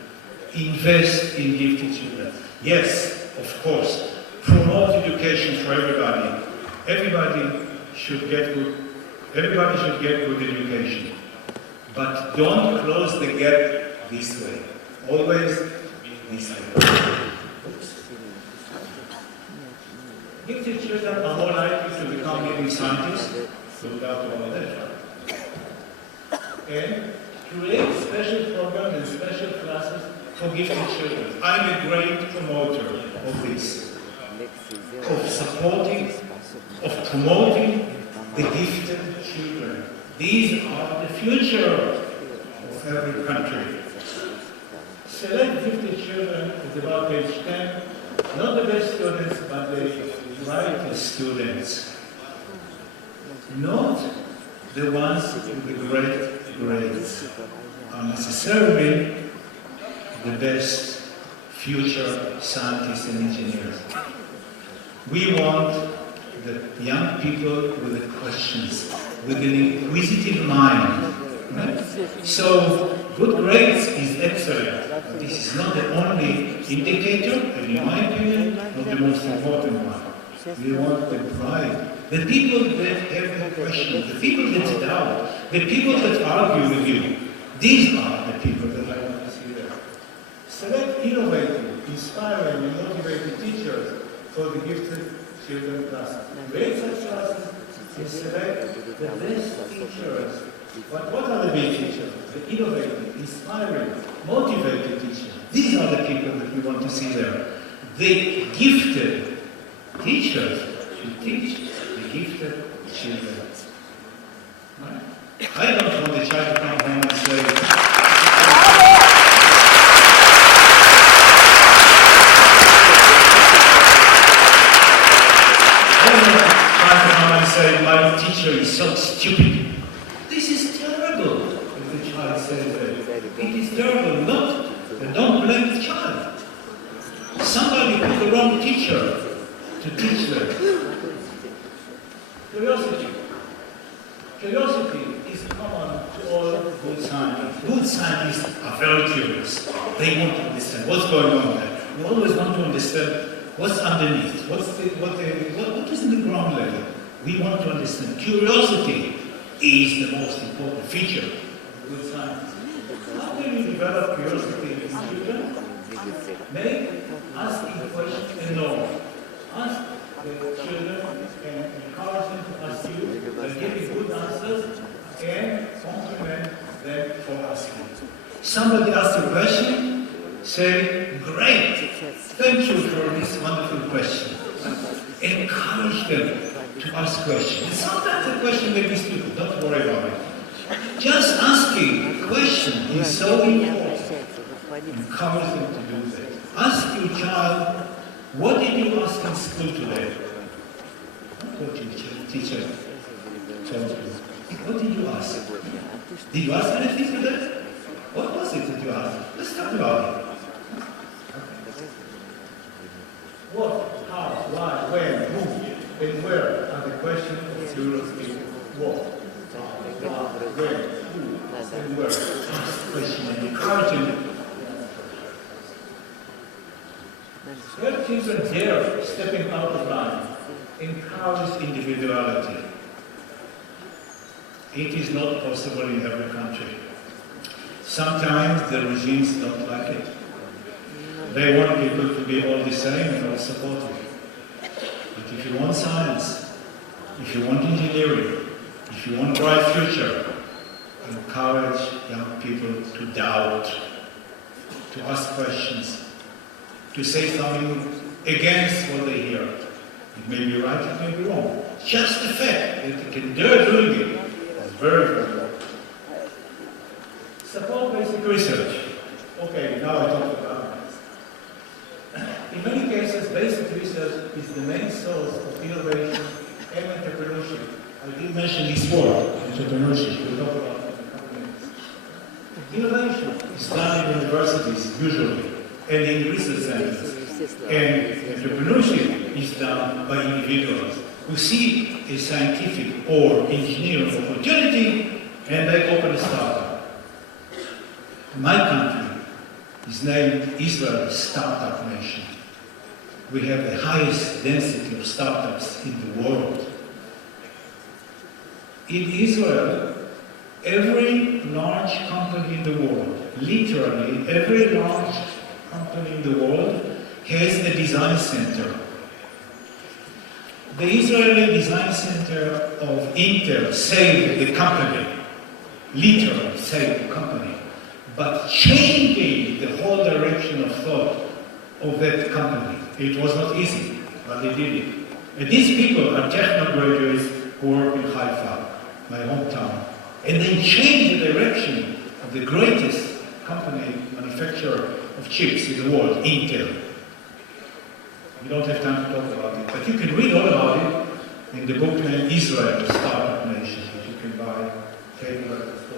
Invest in gifted children. Yes, of course. Promote education for everybody. Everybody should get good education. But don't close the gap this way. Always this way. Gifted children are more likely to become leading scientists, so without all that. And create special programs and special classes for gifted children. I'm a great promoter of this, of supporting, of promoting the gifted children. These are the future of every country. Select gifted children at about age 10, not the best students, but the brightest students. Not the ones with the great grades are necessarily the best future scientists and engineers. We want the young people with the questions, with an inquisitive mind. Right? So, good grades is excellent. But this is not the only indicator, and in my opinion, not the most important one. We want the bright, the people that have no questions, the people that doubt, the people that argue with you. These are the people that I want to see there. Select innovative, inspiring, and motivated teachers for the gifted children classes. Create such classes and select the best teachers. But what are the best teachers? The innovative, inspiring, motivated teachers. These are the people that we want to see there. The gifted teachers should teach the gifted children. Right? I don't want the child to come home and say, my teacher is so stupid. This is terrible, if the child says that. It is terrible, don't blame the child. Somebody put the wrong teacher to teach them. Curiosity. Curiosity is common to all good scientists. Good scientists are very curious. They want to understand what's going on there. We always want to understand what's underneath, what is in the ground level. We want to understand. Curiosity is the most important feature of good science. How can you develop curiosity in children? Make asking questions a norm. Ask the children and encourage them to ask you, and give good answers, and compliment them for asking. Somebody asks a question, say, great, thank you for this wonderful question. Encourage them to ask questions. Sometimes the question may be stupid, don't worry about it. Just asking a question is so important. Encourage them to do that. Ask your child, what did you ask in school today? What did your teacher told you? What did you ask? Did you ask anything today? What was it that you asked? Let's talk about it. What, how, why, when, who, and where are the questions of curiosity? What, how, when, who, and where? Ask the question and encourage them. Where children dare stepping out of line encourage individuality. It is not possible in every country. Sometimes the regimes don't like it. They want people to be all the same and all supportive. But if you want science, if you want engineering, if you want a bright future, encourage young people to doubt, to ask questions, to say something against what they hear. It may be right, it may be wrong. Just the fact that you can dare doing it is very, very important. Support basic research. Okay, now I talk about this. In many cases, basic research is the main source of innovation and entrepreneurship. I did mention this word, entrepreneurship. We'll talk about it in a couple minutes. Innovation is done in universities, usually, and in research centers. And entrepreneurship is done by individuals who see a scientific or engineering opportunity and they open a startup. My country is named Israel Startup Nation. We have the highest density of startups in the world. In Israel, every large company in the world, literally every large company in the world, has a design center. The Israeli Design Center of Intel saved the company, literally saved the company, but changing the whole direction of thought of that company. It was not easy, but they did it. And these people are techno graduates who work in Haifa, my hometown. And they changed the direction of the greatest company, manufacturer of chips in the world, Intel. We don't have time to talk about it, but you can read all about it in the book named Israel, the Startup Nation, which you can buy, paperback, or so.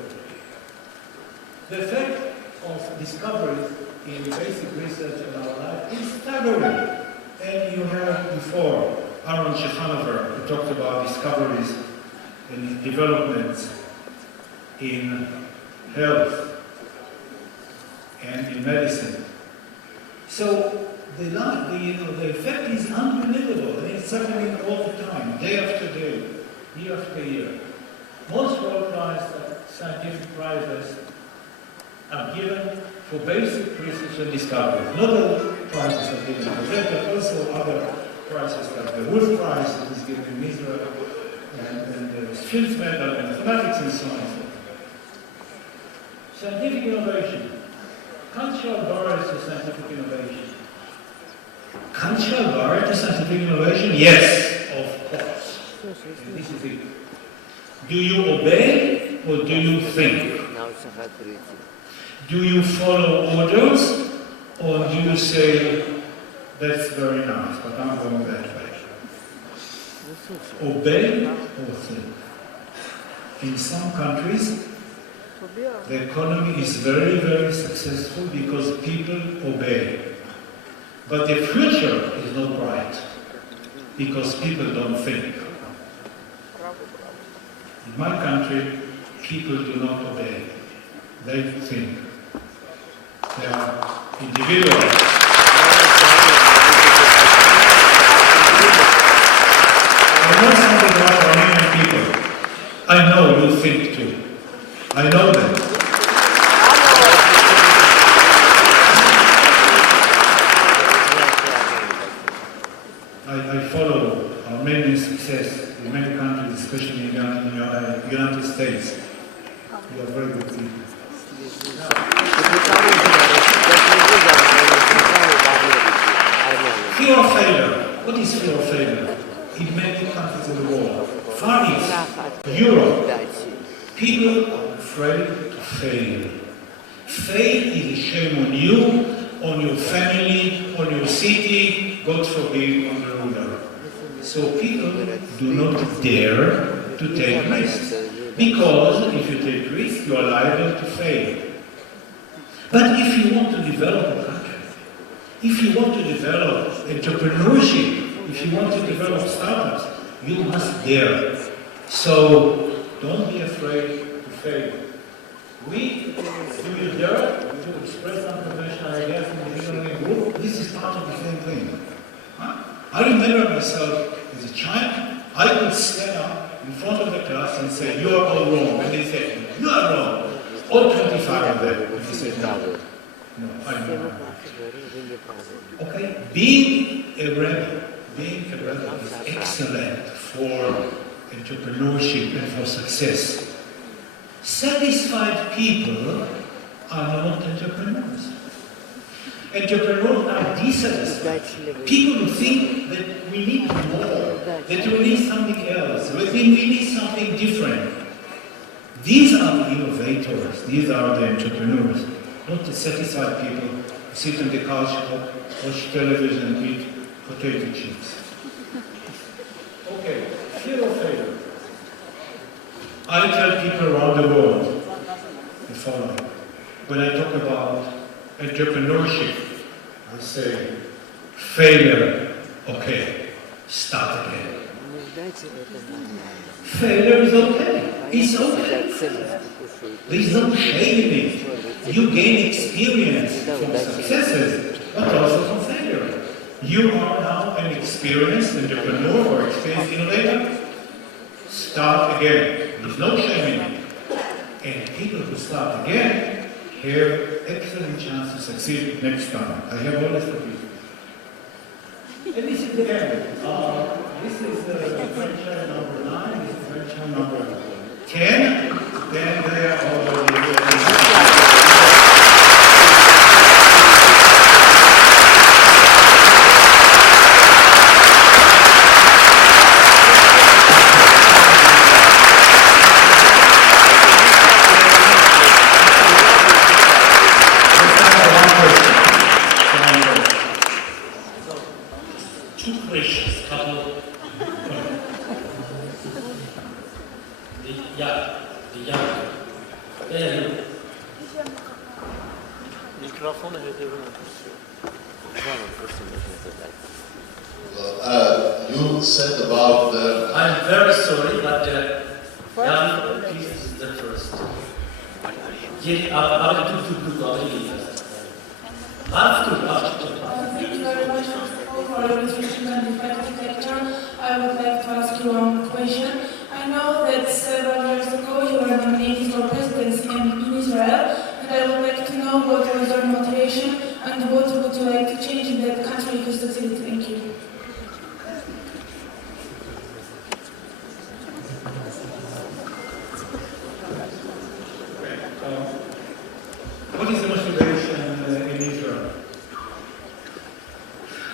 The effect of discoveries in basic research in our life is staggering. And you heard before Aaron Shechtman, who talked about discoveries and developments in health and in medicine. So the effect is unbelievable, and it's happening all the time, day after day, year after year. Most World Prize scientific prizes are given for basic research and discovery. Nobel Prizes are given for that, but also other prizes like the Wolf Prize that is given in Israel, and the Fields Medal in mathematics and so on and so forth. Scientific innovation. Cultural barriers to scientific innovation. Cultural barrier to scientific innovation? Yes, of course. And this is it. Do you obey or do you think? Do you follow orders or do you say, that's very nice, but I'm going that way? Obey or think? In some countries, the economy is very, very successful because people obey. But the future is not bright because people don't think. In my country, people do not obey. They think. They are individuals. I know something about Armenian people. I know you think too. I know them. I follow Armenian success in many countries, especially in the United States. You are very good people. Fear of failure. What is fear of failure? In many countries in the world, Far East, Europe, people are afraid to fail. Fail is a shame on you, on your family, on your city, God forbid, on the ruler. So people do not dare to take risks. Because if you take risks, you are liable to fail. But if you want to develop a country, if you want to develop entrepreneurship, if you want to develop startups, you must dare. So don't be afraid to fail. We, do you dare to express unconventional ideas in the Israeli group? This is part of the same thing. Huh? I remember myself as a child, I could stand up in front of the class and say, you are all wrong. And they said, you are wrong. All 25 of them. And they said, no. No, I'm not. Okay? Being a rebel is excellent for entrepreneurship and for success. Satisfied people are not entrepreneurs. Entrepreneurs are dissatisfied. People who think that we need more, that we need something else, that we need something different. These are the innovators, these are the entrepreneurs, not the satisfied people who sit on the couch, watch television and eat potato chips. Okay, fear or failure. I tell people around the world the following. When I talk about entrepreneurship, I say, failure, okay, start again. Failure is okay. It's okay. There's no shame in it. You gain experience from successes, but also from failure. You are now an experienced entrepreneur or experienced innovator. Start again. There's no shame in it. And people who start again have excellent chance to succeed next time. I have always for you. And this is the end. This is differential number 9, this is differential number 10. Then they are already you said about the... I'm very sorry, but young piece is the first. Thank you very much for your presentation and the effective lecture. I would like to ask you one question. I know that several years ago you were nominated for presidency in Israel, and I would like to know what was your motivation and what would you like to change in that country if you succeed. Thank you. What is the motivation in Israel?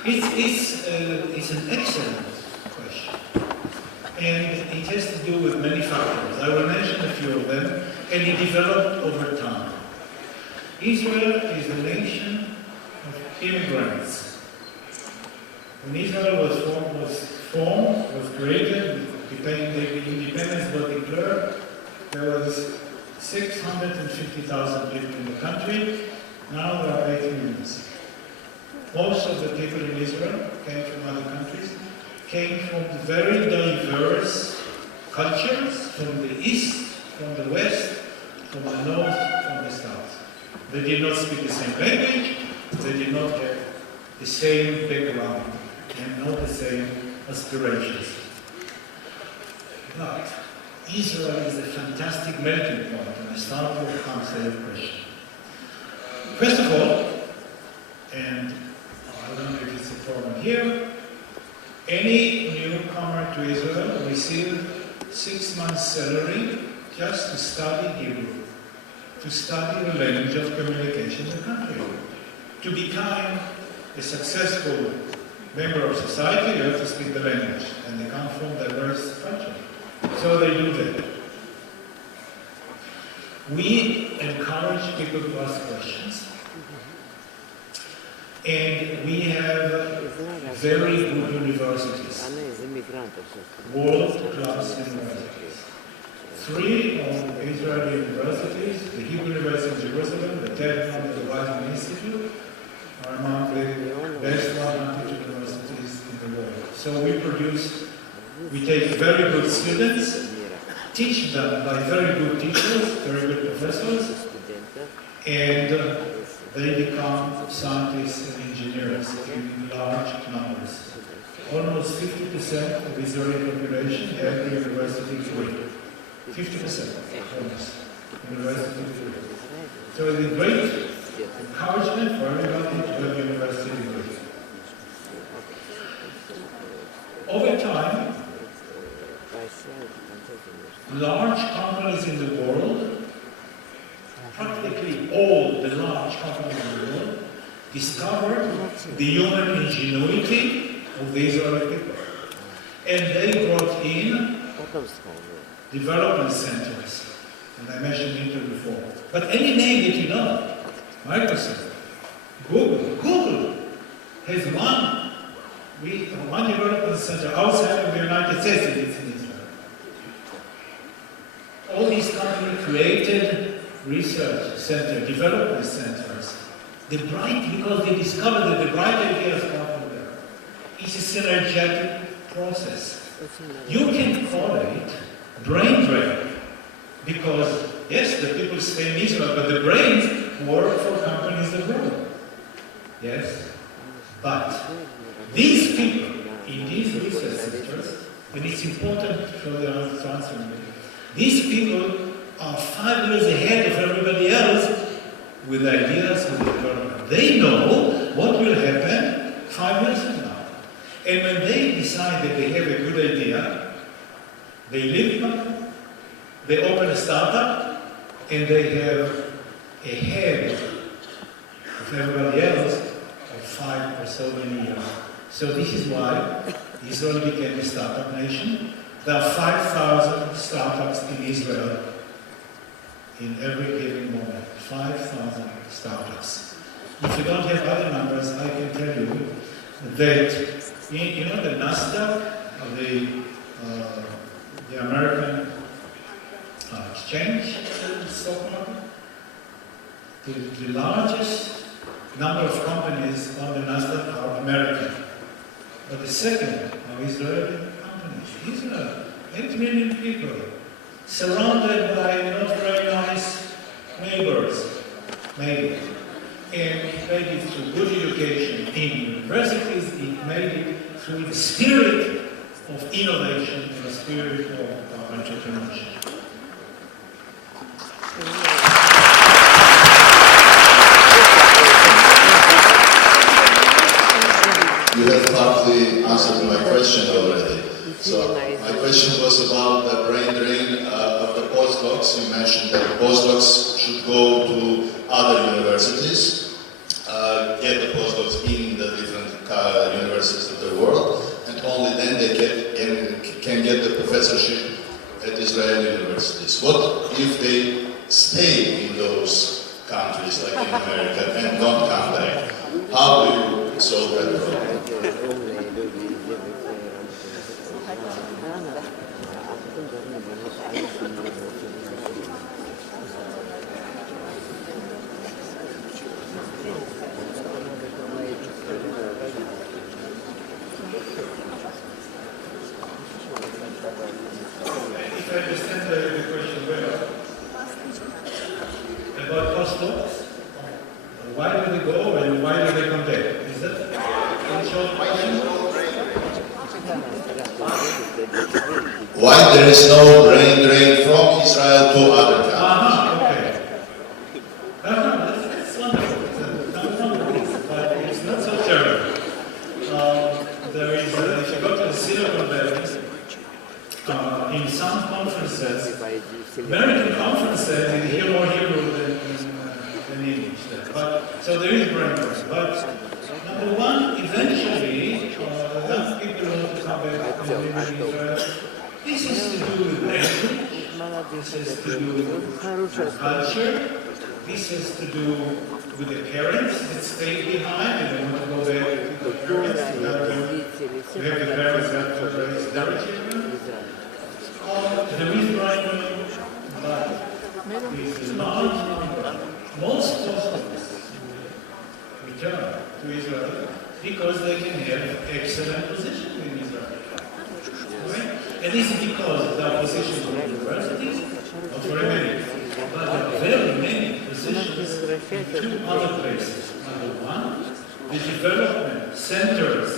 It's an excellent question. And it has to do with many factors. I will mention a few of them, and it developed over time. Israel is a nation of immigrants. When Israel was created, the independence was declared, there was 650,000 people in the country. Now there are 8 million. Most of the people in Israel came from other countries, came from very diverse cultures, from the east, from the west, from the north, from the south. They did not speak the same language, they did not have the same background, and not the same aspirations. But Israel is a fantastic melting point, and I start to answer your question. First of all, and I don't know if it's a problem here, any newcomer to Israel receives 6 months' salary just to study Hebrew, to study the language of communication in the country. To become a successful member of society, you have to speak the language, and they come from diverse cultures. So they do that. We encourage people to ask questions. And we have very good universities, world-class universities. 3 of Israeli universities, the Hebrew University in Jerusalem, the Technical the Weizmann Institute, are among the best 100 universities in the world. So we take very good students, teach them by very good teachers, very good professors, and they become scientists and engineers in large numbers. Almost 50% of Israeli population have a university degree. 50% almost university degree. So it's a great encouragement for everybody to have a university degree. Over time, large companies in the world, practically all the large companies in the world, discovered the human ingenuity of the Israeli people. And they brought in development centers. And I mentioned Intel before. But any name that you know, Microsoft, Google has one development center outside of the United States, and it's in Israel. All these companies created research centers, development centers. Because they discovered that the bright ideas come from there. It's a synergetic process. You can call it brain drain, because yes, the people stay in Israel, but the brains work for companies abroad. Yes? But these people in these research centers, and it's important for the answer, these people are 5 years ahead of everybody else with ideas, with development. They know what will happen 5 years from now. And when they decide that they have a good idea, they leave them, they open a startup, and they have a head of everybody else of 5 or so many years. So this is why Israel became a startup nation. There are 5,000 startups in Israel in every given moment. 5,000 startups. If you don't have other numbers, I can tell you that you know the NASDAQ, the American exchange stock market, the largest number of companies on the NASDAQ are American, but the second are Israeli companies. Israel, 8 million people, surrounded by not very nice neighbors, maybe. And it made it through good education in universities, it made it through the spirit of innovation and the spirit of entrepreneurship. You have partly answered my question already. So my question was about the brain drain of the postdocs. You mentioned that postdocs should go to other universities, get the postdocs in the different universities of the world, and only then they can get the professorship at Israeli universities. What if they stay in those countries, like in America, and don't come back? How do you solve that problem? If I understand the question well, about postdocs, why do they go and why do they come back? Is that in short question? Why there is no brain drain from Israel to other countries? Okay. That's wonderful. That's wonderful, but it's not so terrible. There is, if you go to the Silicon Valley, in some conferences, American conferences, you hear more Hebrew than English there. But, so there is brain drain. But number one, eventually, young people want to come back and live in Israel. This is to do with language, this is to do with culture, this is to do with the parents that stay behind and they want to go back to the parents to have the parents that to raise their children. There is brain drain, but with large number, most postdocs return to Israel because they can have excellent positions in Israel. Right? And is because there are positions in universities, not very many, but there are very many positions in two other places. Number one, the development centers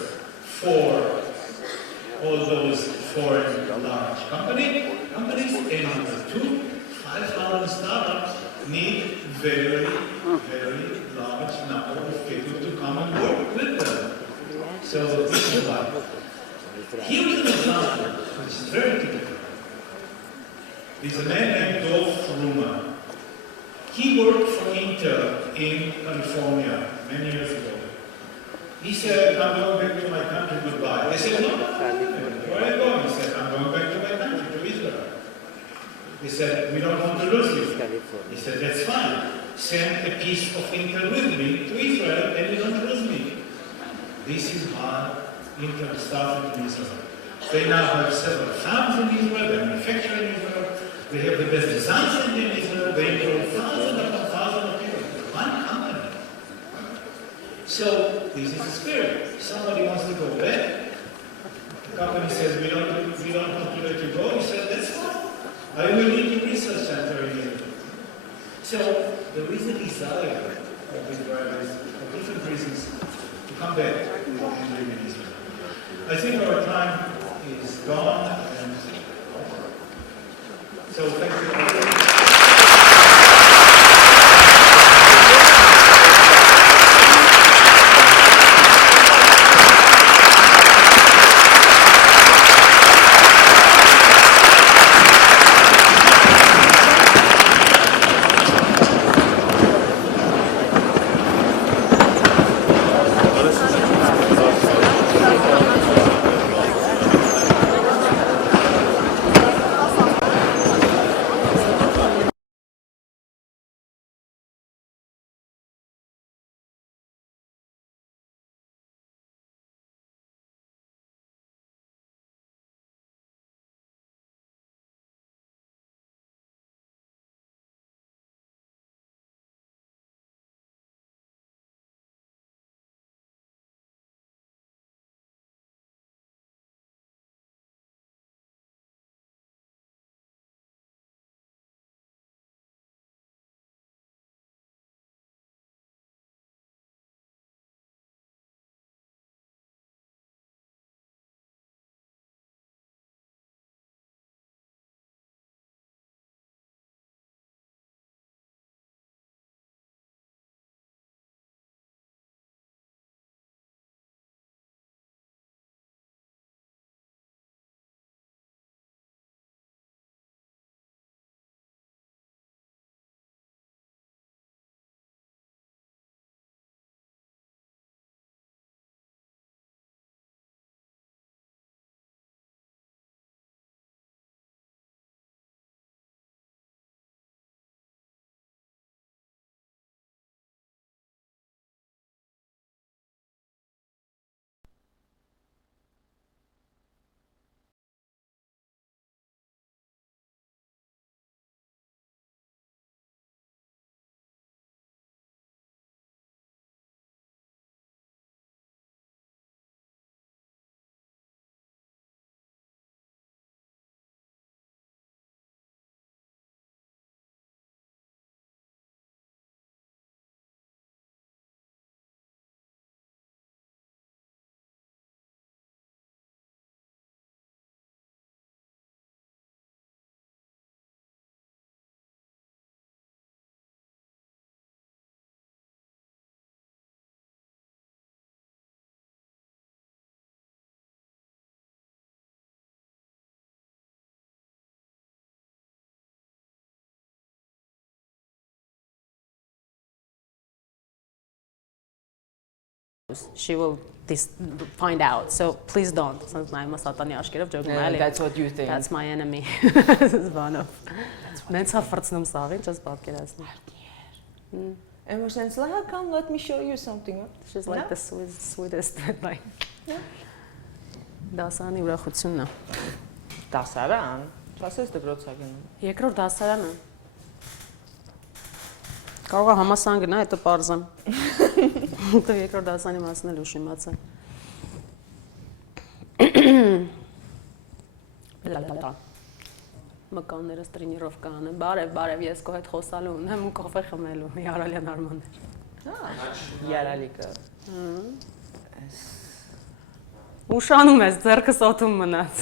for all those foreign large companies, and number two, 5,000 startups need very, very large number of people to come and work with them. So this is why. Here is an example, which is very typical. There's a man named Ruma. He worked for Intel in California many years ago. He said, I'm going back to my country, goodbye. They said, no, where are you going? He said, I'm going back to my country, to Israel. They said, we don't want to lose you. He said, that's fine. Send a piece of Intel with me to Israel and you don't lose me. This is how Intel started in Israel. They now have several farms in Israel, they manufacture in Israel, they have the best designs in Israel, they employ thousands of people. One company. So this is the spirit. Somebody wants to go back. The company says, we don't want to let you go. He said, that's fine. I will need a research center in Israel. So there is a desire of Israelis, for different reasons, to come back and live in Israel. I think our time is gone, and so thank you. She will find out. So please don't. That's what you think. That's my enemy. This is one of. Ever since, like, come, let me show you something. She's like the sweetest. Like. Դասարանի ուրախությունն է։ Դասարան։ Չասես դպրոցական։ Երկրորդ դասարանը։ Կարող է համասան գնա, հետո պարզեմ։ Հետո երկրորդ դասարանի մասն էլ ուշ իմացա։ Հա։ Մկաններս տրենիրովկան են։ Բարև, ես քո հետ խոսալու ունեմ ու կոֆե խմելու։ Ярալյան Արմաններ։ Հա։ Ярալիկը։ Ուշանում ես, ձեռքս օդում մնաց։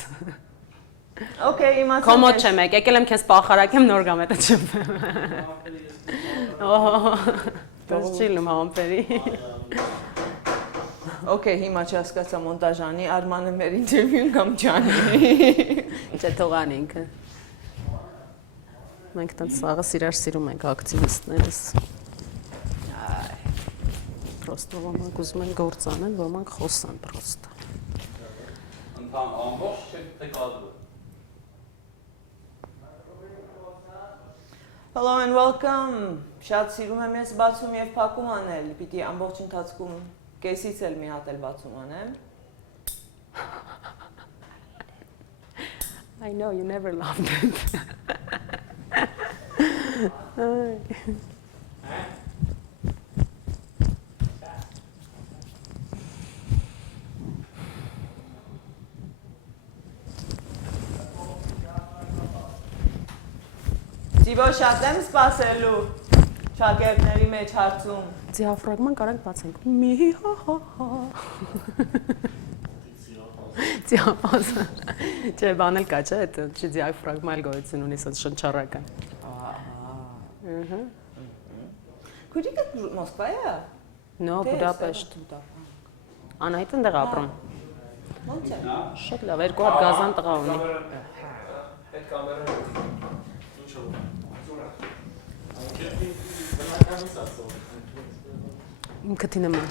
Okay, իմացա։ Կոմոդ չեմ եք, եկել եմ քեզ պախարակեմ նոր գամ հետը չփեմ։ Դες չիլում համպերի։ Okay, հիմա չհասկացա մոնտաժանի, Արմանը մեր ինտերվյուն կամ ջանի։ Չէ, թողանինք։ Մենք տենց սաղը իրար սիրում ենք ակտիվիստներս։ Պրոստո ոմանք ուզում են գործ անեն, ոմանք խոսան պրոստո։ Ընդհանուր ամբողջ չէ թե կազմը։ Hello and welcome. Շատ սիրում եմ ես բացում եւ փակում անել։ Պիտի ամբողջ ընթացքում կեսից էլ մի հատ էլ բացում անեմ։ I know you never loved it. Սիվո շատ եմ սպասելու շակերտների մեջ հարցում։ Դիաֆրագման կարանք բացենք։ Մի հա։ Դիապազ։ Չէ, բանել կա, չէ, այդ չի դիաֆրագմալ գոյություն ունի սա շնչառական։ Ահա։ Քույրիկը Մոսկվա է։ No, Բուդապեշտ։ Անահիտն դեղ ապրում։ Ո՞նց է։ Շատ լավ, երկու հատ գազան տղա ունի։ Այդ կամերան Իմ քթի նման։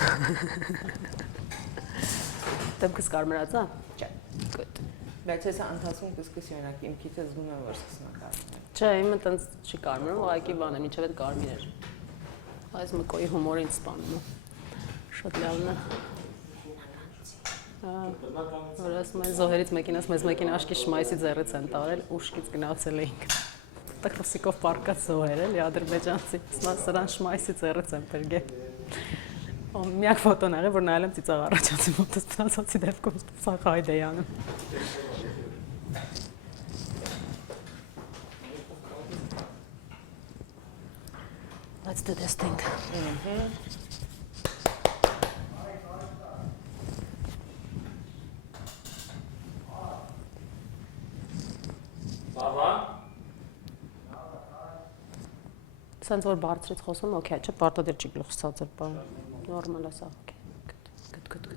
Դեմքս կարմրած է։ Չէ։ Good։ Բայց ես ընթացքում կսկսի օրինակ իմ քիթը զգում եմ որ սկսում է կարմրել։ Չէ, իմը տենց չի կարմրում, ուղղակի բան է, մինչև այդ կարմիր էր։ Այս մկոյի հումորը ինձ սպանում է։ Շատ լավն է։ Որ ասում են զոհերից մեկին ասում ես մեկին աշկի շմայսի ձեռից են տարել, ուշքից գնացել էինք։ Տխրոսիկով պարկած զոհեր էլի ադրբեջանցի։ Սրան շմայսի ձեռից են բերգել։ Միակ ֆոտոն աղի, որ նայել եմ ծիծաղ առաջացի մոտս ծնացացի դեպքում սա հայդ է անում։ Let's do this thing. Սենց որ բարձրից խոսում, օքեյ, չէ, պարտադիր չի գլուխս ցածր բան, նորմալ է սա, օքեյ, good.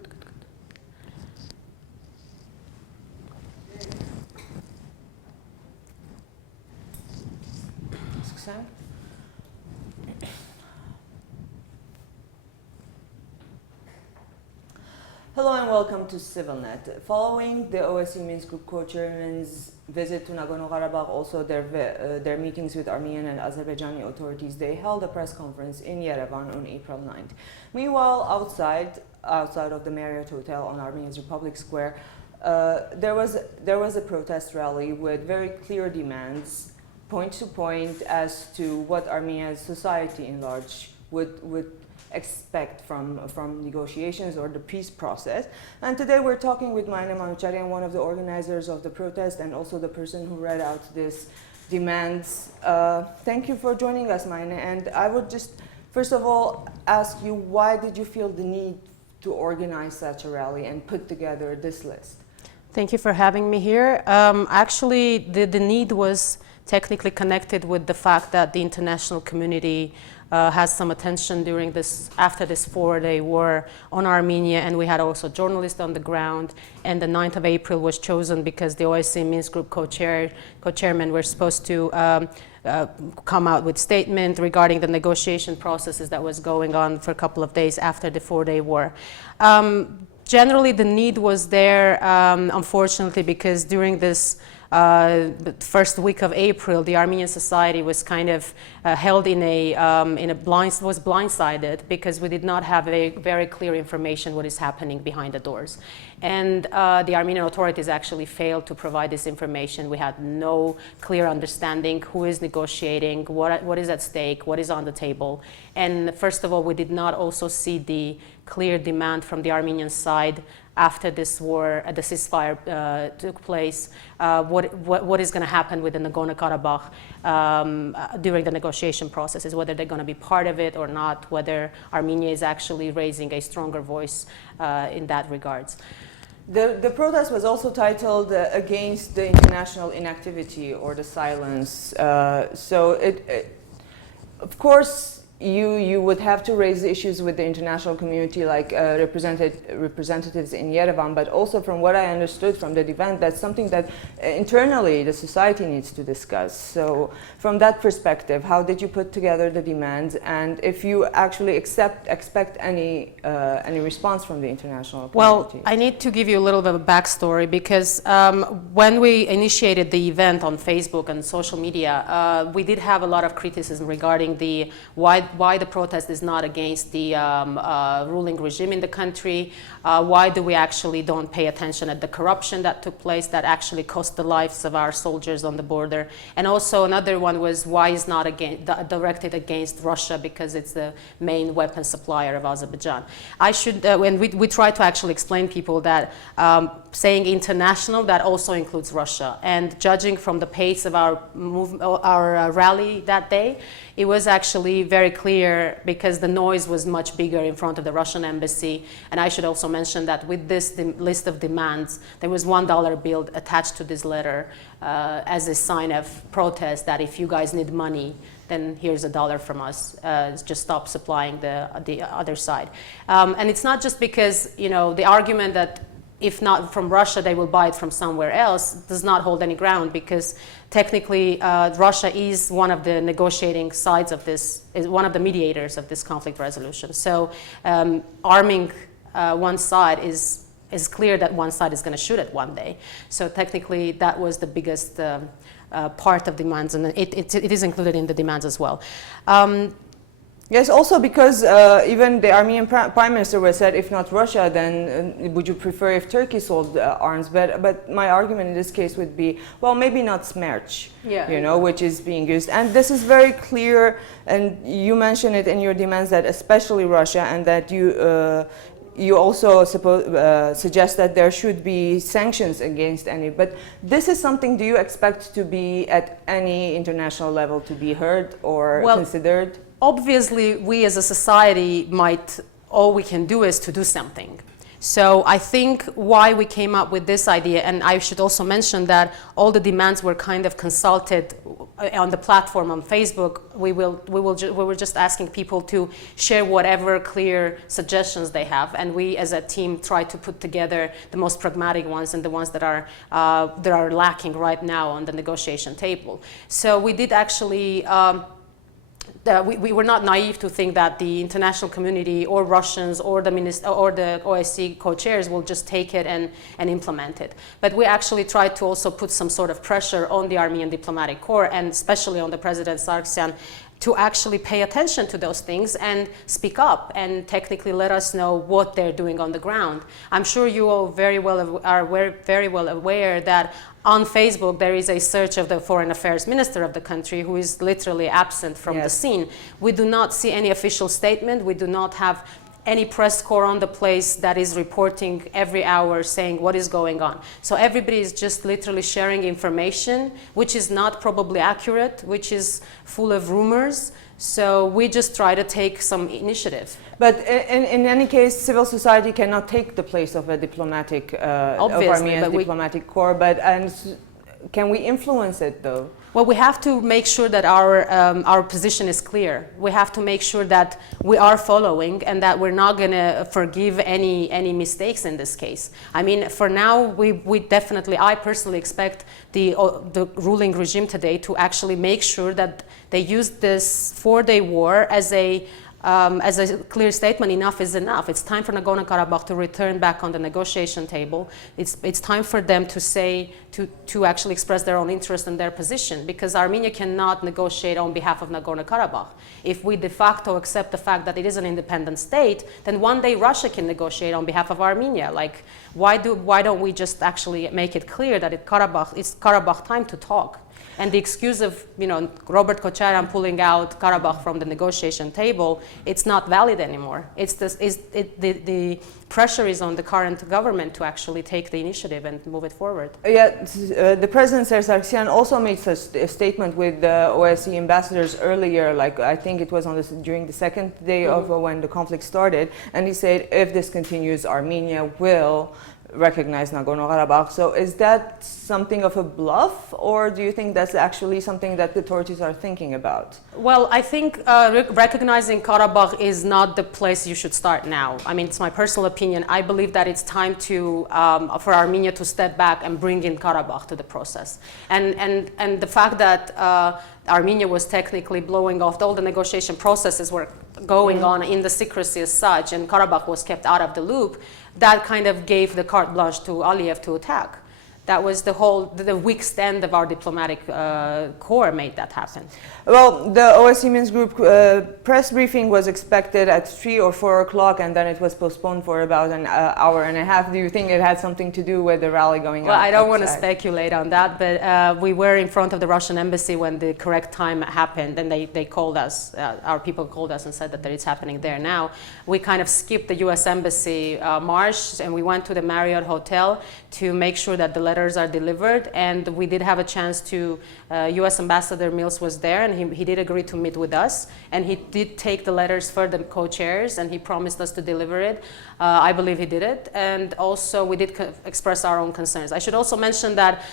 Սկսենք։ Hello and welcome to ΣիվիլՆեթ. Following the OSCE Minsk Group co-chairman's visit to Nagorno-Karabakh, also their meetings with Armenian and Azerbaijani authorities, they held a press conference in Yerevan on April 9th. Meanwhile, outside of the Marriott Hotel on Armenia's Republic Square, there was a protest rally with very clear demands, point to point, as to what Armenia's society in large would expect from negotiations or the peace process. And today we're talking with Maine Manucharian, one of the organizers of the protest and also the person who read out these demands. Thank you for joining us, Maine. And I would just, first of all, ask you, why did you feel the need to organize such a rally and put together this list? Thank you for having me here. Actually, the need was technically connected with the fact that the international community has some attention after this 4-day war on Armenia, and we had also journalists on the ground, and the 9th of April was chosen because the OSCE Minsk Group co-chairmen were supposed to come out with statement regarding the negotiation processes that was going on for a couple of days after the 4-day war. Generally, the need was there, unfortunately, because during this the first week of April, the Armenian society was kind of held was blindsided because we did not have very clear information what is happening behind the doors. And the Armenian authorities actually failed to provide this information. We had no clear understanding who is negotiating, what is at stake, what is on the table. And first of all, we did not also see the clear demand from the Armenian side after this war, the ceasefire took place, what is going to happen with the Nagorno-Karabakh during the negotiation processes, whether they're going to be part of it or not, whether Armenia is actually raising a stronger voice in that regards. The protest was also titled Against the International Inactivity or the Silence. So of course, you would have to raise issues with the international community, like representatives in Yerevan, but also from what I understood from the event, that's something that internally the society needs to discuss. So from that perspective, how did you put together the demands, and if you actually expect any response from the international community? Well, I need to give you a little bit of a backstory, because when we initiated the event on Facebook and social media, we did have a lot of criticism regarding the why the protest is not against the ruling regime in the country. Why do we actually don't pay attention at the corruption that took place that actually cost the lives of our soldiers on the border? And also another one was why is not directed against Russia, because it's the main weapon supplier of Azerbaijan. When we try to actually explain people that saying international, that also includes Russia. And judging from the pace of our rally that day, it was actually very clear, because the noise was much bigger in front of the Russian embassy. And I should also mention that with this list of demands, there was $1 bill attached to this letter as a sign of protest, that if you guys need money, then here's $1 from us. Just stop supplying the other side. And it's not just because, the argument that if not from Russia, they will buy it from somewhere else, does not hold any ground, because technically Russia is one of the negotiating sides of this, is one of the mediators of this conflict resolution. So arming one side is clear that one side is going to shoot it one day. So technically that was the biggest part of demands, and it is included in the demands as well. Yes, also because even the Armenian Prime Minister was said, if not Russia, then would you prefer if Turkey sold arms? But my argument in this case would be, well, maybe not Smerch, which is being used. And this is very clear, and you mentioned it in your demands, that especially Russia, and that you also suggest that there should be sanctions against any. But this is something, do you expect to be at any international level to be heard or considered? Obviously, we as a society all we can do is to do something. So I think why we came up with this idea, and I should also mention that all the demands were kind of consulted on the platform on Facebook. We were just asking people to share whatever clear suggestions they have, and we as a team try to put together the most pragmatic ones and the ones that are lacking right now on the negotiation table. So we did actually. We were not naive to think that the international community or Russians or the OSCE co-chairs will just take it and implement it. But we actually tried to also put some sort of pressure on the Armenian diplomatic corps, and especially on the President Sargsyan, to actually pay attention to those things and speak up and technically let us know what they're doing on the ground. I'm sure you all very well aware that on Facebook there is a search of the Foreign Affairs Minister of the country, who is literally absent from the scene. We do not see any official statement. We do not have any press corps on the place that is reporting every hour saying what is going on. So everybody is just literally sharing information, which is not probably accurate, which is full of rumors. So we just try to take some initiative. But in any case, civil society cannot take the place of a diplomatic, of Armenia's diplomatic corps. And can we influence it though? Well, we have to make sure that our position is clear. We have to make sure that we are following and that we're not going to forgive any mistakes in this case. I mean, for now, we definitely, I personally expect the ruling regime today to actually make sure that they use this 4-day war as a clear statement. Enough is enough. It's time for Nagorno-Karabakh to return back on the negotiation table. It's time for them to say, to actually express their own interest and their position, because Armenia cannot negotiate on behalf of Nagorno-Karabakh. If we de facto accept the fact that it is an independent state, then one day Russia can negotiate on behalf of Armenia. Like, why don't we just actually make it clear that it's Karabakh time to talk? And the excuse of, Robert Kocharan pulling out Karabakh from the negotiation table, it's not valid anymore. The pressure is on the current government to actually take the initiative and move it forward. The President Sargsyan also made such a statement with the OSCE ambassadors earlier, like I think it was during the second day of when the conflict started, and he said if this continues, Armenia will recognize Nagorno-Karabakh. So is that something of a bluff, or do you think that's actually something that the authorities are thinking about? Well, I think recognizing Karabakh is not the place you should start now. I mean, it's my personal opinion. I believe that it's time for Armenia to step back and bring in Karabakh to the process. And the fact that Armenia was technically blowing off, all the negotiation processes were going on in the secrecy as such, and Karabakh was kept out of the loop, that kind of gave the carte blanche to Aliyev to attack. That was the weak stand of our diplomatic corps made that happen. Well, the OSCE Minsk Group press briefing was expected at 3 or 4 o'clock, and then it was postponed for about an hour and a half. Do you think it had something to do with the rally going on? Well, I don't want to speculate on that, but we were in front of the Russian embassy when the correct time happened, and they called us, our people called us and said that it's happening there now. We kind of skipped the US embassy march, and we went to the Marriott Hotel to make sure that the letters are delivered, and we did have a chance to, US Ambassador Mills was there, and he did agree to meet with us, and he did take the letters for the co-chairs, and he promised us to deliver it. I believe he did it, and also we did express our own concerns. I should also mention that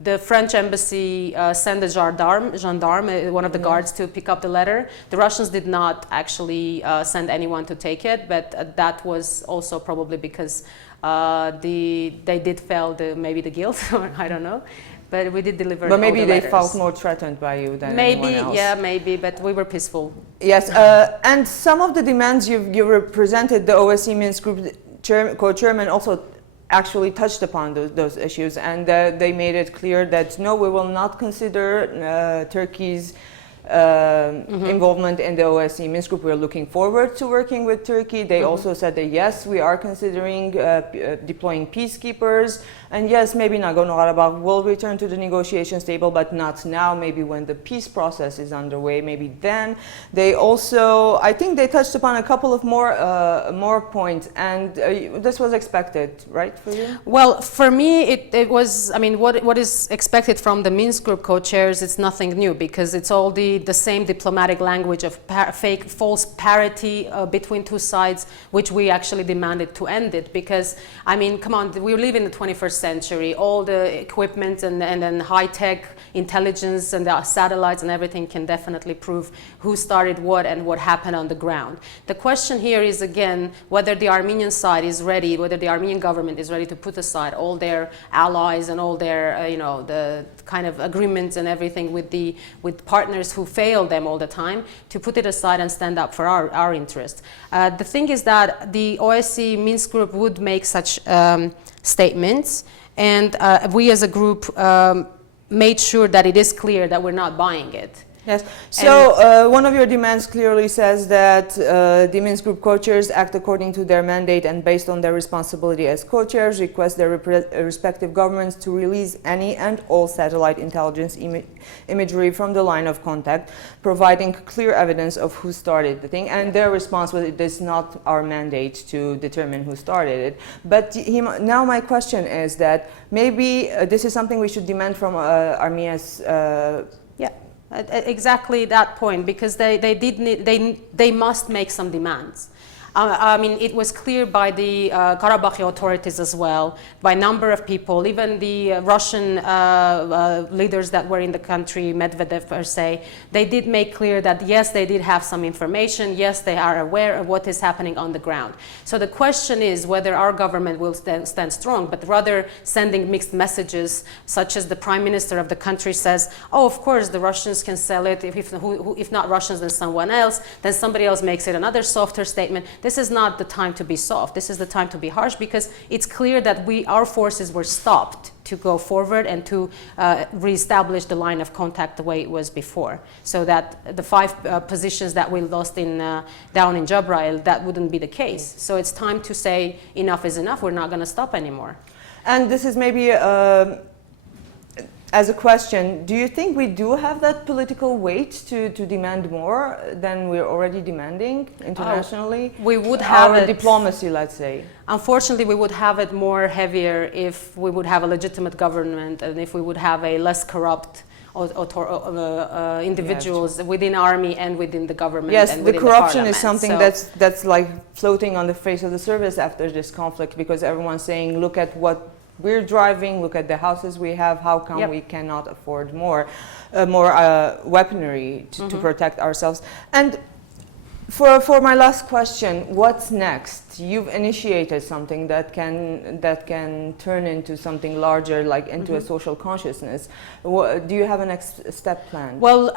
the French embassy sent a gendarme, one of the guards, to pick up the letter. The Russians did not actually send anyone to take it, but that was also probably because they did feel maybe the guilt, or I don't know. But we did deliver. But maybe all the they letters. felt more threatened by you than anyone else. Yeah, maybe, but we were peaceful. Yes, and some of the demands you represented, the OSCE Minsk Group co-chairman also actually touched upon those issues, and they made it clear that no, we will not consider Turkey's involvement in the OSCE Minsk Group. We're looking forward to working with Turkey. They also said that yes, we are considering deploying peacekeepers, and yes, maybe Nagorno-Karabakh will return to the negotiations table, but not now, maybe when the peace process is underway, maybe then. They also, I think they touched upon a couple of more points, and this was expected, right, for you? Well, for me, it was, I mean, what is expected from the Minsk Group co-chairs, it's nothing new, because it's all the same diplomatic language of false parity between two sides, which we actually demanded to end it. Because, I mean, come on, we live in the 21st century. All the equipment and then high-tech intelligence and the satellites and everything can definitely prove who started what and what happened on the ground. The question here is, again, whether the Armenian side is ready, whether the Armenian government is ready to put aside all their allies and all their, the kind of agreements and everything with partners who fail them all the time, to put it aside and stand up for our interests. The thing is that the OSCE Minsk Group would make such statements, and we as a group made sure that it is clear that we're not buying it. Yes. So one of your demands clearly says that the Minsk Group co-chairs act according to their mandate and based on their responsibility as co-chairs, request their respective governments to release any and all satellite intelligence imagery from the line of contact, providing clear evidence of who started the thing. And their response was, it is not our mandate to determine who started it. But now my question is that maybe this is something we should demand from Armenia's exactly that point, because they must make some demands. I mean, it was clear by the Karabakh authorities as well, by a number of people, even the Russian leaders that were in the country, Medvedev per se, they did make clear that yes, they did have some information, yes, they are aware of what is happening on the ground. So the question is whether our government will stand strong, but rather sending mixed messages, such as the Prime Minister of the country says, oh, of course, the Russians can sell it, if not Russians, then someone else, then somebody else makes it another softer statement. This is not the time to be soft. This is the time to be harsh, because it's clear that our forces were stopped to go forward and to reestablish the line of contact the way it was before. So that the 5 positions that we lost down in Jabrail, that wouldn't be the case. So it's time to say enough is enough. We're not going to stop anymore. And this is maybe as a question, do you think we do have that political weight to demand more than we're already demanding internationally? We would have our diplomacy, let's say. Unfortunately, we would have it more heavier if we would have a legitimate government and if we would have a less corrupt individuals within army and within the government. Yes, and the corruption the is something that's like floating on the face of the surface after this conflict, because everyone's saying, look at what we're driving, look at the houses we have, how come we cannot afford more weaponry to protect ourselves? And for my last question, what's next? You've initiated something that can turn into something larger, like into a social consciousness. Do you have a next step planned? Well,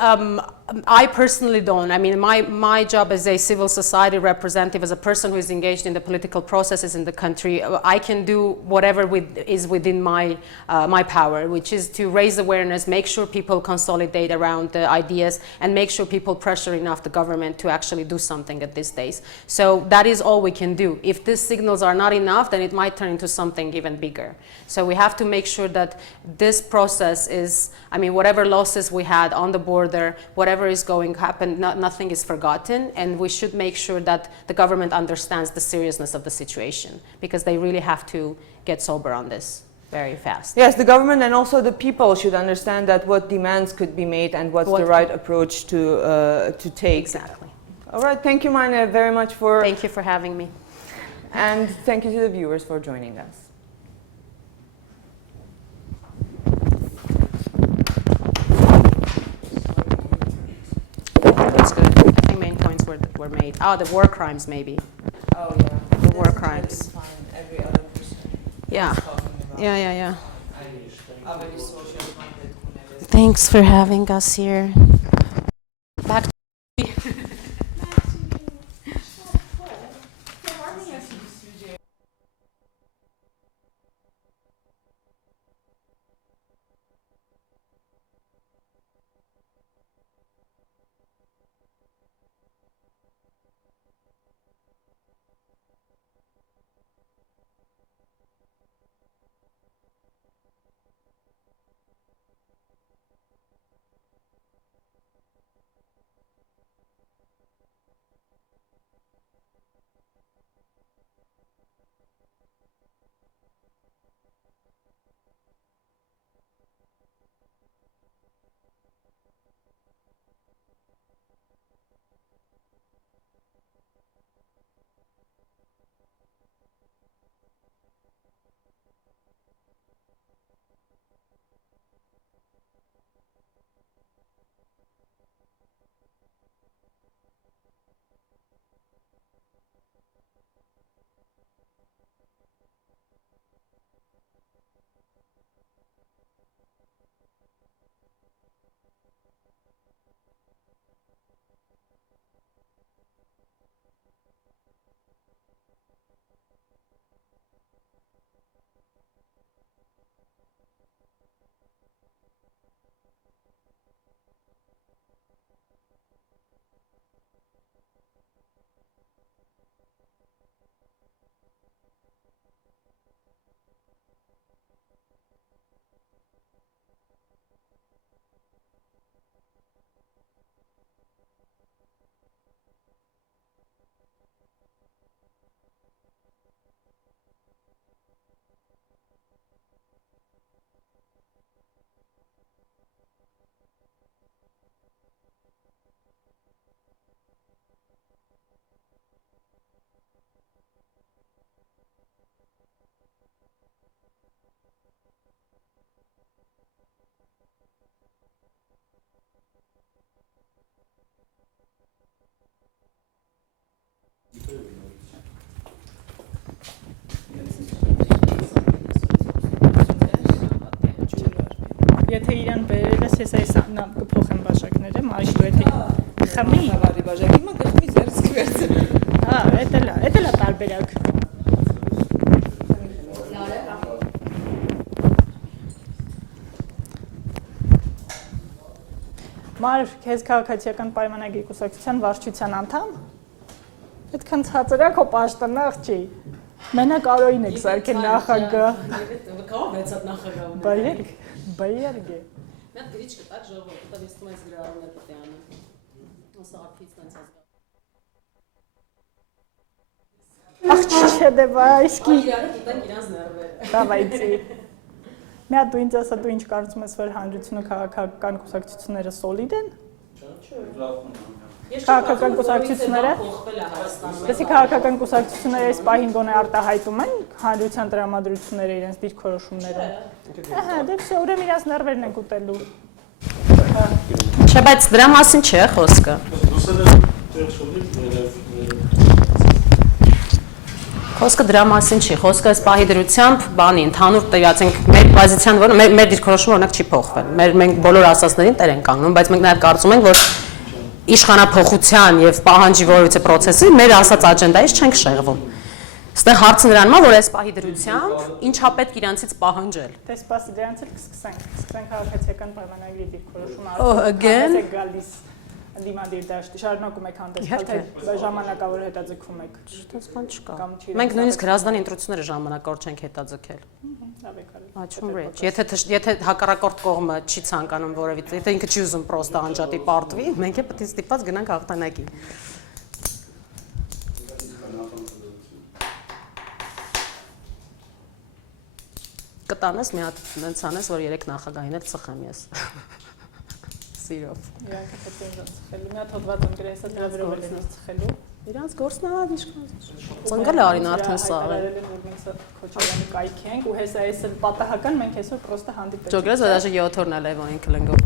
I personally don't. I mean, my job as a civil society representative, as a person who is engaged in the political processes in the country, I can do whatever is within my power, which is to raise awareness, make sure people consolidate around the ideas, and make sure people pressure enough the government to actually do something at these days. So that is all we can do. If these signals are not enough, then it might turn into something even bigger. So we have to make sure that this process is, I mean, whatever losses we had on the border, whatever is going to happen, nothing is forgotten, and we should make sure that the government understands the seriousness of the situation, because they really have to get sober on this very fast. Yes, the government and also the people should understand that what demands could be made and what's the right approach to take. Exactly. All right, thank you, Meine, very much for... Thank you for having me. And thank you to the viewers for joining us. That's good. I think main points were made. Oh, the war crimes, maybe. Oh, yeah. The war crimes. Every other person. Yeah. Yeah. Thanks for having us here. Back to you. Եթե իրան բերել ես, ես այս կփոխեմ բաժակները, մաշլու եթե խմի։ Հավարի բաժակի մա գխմի ձերս կվերցնեմ։ Հա, էդ էլ է տարբերակ։ Մար, քեզ քաղաքացիական պայմանագրի կուսակցության վարչության անդամ։ Այդքան ցածր է քո պաշտոնը աղջի։ Մենակ Արոյին եք սարքել նախագահ։ Կարող վեցած նախագահ ունի։ Բայերգ է։ Մի հատ գրիչ կտակ ժողովուրդ, դա ինստումենտ գրառումներ պետք է անը։ Ոսա արքից տենց ազգա։ Ախ, չէ, դե բայսկի։ Իրարը գիտենք իրանց ներվերը։ Դավայցի։ Մի հատ դու ինձ ասա, դու ինչ կարծում ես, որ հանրությունը քաղաքական կուսակցությունները սոլիդ են։ Քաղաքական կուսակցությունները, դեսի քաղաքական կուսակցությունները այս պահին գոնե արտահայտում են հանրության տրամադրությունները իրենց դիրքորոշումները։ Ահա, դե վсё, ուրեմն իրենց ներվերն են ուտելու։ Չէ, բայց դրա մասին չէ խոսքը։ Խոսքը դրա մասին չի, խոսքը այս պահի դրությամբ բանի ընդհանուր տվյալենք մեր պոզիցիան, որը մեր դիրքորոշումը օրինակ չի փոխվել։ Մենք բոլոր ասածներին տեր ենք կանգնում, բայց մենք նաև կարծում ենք, որ իշխանափոխության եւ պահանջի որևիցե process-ի մեր ասած աջենդայից չենք շեղվում։ Այստեղ հարցը նրանում է, որ այս պահի դրությամբ ինչա պետք իրանցից պահանջել։ Դե սպասի, դրանից էլ կսկսենք քաղաքացիական պայմանագրի դիրքորոշումը գալիս դիմադիր դաշտի, շարունակում եք հանդես գալ, թե ժամանակավոր հետաձգում եք։ Չտեսքան չկա։ Մենք նույնիսկ հրազդանի ընտրությունները ժամանակավոր չենք հետաձգել։ Աչում ռեջ։ Եթե հակառակորդ կողմը չի ցանկանում որևիցե, եթե ինքը չի ուզում պրոստը անջատի պարտվի, մենք էլ պետք է ստիպված գնանք հաղթանակի։ Կտանես մի հատ նենց անես, որ 3 նախագահին էլ ծխեմ ես։ Սիրով։ Իրանք պետք է ծխելու, մի հատ հոդված եմ գրել, հեսա դրա վերով էլ ծխելու։ Իրանց գործն է իշխան։ Ծնկել է արին արդեն սաղը։ Քոչարյանի կայքի ենք ու հեսա էս էլ պատահական մենք այսօր պրոստը հանդիպել ենք։ Ճոգրես դաժե 7 օրն է Լևոնին կլնգով։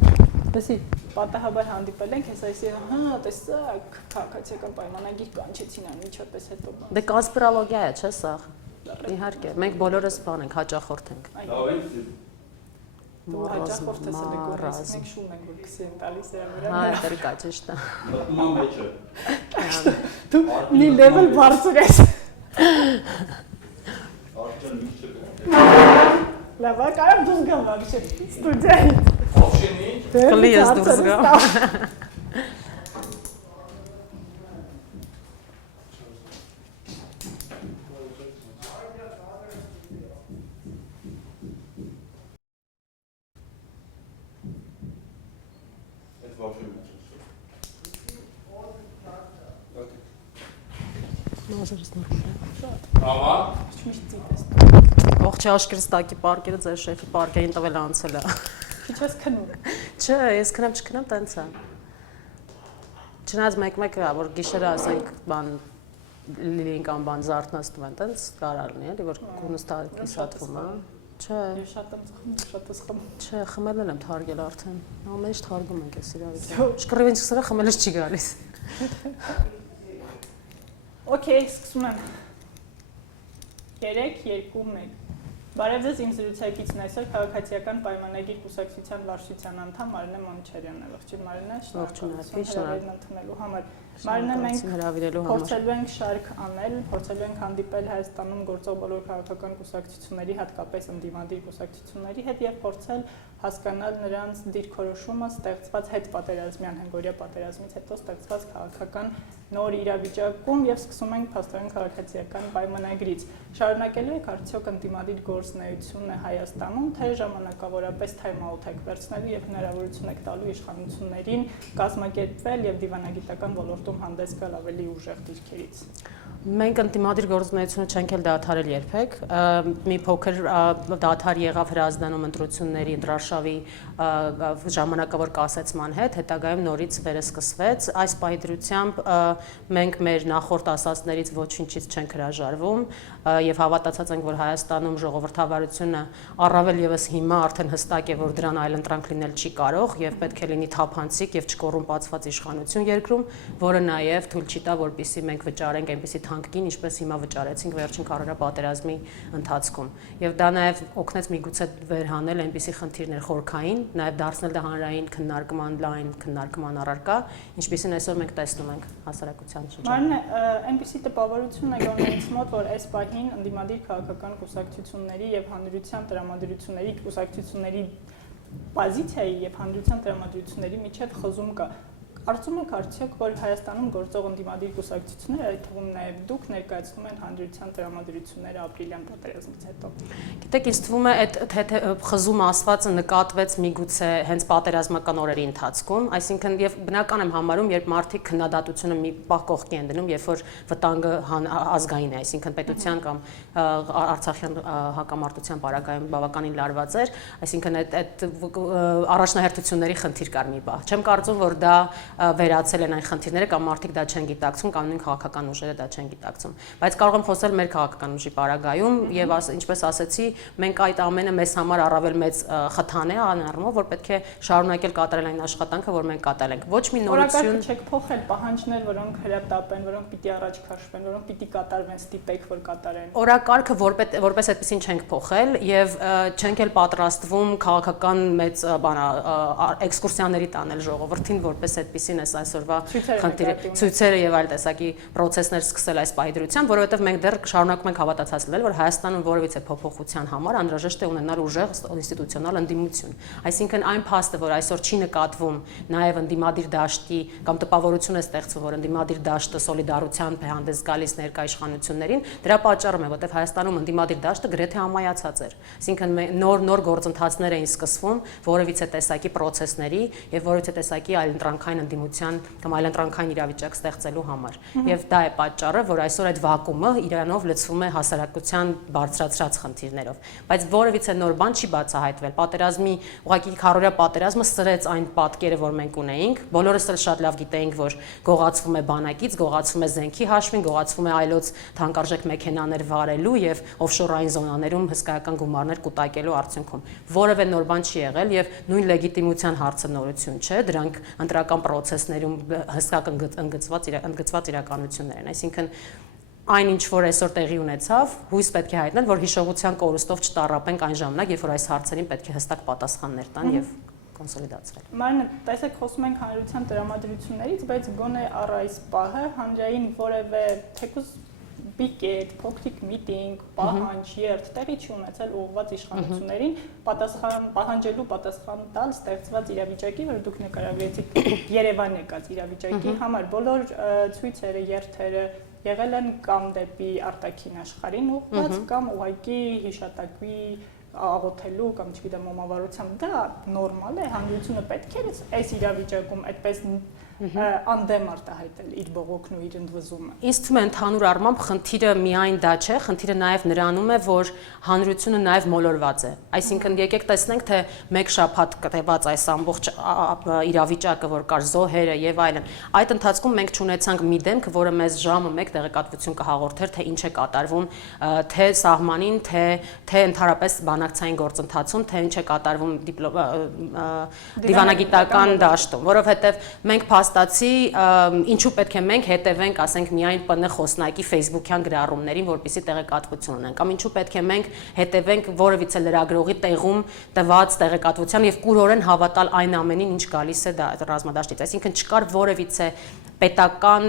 Տեսի, պատահաբար հանդիպել ենք, հեսա էսի, հա, տեսակ, քաղաքացիական պայմանագիր կանչեցին անմիջապես հետո։ Դե կոնսպիրոլոգիա է, չէ՞ սա։ Իհարկե, մենք բոլորս բան ենք, հաճախորդ ենք։ Դու հաճախորդ ես ելի գորես, մենք շուն ենք, որ կսի են տալիս է ամերա։ Հա, դեր կա, ճիշտ է։ Մտման մեջ է։ Դու մի լևել բարձր ես։ Արգեն միշտ է։ Լավա, կարամ դուրս գամ վաղշե, ստուդիայի։ Ովշենի։ Կլի ես դուրս գամ։ Ողջ աշկրստակի պարկերը ձեր շեֆի պարկերին տվել անցել է։ Քիչ ես քնում։ Չէ, ես քնեմ չքնեմ, տենց է։ Չնայած մեկ-մեկը, որ գիշերը ասենք բան լիլին կամ բան զարթնացնում են, տենց կարար լինի, էլի որ գունստա կիսատվում է։ Չէ։ Ես շատ եմ ծխում, շատ ես խմում։ Չէ, խմելն եմ թարգել արդեն։ Ամեն ինչ թարգում ենք այս իրավիճակում։ Շկռիվին սկսելը խմելս չի գալիս։ Okay, սկսում եմ։ 3, 2, 1։ Բարև ձեզ, իմ զրուցակիցն այսօր քաղաքացիական պայմանագիր կուսակցության վարչության անդամ Մարինե Մոնչարյանն է։ Ողջույն Մարինե, շնորհակալություն ընդունելու համար։ Մարինե, մենք փորձելու ենք շարք անել, փորձելու ենք հանդիպել Հայաստանում գործող բոլոր քաղաքական կուսակցությունների, հատկապես ընդդիմադիր կուսակցությունների հետ եւ փորձել հասկանալ նրանց դիրքորոշումը ստեղծված հետպատերազմյան հնգօրյա պատերազմից հետո ստեղծված քաղաքական նոր իրավիճակում եւ սկսում ենք փաստորեն քաղաքացիական պայմանագրից։ Շարունակելու եք արդյոք ընդդիմադիր գործունեությունը Հայաստանում, թե ժամանակավորապես time-out եք վերցնելու եւ հնարավորություն եք տալու իշխանություններին կազմակերպվել եւ դիվանագիտական ոլորտում հանդես գալ ավելի ուժեղ դիրքերից։ Մենք ընդդիմադիր գործունեությունը չենք էլ դադարել երբեք։ Մի փոքր դադար եղավ հրազդանում ընտրությունների ընտրարշավի ժամանակավոր կասեցման հետ, հետագայում նորից վերսկսվեց։ Այս պահի դրությամբ մենք մեր նախորդ ասածներից ոչինչից չենք հրաժարվում եւ հավատացած ենք, որ Հայաստանում ժողովրդավարությունը առավել եւս հիմա արդեն հստակ է, որ դրան այլընտրանք լինել չի կարող եւ պետք է լինի թափանցիկ եւ չկոռումպացված իշխանություն երկրում, որը նաեւ թույլ չի տա, որպեսզի մենք վճարենք այնպիսի թանկին, ինչպես հիմա վճարեցինք վերջին քարոզա պատերազմի ընթացքում։ Եվ դա նաեւ օգնեց միգուցե վերհանել այնպիսի խնդիրներ խորքային, նաեւ դարձնել դա հանրային քննարկման լայն քննարկման առարկա, ինչպեսին այսօր մենք տեսնում ենք հասարակության շրջանում։ Մարինե, այնպիսի տպավորություն է գոնից մոտ, որ այս պահին ընդդիմադիր քաղաքական կուսակցությունների եւ հանրության տրամադրությունների կուսակցությունների պոզիցիայի եւ հանրության տրամադրությունների միջեւ խզում կա։ Կարծում եք արդյոք, որ Հայաստանում գործող ընդդիմադիր կուսակցությունները, այդ թվում նաև դուք ներկայացնում են հանրության տրամադրությունները ապրիլյան պատերազմից հետո։ Գիտեք, ինձ թվում է այդ խզում ասվածը նկատվեց միգուցե հենց պատերազմական օրերի ընթացքում, այսինքն եւ բնական եմ համարում, երբ մարդիկ քննադատությունը մի պահ կողքի են դնում, երբ որ վտանգը ազգային է, այսինքն պետության կամ Արցախյան հակամարտության պարագայում բավականին լարված էր, այսինքն այդ առաջնահերթությունների խնդիր կար մի պահ։ Չեմ կարծում, որ դա վերացել են այն խնդիրները կամ մարդիկ դա չեն գիտակցում կամ նույն քաղաքական ուժերը դա չեն գիտակցում, բայց կարող եմ խոսել մեր քաղաքական ուժի պարագայում եւ ինչպես ասացի, մենք այդ ամենը մեզ համար առավել մեծ խթան է անառումով, որ պետք է շարունակել կատարել այն աշխատանքը, որ մենք կատարել ենք։ Ոչ մի նորություն չեք փոխել պահանջներ, որոնք հրատապ են, որոնք պիտի առաջ քաշվեն, որոնք պիտի կատարվեն, ստիպեք, որ կատարեն։ Օրակարգը որպես այդպեսին չենք փոխել եւ չենք էլ պատրաստվում քաղաքական մեծ էքսկուրսիաների տանել ժողովրդին, որպես այդպեսին էս այսօրվա խնդիրը, ցույցերը եւ այլ տեսակի process-ներ սկսել այս պահի որովհետեւ մենք դեռ շարունակում ենք հավատացած լինել, որ Հայաստանում որևիցե փոփոխության համար անհրաժեշտ է ունենալ ուժեղ ինստիտուցիոնալ ընդդիմություն։ Այսինքն այն փաստը, որ այսօր չի նկատվում նաեւ ընդդիմադիր դաշտի կամ տպավորություն է ստեղծվում, որ ընդդիմադիր դաշտը սոլիդարության հանդես գալիս ներկա իշխանություններին, դրա պատճառով է, որովհետեւ Հայաստանում ընդդիմադիր դաշտը գրեթե ամայացած էր։ Այսինքն նոր գործընթացներ էին սկսվում որևիցե տեսակի process-ների եւ որևիցե տեսակի այլընտրանքային ընդդիմության կամ այլընտրանքային իրավիճակ ստեղծելու համար։ Եվ դա է պատճառը, որ այսօր այդ վակուումը իրանով լցվում է հասարակության բարձրացրած խնդիրներով։ Բայց որևիցե նոր բան չի բացահայտվել։ Պատերազմի ուղղակի քարորյա պատերազմը սրեց այն պատկերը, որ մենք ունեինք։ Բոլորս էլ շատ լավ գիտեինք, որ գողացվում է բանակից, գողացվում է զենքի հաշվին, գողացվում է այլոց թանկարժեք մեքենաներ վարելու եւ օֆշորային զոնաներում հսկայական գումարներ կուտակելու արդյունքում։ Որևէ նոր բան չի եղել եւ նույն լեգիտիմության հարցը նորություն չէ, դրանք ընտրական process-ներում հսկական ընդգծված իրականություններ են։ Այսինքն այն ինչ որ այսօր տեղի ունեցավ, հույս պետք է հայտնել, որ հիշողության կորուստով չտառապենք այն ժամանակ, երբ որ այս հարցերին պետք է հստակ պատասխաններ տան եւ կոնսոլիդացվել։ Մարինե, տեսեք, խոսում ենք հանրության տրամադրություններից, բայց գոնե առ այս պահը հանրային որևէ թեկուզ բիկետ, փոքրիկ միտինգ, պահանջ, երթ տեղի չի ունեցել ուղղված իշխանություններին պահանջելու պատասխան տալ ստեղծված իրավիճակի, որ դուք նկարագրեցիք Երևան եկած իրավիճակի համար։ Բոլոր ցույցերը, երթերը եղել են կամ դեպի արտաքին աշխարհին ուղղված կամ ուղղակի հիշատակվի աղոթելու կամ չգիտեմ մոմավարությամբ, դա նորմալ է, հանրությունը պետք է այս իրավիճակում այդպես անդեմ արտահայտել իր բողոքն ու իր ընդվզումը։ Ինձ թվում է ընդհանուր առմամբ խնդիրը միայն դա չէ, խնդիրը նաև նրանում է, որ հանրությունը նաև մոլորված է։ Այսինքն եկեք տեսնենք, թե մեկ շաբաթ կտեված այս ամբողջ իրավիճակը, որ կար զոհերը եւ այլն, այդ ընթացքում մենք չունեցանք մի դեմք, որը մեզ ժամը մեկ տեղեկատվություն կհաղորդեր, թե ինչ է կատարվում, թե սահմանին, թե ընդհանրապես բանակցային գործընթացում, թե ինչ է կատարվում դիվանագիտական դաշտում, որովհետեւ մենք փաստացի ինչու պետք է մենք հետևենք, ասենք միայն ՊՆ խոսնակի Facebook-յան գրառումներին, որպեսզի տեղեկատվություն ունենք, կամ ինչու պետք է մենք հետևենք որևիցե լրագրողի տեղում տված տեղեկատվության եւ կուրորեն հավատալ այն ամենին, ինչ գալիս է ռազմադաշտից։ Այսինքն չկար որևիցե պետական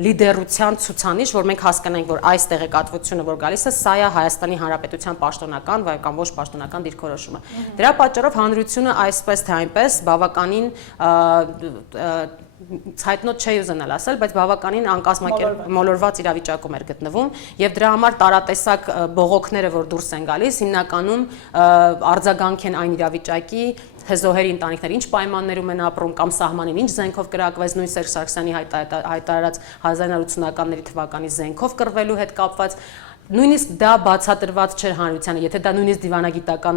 լիդերության ցուցանիշ, որ մենք հասկանանք, որ այս տեղեկատվությունը, որ գալիս է, սա է Հայաստանի Հանրապետության պաշտոնական կամ ոչ պաշտոնական դիրքորոշումը։ Դրա պատճառով հանրությունը այսպես թե այնպես բավականին ցայտնոտ չի ուզենալ ասել, բայց բավականին անկազմակերպ մոլորված իրավիճակում էր գտնվում եւ դրա համար տարատեսակ բողոքները, որ դուրս են գալիս, հիմնականում արձագանք են այն իրավիճակի, թե զոհերի ընտանիքները ինչ պայմաններում են ապրում կամ սահմանին ինչ զենքով կրակվեց, նույն Սերժ Սարգսյանի հայտարարած 1980-ականների թվականի զենքով կռվելու հետ կապված։ Նույնիսկ դա բացատրված չէր հանրությանը, եթե դա նույնիսկ դիվանագիտական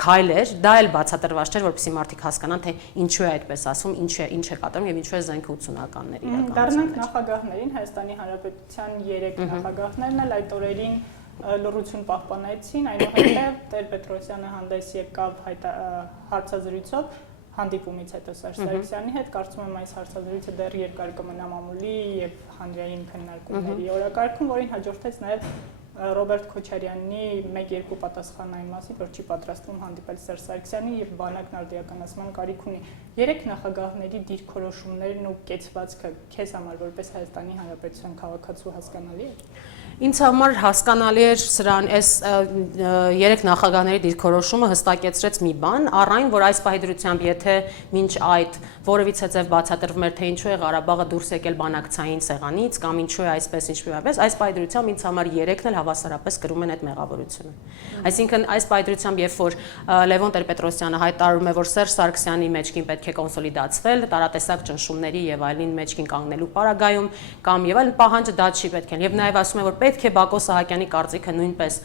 քայլ էր, դա էլ բացատրված չէր, որպեսզի մարդիկ հասկանան, թե ինչու է այդպես ասում, ինչ է կատարում եւ ինչու է զենքը 80-ականների իրականացում։ Դառնանք նախագահներին, Հայաստանի Հանրապետության 3 նախագահներն էլ այդ օրերին լռություն պահպանեցին, այնուհետև Տեր-Պետրոսյանը հանդես եկավ հարցազրույցով հանդիպումից հետո Սերժ Սարգսյանի հետ, կարծում եմ այս հարցազրույցը դեռ երկար կմնա մամուլի եւ հանրային քննարկումների օրակարգում, որին հաջորդեց նաեւ Ռոբերտ Քոչարյանի 1-2 պատասխան այն մասին, որ չի պատրաստվում հանդիպել Սերժ Սարգսյանին եւ բանակն արդիականացման կարիք ունի։ 3 նախագահների դիրքորոշումներն ու կեցվածքը քեզ համար որպես Հայաստանի Հանրապետության քաղաքացու հասկանալի է։ Ինձ համար հասկանալի էր սրան այս երեք նախագահների դիրքորոշումը հստակեցրեց մի բան, առայն որ այս պահի եթե մինչ այդ որևիցե ձև բացատրվում էր թե ինչու է Ղարաբաղը դուրս եկել բանակցային սեղանից կամ ինչու է այսպես ինչու է այպես, այս պահի ինձ համար երեքն էլ հավասարապես կրում են այդ մեղավորությունը։ Այսինքն այս պահի երբ որ Լևոն Տեր-Պետրոսյանը հայտարարում է որ Սերժ Սարգսյանի մեջքին պետք է կոնսոլիդացվել, տարատեսակ ճնշումների եւ այլին մեջքին կանգնելու պարագայում կամ եւ այլն պահանջը դա չի պետք է։ Եվ նաեւ ասում է որ պետք է Բակո Սահակյանի կարծիքը նույնպես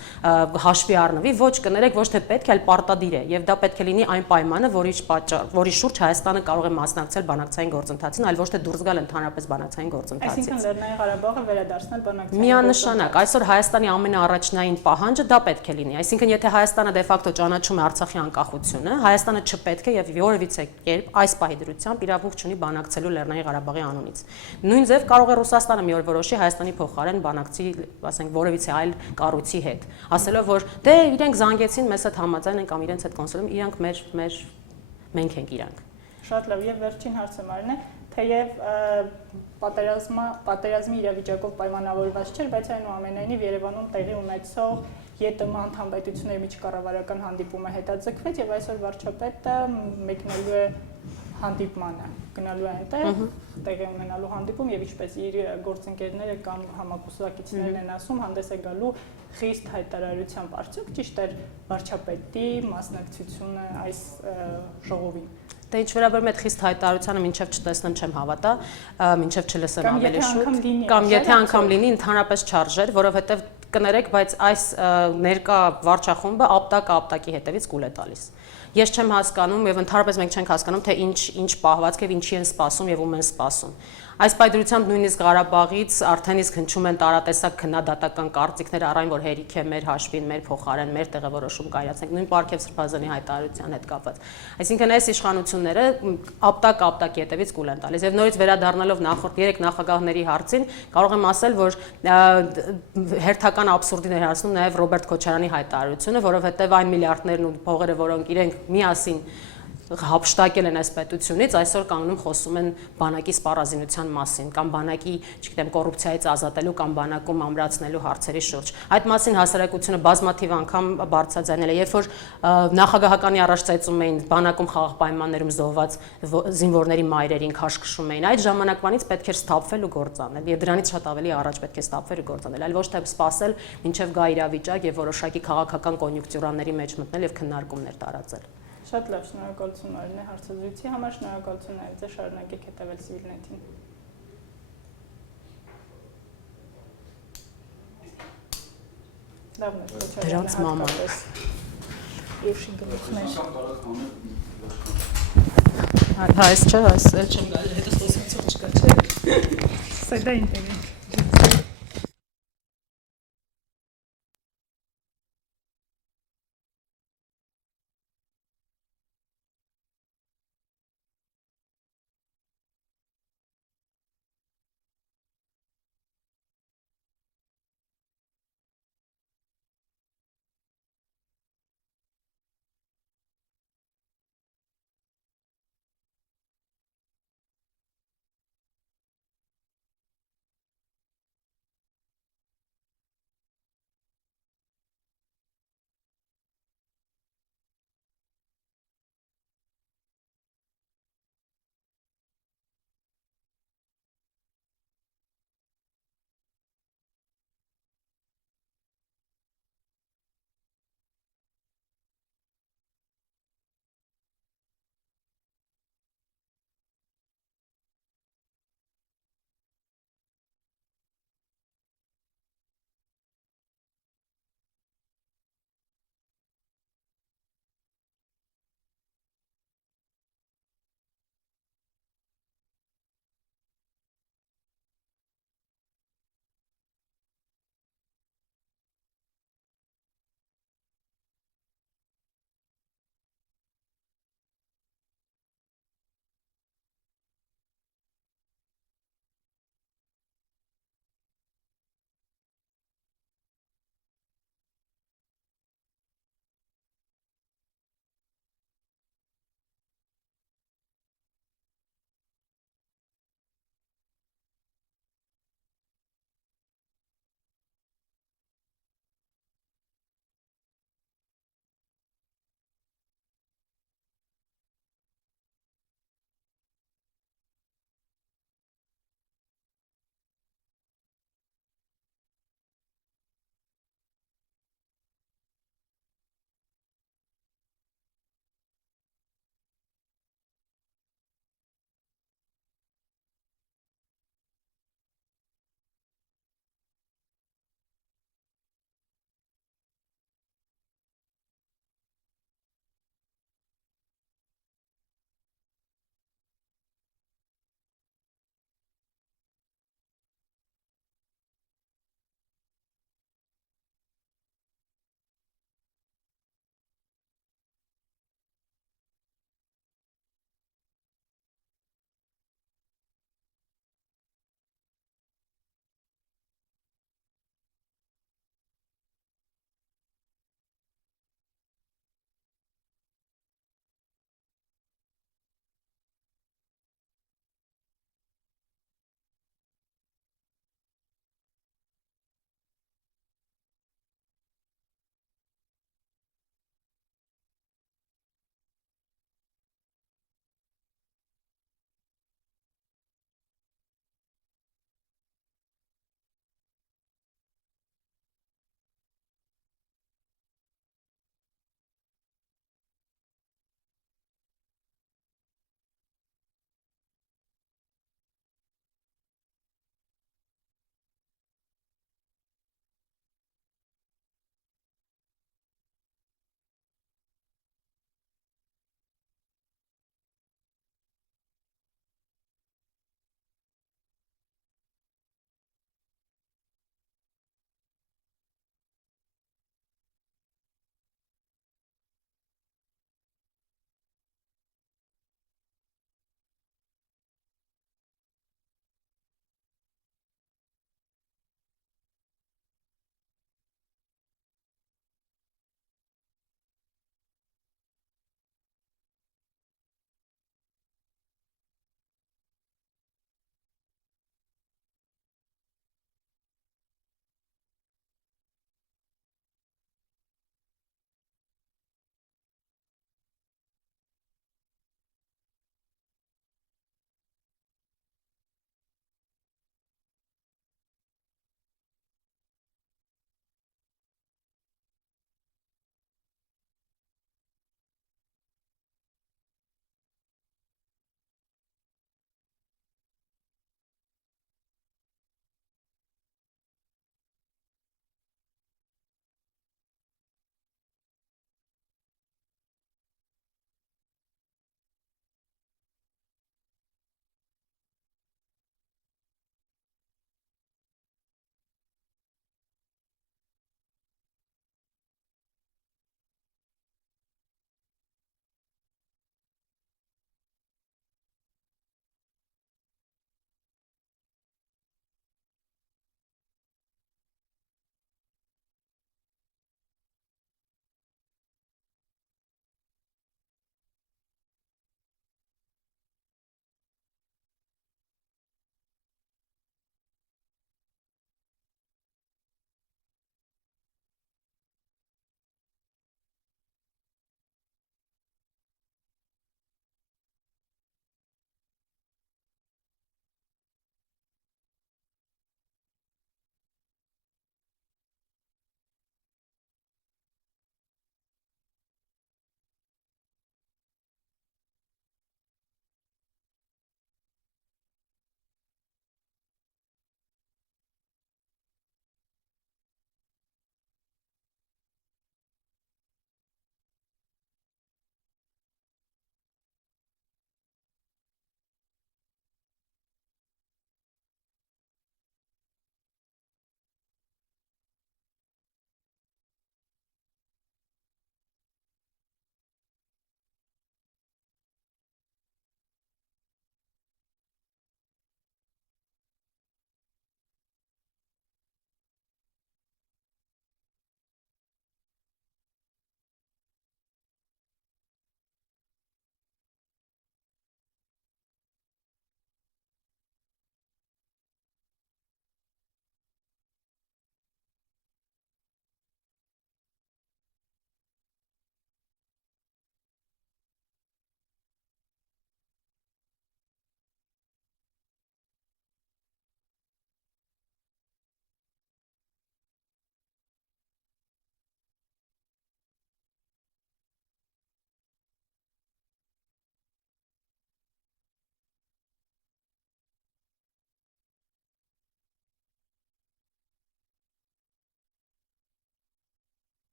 հաշվի առնվի, ոչ կներեք, ոչ թե պետք է, այլ պարտադիր է եւ դա պետք է լինի այն պայմանը, որի շուրջ Հայաստանը կարող է մասնակցել բանակցային գործընթացին, այլ ոչ թե դուրս գալ ընդհանրապես բանակցային գործընթացից։ Այսինքն Լեռնային Ղարաբաղը վերադարձնել բանակցային միանշանակ, այսօր Հայաստանի ամենաառաջնային պահանջը դա պետք է լինի։ Այսինքն եթե Հայաստանը դե ֆակտո ճանաչում է Արցախի անկախությունը, Հայաստանը չպետք է եւ որևիցե կերպ այս պահի իրավունք չունի բանակցելու Լեռնային Ղարաբաղի անունից։ Նույն ձև կարող է Ռուսաստանը մի օր որոշի Հայաստանի փոխարեն բանակցի, ասենք, որևիցե այլ կառույցի հետ, ասելով որ դե իրենք զանգեցին, մեզ հետ համաձայն են կամ իրենց հետ կոնսոլում, իրանք մենք ենք իրանք։ Շատ լավ, եւ վերջին հարցը Մարն է, թեև պատերազմի իրավիճակով պայմանավորված չէր, բայց այնուամենայնիվ Երևանում տեղի ունեցող ԵՏՄ անդամպետությունների միջկառավարական հանդիպումը հետաձգվեց եւ այսօր վարչապետը մեկնելու է հանդիպմանը, գնալու է այնտեղ, տեղի ունենալու հանդիպում եւ ինչպես իր գործընկերները կամ համակուսակիցներն են ասում, հանդես է գալու խիստ հայտարարությամբ, արդյոք ճիշտ էր վարչապետի մասնակցությունը այս ժողովին։ Դե ինչ վերաբերում է այդ խիստ հայտարարությանը մինչև չտեսնեմ չեմ հավատա, մինչև չլսեմ ավելի շուտ, կամ եթե անգամ լինի ընդհանրապես չարժեր, որովհետև կներեք, բայց այս ներկա վարչախումբը ապտակի հետևից կուլ է տալիս։ Ես չեմ հասկանում եւ ընդհանրապես մենք չենք հասկանում թե ինչ պահվածք եւ ինչի են սպասում եւ ում են սպասում։ Այս պայդրությամբ նույնիսկ Ղարաբաղից արդեն իսկ հնչում են տարատեսակ քննադատական կարծիքներ առայն որ հերիք է մեր հաշվին, մեր փոխարեն, մեր տեղևորոշում կայացնենք, նույն Պարքև Սրբազանի հայտարարության հետ կապված։ Այսինքն այս իշխանությունները ապտակի հետևից կուլ են տալիս եւ նորից վերադառնալով նախորդ 3 նախագահների հարցին կարող եմ ասել որ հերթական աբսուրդի ներհասնում նաեւ Ռոբերտ Քոչարյանի հայտարարությունը, որովհետեւ այն միլիարդներն ու փողերը, որոնք իրենք միասին հապշտակել են այս պետությունից, այսօր կանգնում խոսում են բանակի սպառազինության մասին կամ բանակի, չգիտեմ, կոռուպցիայից ազատելու կամ բանակում ամրացնելու հարցերի շուրջ։ Այդ մասին հասարակությունը բազմաթիվ անգամ բարձրաձայնել է, երբ որ նախագահականի առաջ ծեծում էին բանակում խաղաղ պայմաններում զոհված զինվորների մայրերին քաշքշում էին, այդ ժամանակվանից պետք էր սթափվել ու գործանել եւ դրանից շատ ավելի առաջ պետք է սթափվել ու գործանել, այլ ոչ թե սпасել մինչեւ գա իրավիճակ եւ որոշակի քաղաքական կոնյունկտուրաների մեջ մտնել եւ քննարկումներ տարածել։ Շատ լավ, շնորհակալություն Արինե հարցազրույցի համար, շնորհակալություն նաև ձեզ, շարունակեք հետևել ՍիվիլՆեթին։ Լավն է, դրանց մաման։ Եվշի գլուխներ։ Այս չէ, այս չեմ գալի, հետո ստոսացող չկա, չէ։ Սա դա ինտերես։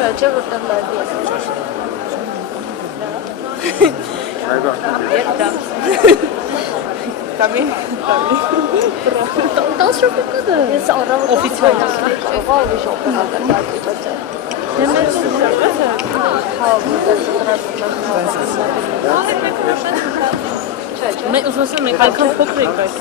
Չէ, որտեղ լայվի ես։ También. Dans րոպե կա։ Ես առավոտ օֆիցիալ Մենք ուզում ենք անգամ փոքր ենք այս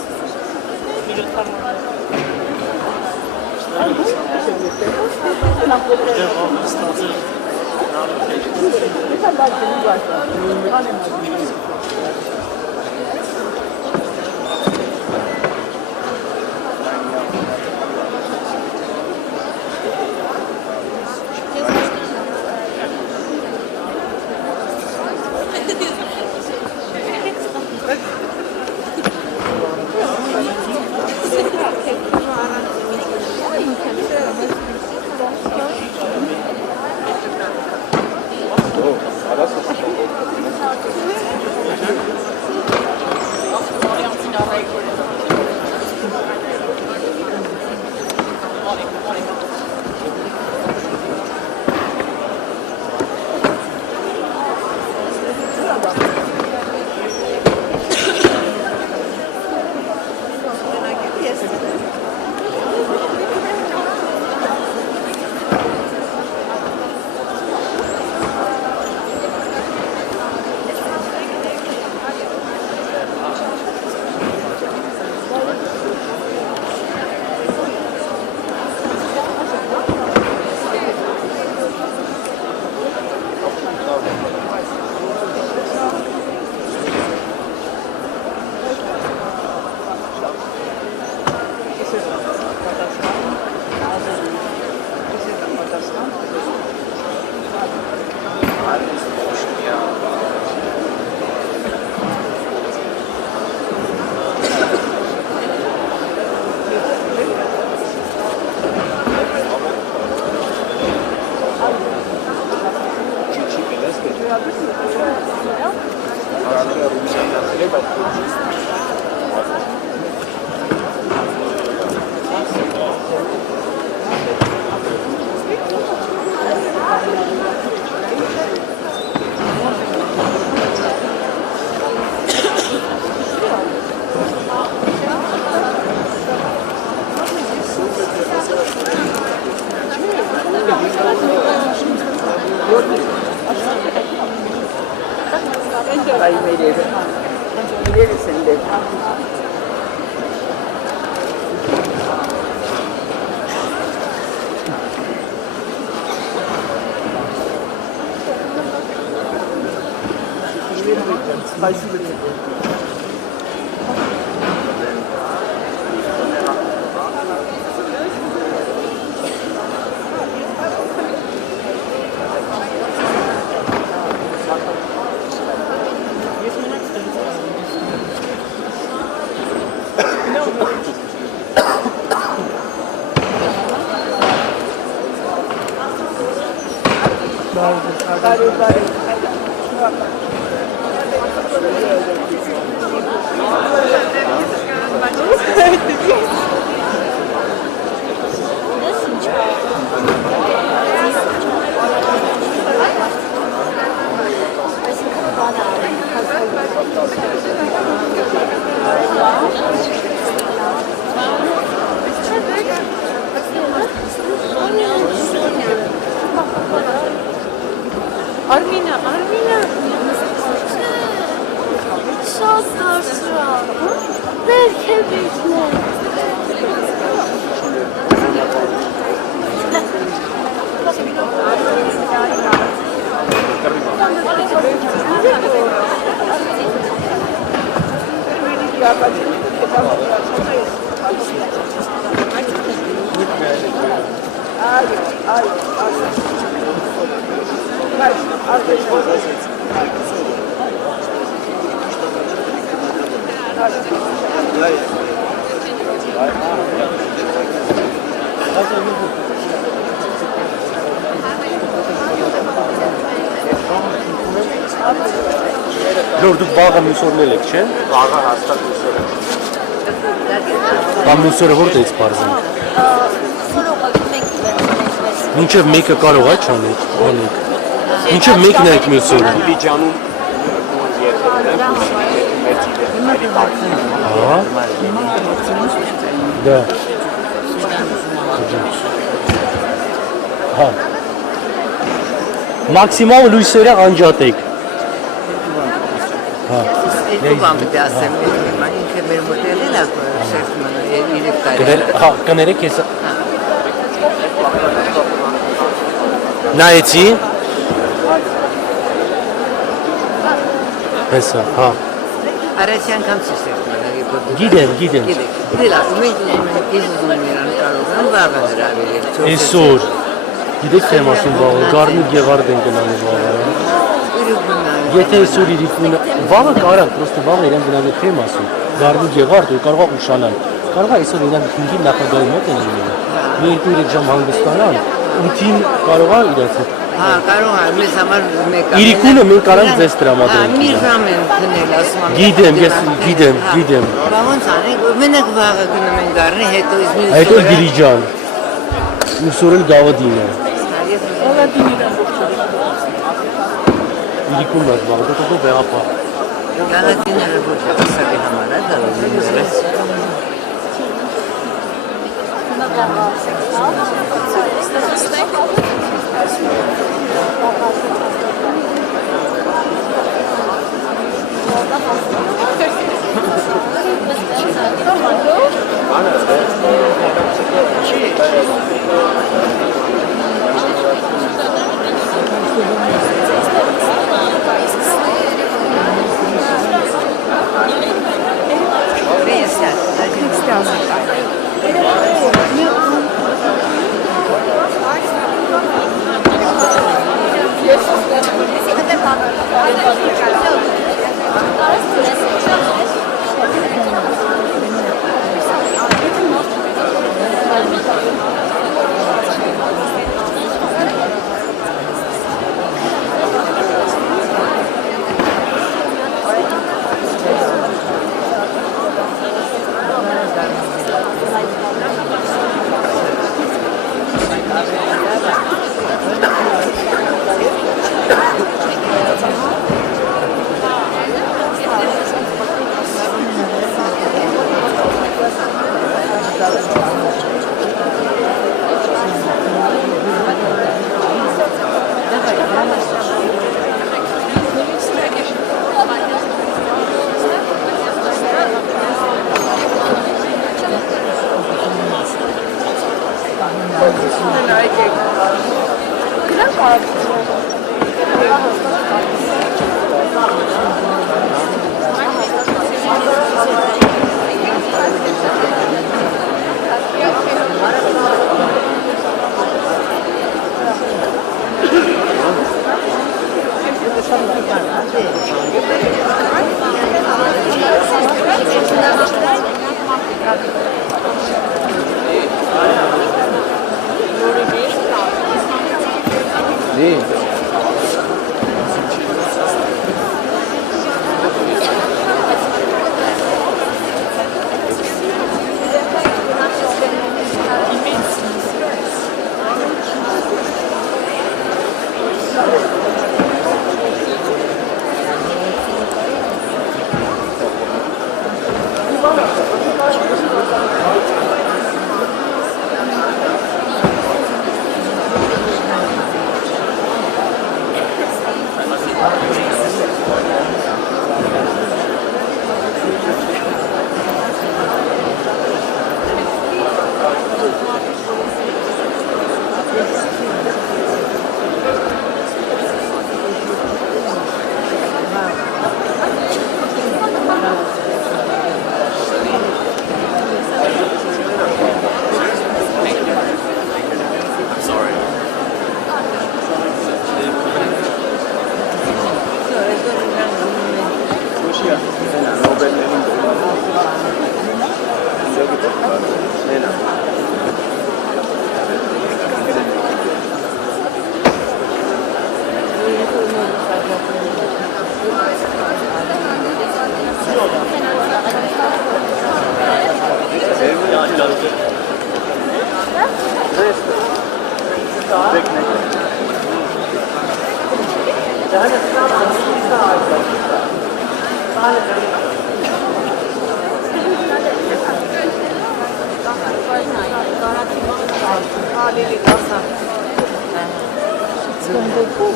Լորդուք վաղը մյուսորնել եք, չէ՞։ Վաղը հաստատ մյուսոր եք։ Կամ մյուսորը որտեղից բարձր։ Մինչև մեկը կարող է չանեք, անեք։ Մինչև մեկն եք մյուս օրը։ Դիլիջանում Да. Հա։ Մաքսիմալ լույսերը անջատեք։ Հա։ Երկու բան պետք է ասեմ, ինքը մեր մոդելն է, Shechtman-ը 3 տարի։ Հա, կներեք ես։ Նայեցի։ Հեսա, հա։ Առաջի անգամ չի Shechtman-ը։ Գիտեմ։ Դիլա, մենք ուզում ենք նրան կարող են վաղը հրավիրել։ Այսօր։ Գիտեք թե եմ ասում վաղը, Գառնու Գեղարդ են գնալու վաղը։ Եթե այսօր իրիկունը, վաղը կարան, պրոստը վաղը իրան գնալու թե եմ ասում, Գառնու Գեղարդ, որ կարող է ուշանալ, կարող է այսօր իրան 5-ին նախագահի մոտ են լինել, 2-3 ժամ հանգստանան, 8-ին կարող է իրաց հետ։ Հա, կարող է, մեզ համար մեկ է։ Իրիկունը մենք կարանք ձեզ տրամադրենք։ Հա, մի ժամ են քնել, ասում եմ։ Գիտեմ։ Բա ոնց անենք, մենակ վաղը գնում են Գառնի, հետո մյուս Հետո Դիլիջան, մյուս օրը Գավադինը։ Իրիկուն մազ վաղը, դու վեղապա։ Գավադիները ոչ ասավի համար է, Գավադիները։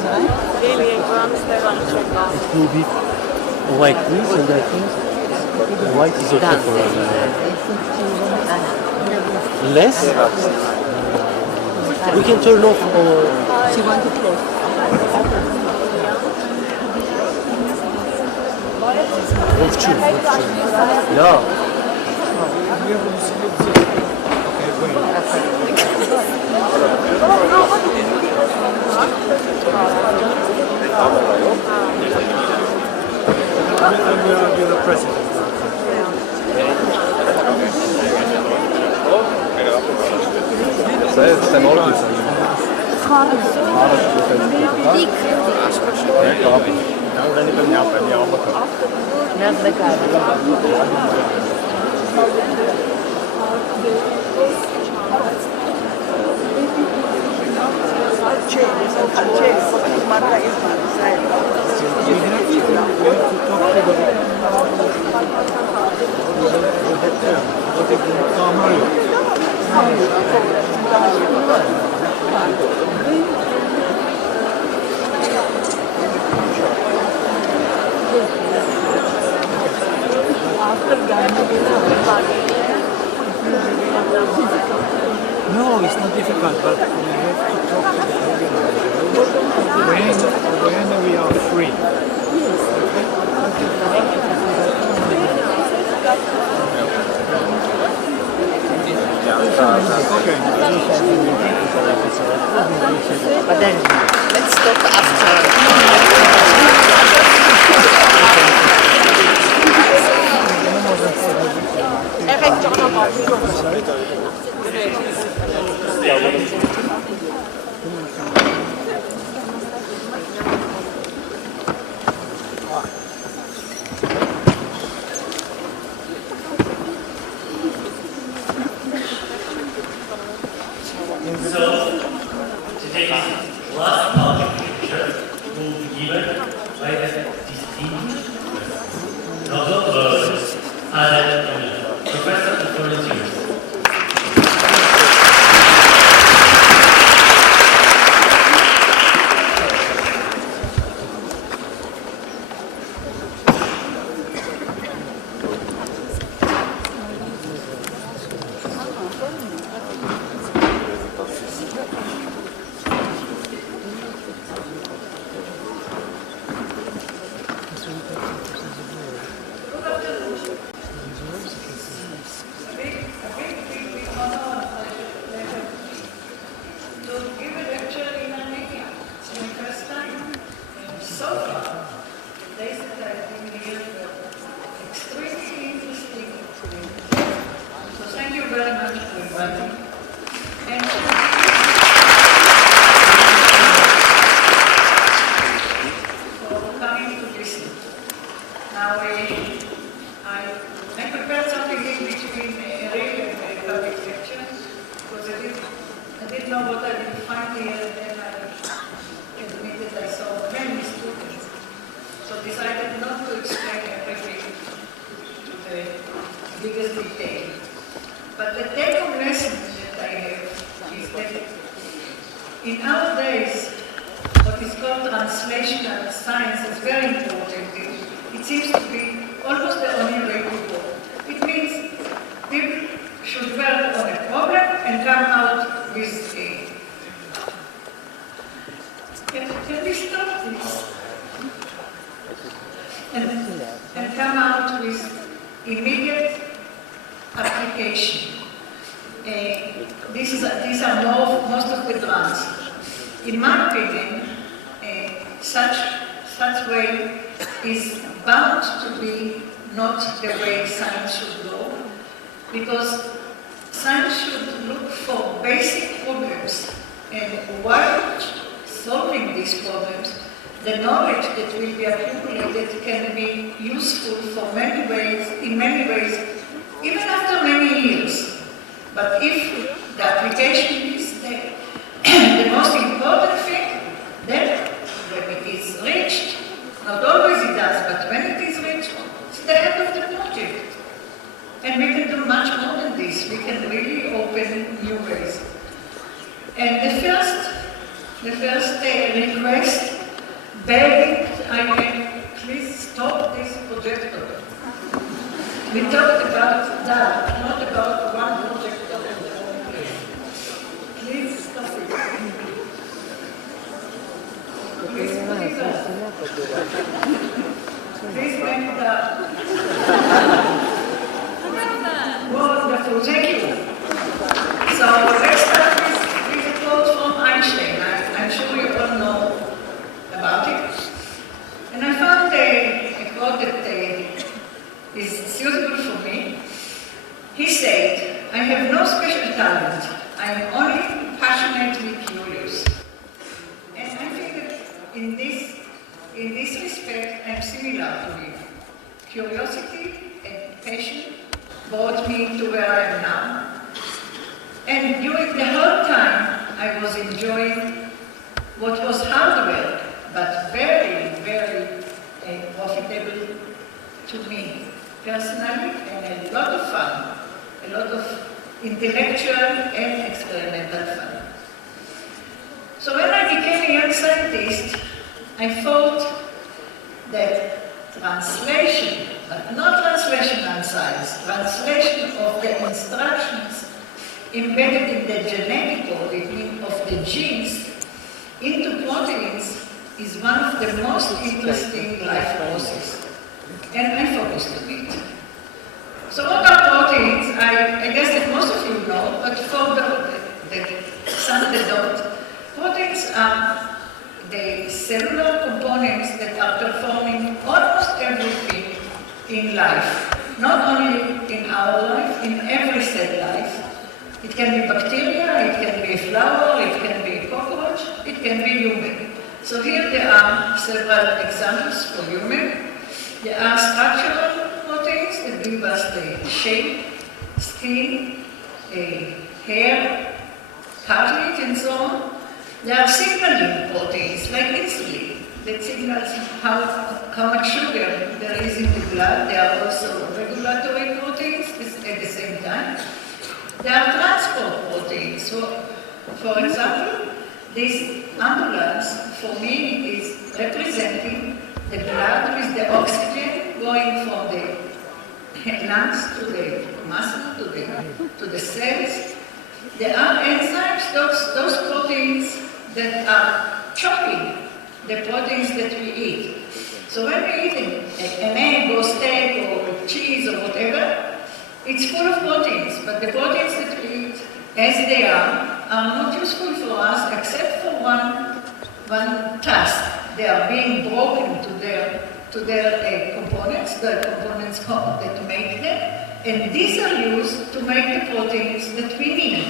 It will be white, please, and I think white is okay for us. Less? We can turn off or... She wanted close. Yeah. You're the president. Sen oradın sen. No, it's not difficult, but we have to talk to the when we are free. Okay. But then, let's talk after. So, today's last public lecture will be given by the distinguished Nobel Prize Professor of Foreign Affairs. And come out with immediate application. These are most of the grants. In my opinion, such way is bound to be not the way science should go, because science should look for basic problems, and while solving these problems, the knowledge that will be accumulated can be useful for many ways, in many ways, even after many years. But if the application is there, the most important thing, then when it is reached, not always it does, but when it is reached, it's the end of the project. And we can do much more than this. We can really open new ways. And the first request begging, please stop this projector. We talked about that, not about one projector. Please stop it. Please put it off. Please make that. Wonderful, thank you. So let's start with a quote from Einstein. I'm sure you all know about it. And I found a quote that is suitable for me. He said, "I have no special talent. I am only passionately curious." And I think that in this respect, I'm similar to him. Curiosity and passion brought me to where I am now. And during the whole time, I was enjoying what was hard work, but very, very profitable to me personally, and a lot of fun, a lot of intellectual and experimental fun. So when I became a young scientist, I thought that translation, but not translation on science, translation of the instructions embedded in the genetic code of the genes into proteins is one of the most interesting life processes. And I focused on it. So what are proteins? I guess that most of you know, but for some that don't, proteins are the cellular components that are performing almost everything in life. Not only in our life, in every cell life. It can be bacteria, it can be a flower, it can be a cockroach, it can be human. So here there are several examples for human. There are structural proteins that give us the shape, skin, hair, cartilage, and so on. There are signaling proteins like insulin that signals how much sugar there is in the blood. There are also regulatory proteins at the same time. There are transport proteins. So, for example, this ambulance for me is representing the blood with the oxygen going from the lungs to the muscle, to the cells. There are enzymes, those proteins that are chopping the proteins that we eat. So when we eat an egg or steak or cheese or whatever, it's full of proteins, but the proteins that we eat as they are not useful for us except for one task. They are being broken to their components, the components that make them, and these are used to make the proteins that we need.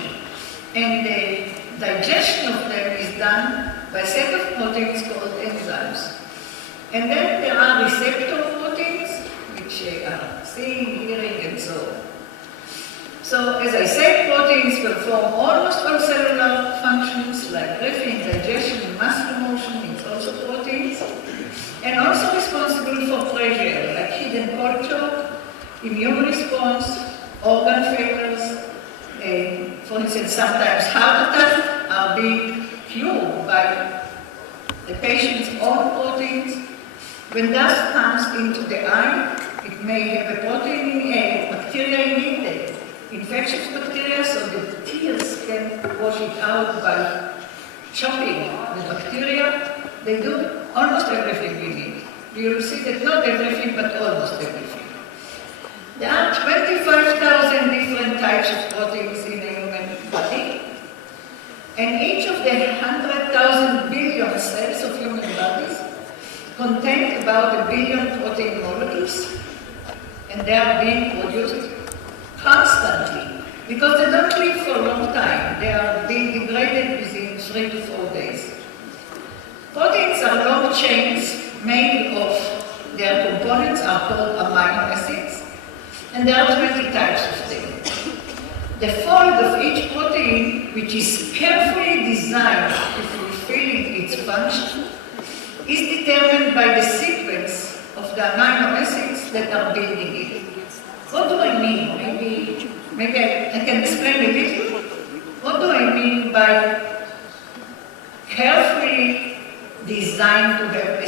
And the digestion of them is done by a set of proteins called enzymes. And then there are receptor proteins, which are seeing, hearing, and so on. So, as I said, proteins perform almost all cellular functions like breathing, digestion, and muscle motion. It's also proteins. And also responsible for pressure, like hidden cold shock, immune response, organ failures. For instance, sometimes heart attacks are being cured by the patient's own proteins. When dust comes into the eye, it may have a protein, a bacteria in it, infectious bacteria, so the tears can wash it out by chopping the bacteria. They do almost everything we need. You will see that not everything, but almost everything. There are 25,000 different types of proteins in a human body, and each of the 100,000 billion cells of human bodies contain about 1 billion protein molecules, and they are being produced constantly, because they don't live for a long time. They are being degraded within 3 to 4 days. Proteins are long chains made of, their components are called amino acids, and there are 20 types of them. The fold of each protein, which is carefully designed to fulfill its function, is determined by the sequence of the amino acids that are building it. What do I mean? Maybe I can explain a little. What do I mean by carefully designed to have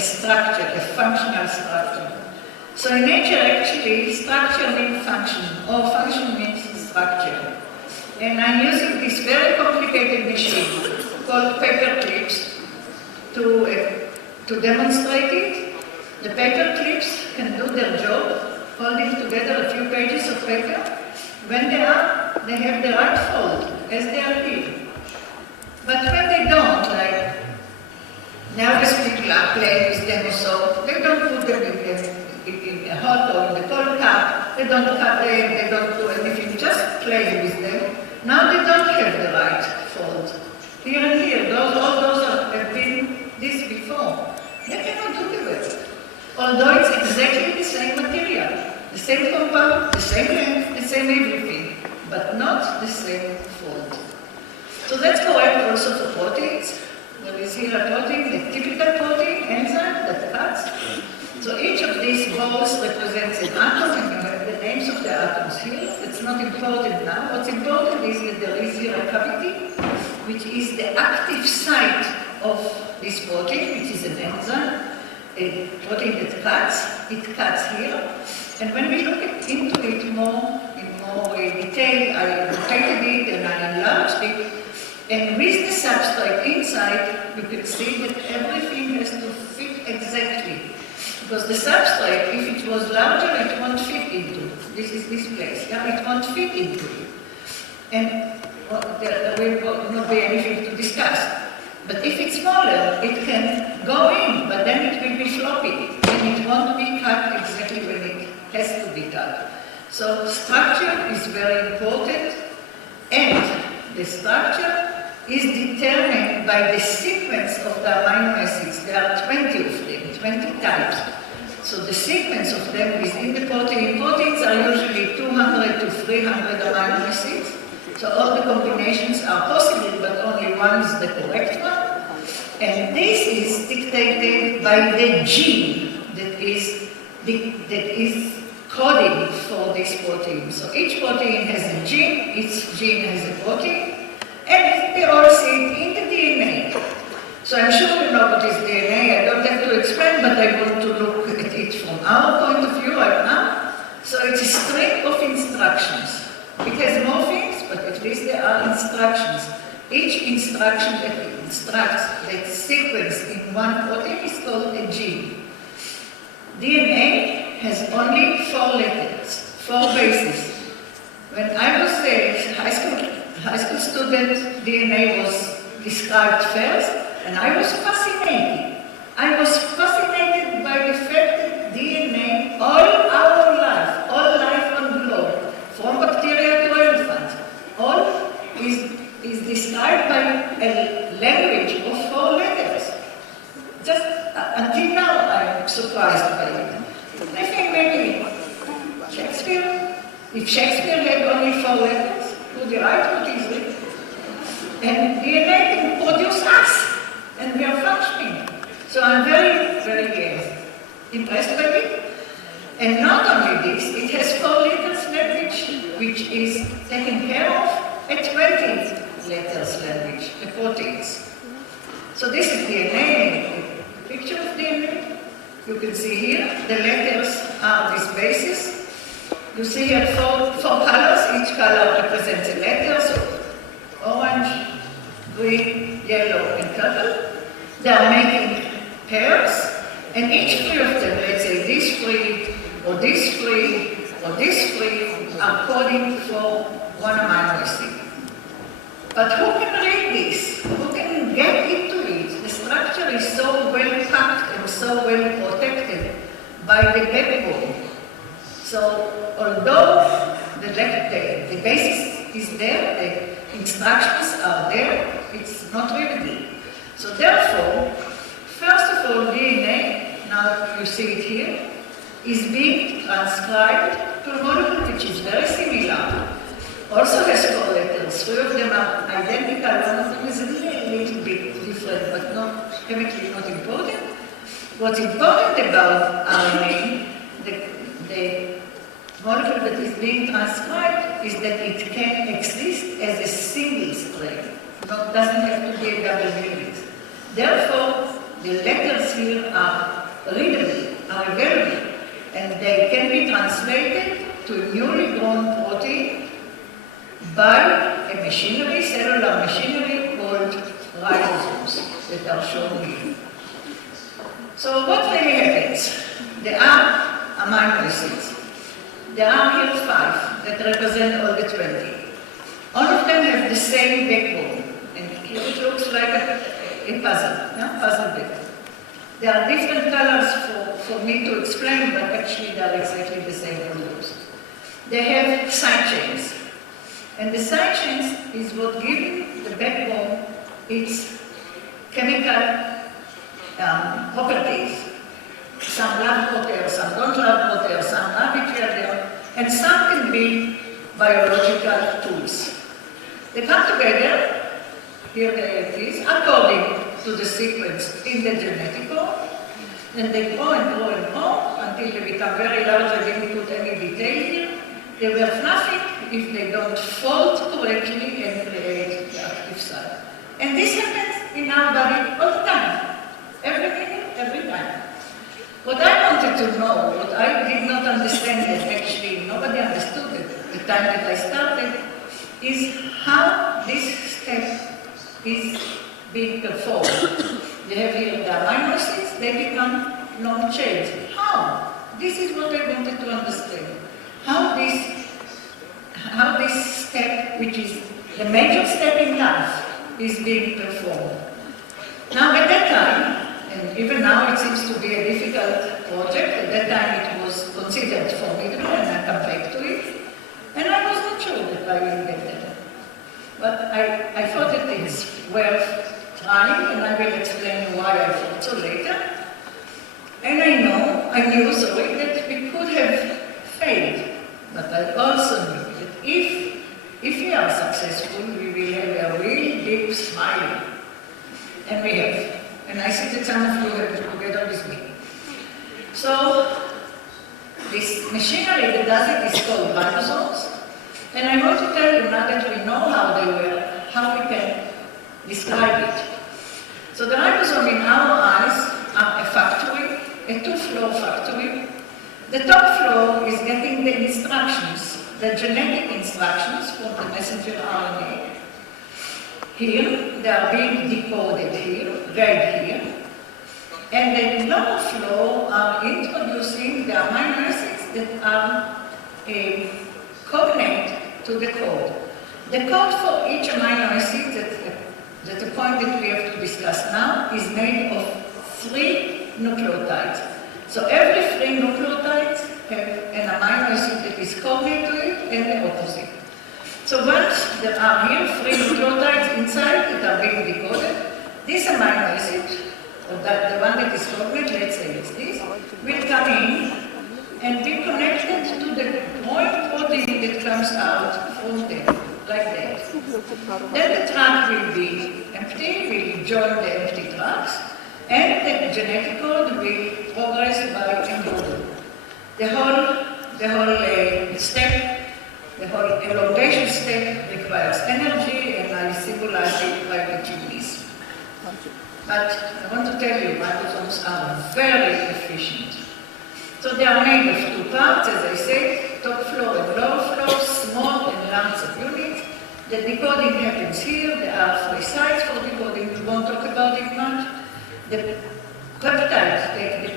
So in nature, actually, structure means function, or function means structure. And I'm using this very complicated machine called paper clips to demonstrate it. The paper clips can do their job, holding together a few pages of paper. When they have the right fold, as they are here. But when they don't, like nervous people are playing with them or so, they don't put them in a hot or in the cold cup, they don't cut them, they don't do anything, just play with them. Now they don't have the right fold. Here and here, all those have been this before. They cannot do the work. Although it's exactly the same material, the same compound, the same length, the same everything, but not the same fold. So that's correct also for proteins. There is here a protein, the typical protein, enzyme that cuts. So each of these balls represents an atom, and you have the names of the atoms here. It's not important now. What's important is that there is here a cavity, which is the active site of this protein, which is an enzyme, a protein that cuts. It cuts here. And when we look into it in more detail, I rotated it and I enlarged it. And with the substrate inside, you can see that everything has to fit exactly. Because the substrate, if it was larger, it won't fit into it. This is this place. Yeah? It won't fit into it. And there will not be anything to discuss. But if it's smaller, it can go in, but then it will be floppy. And it won't be cut exactly when it has to be cut. So structure is very important. And the structure is determined by the sequence of the amino acids. There are 20 of them, 20 types. So the sequence of them is in the protein. Proteins are usually 200 to 300 amino acids. So all the combinations are possible, but only one is the correct one. And this is dictated by the gene that is coding for this protein. So each protein has a gene, each gene has a protein. And they all sit in the DNA. So I'm sure you know what is DNA. I don't have to explain, but I want to look at it from our point of view right now. So it's a string of instructions. It has more things, but at least there are instructions. Each instruction that instructs that sequence in one protein is called a gene. DNA has only 4 letters, 4 bases. When I was a high school student, DNA was described first, and I was fascinated. I was fascinated by the fact that DNA, all our life, all life on the globe, from bacteria to elephants, all is described by a language of 4 letters. Just until now, I'm surprised by it. I think maybe Shakespeare, if Shakespeare had only 4 letters, would he write what he's written? And DNA can produce us, and we are functioning. So I'm very, very impressed by it. And not only this, it has 4 letters language, which is taken care of a 20 letters language, the proteins. So this is DNA, a picture of DNA. You can see here, the letters are these bases. You see here 4 colors, each color represents a letter, so orange, green, yellow, and purple. They are making pairs, and each 3 of them, let's say this 3, or this 3, or this 3, are coding for 1 amino acid. But who can read this? Who can get into it? The structure is so well packed and so well protected by the backbone. So although the basis is there, the instructions are there, it's not readable. So therefore, first of all, DNA, now you see it here, is being transcribed to a molecule which is very similar. Also has 4 letters. 3 of them are identical, one of them is a little bit different, but not chemically not important. What's important about RNA, the molecule that is being transcribed, is that it can exist as a single strand. It doesn't have to be a double helix. Therefore, the letters here are readable, are available. and they can be translated to newly grown protein by a machinery, cellular machinery called ribosomes that are shown here. So what really happens? There are amino acids. There are here 5 that represent all the 20. All of them have the same backbone, and here it looks like a puzzle, puzzle bit. There are different colors for me to explain, but actually they are exactly the same groups. They have side chains, and the side chains is what gives the backbone its chemical properties. Some love protein, some don't love protein, some love each other, and some can be biological tools. They come together, here it is, according to the sequence in the genetic code, and they grow and grow and grow until they become very large. I didn't put any detail here. They were nothing if they don't fold correctly and create the active site. And this happens in our body all the time, every minute, every time. What I wanted to know, what I did not understand, and actually nobody understood at the time that I started, is how this step is being performed. They have here the amino acids, they become long chains. How? This is what I wanted to understand. How this step, which is the major step in life, is being performed. Now at that time, and even now it seems to be a difficult project, at that time it was considered formidable, and I come back to it, and I was not sure that I will get there. But I thought that it's worth trying, and I will explain why I thought so later. And I knew that we could have failed, but I also knew that if we are successful, we will have a real big smile. And we have. And I see that some of you have it together with me. So, this machinery that does it is called ribosomes. And I want to tell you now that we know how they work, how we can describe it. So the ribosome in our eyes are a factory, a 2-floor factory. The top floor is getting the instructions, the genetic instructions from the messenger RNA. Here, they are being decoded here, read here. And the lower floor are introducing the amino acids that are cognate to the code. The code for each amino acid, that the point that we have to discuss now, is made of 3 nucleotides. So every 3 nucleotides have an amino acid that is cognate to it and the opposite. So once there are here 3 nucleotides inside that are being decoded, this amino acid, or the one that is cognate, let's say it's this, will come in and be connected to the growing protein that comes out from there, like that. Then the trunk will be empty, will join the empty trunks, and the genetic code will progress by encoding. The whole step, the whole elongation step requires energy, and I symbolize it by the kidneys. But I want to tell you, ribosomes are very efficient. So they are made of 2 parts, as I said, top floor and lower floor, small and large subunits. The decoding happens here. There are 3 sites for decoding. We won't talk about it much. The peptide, the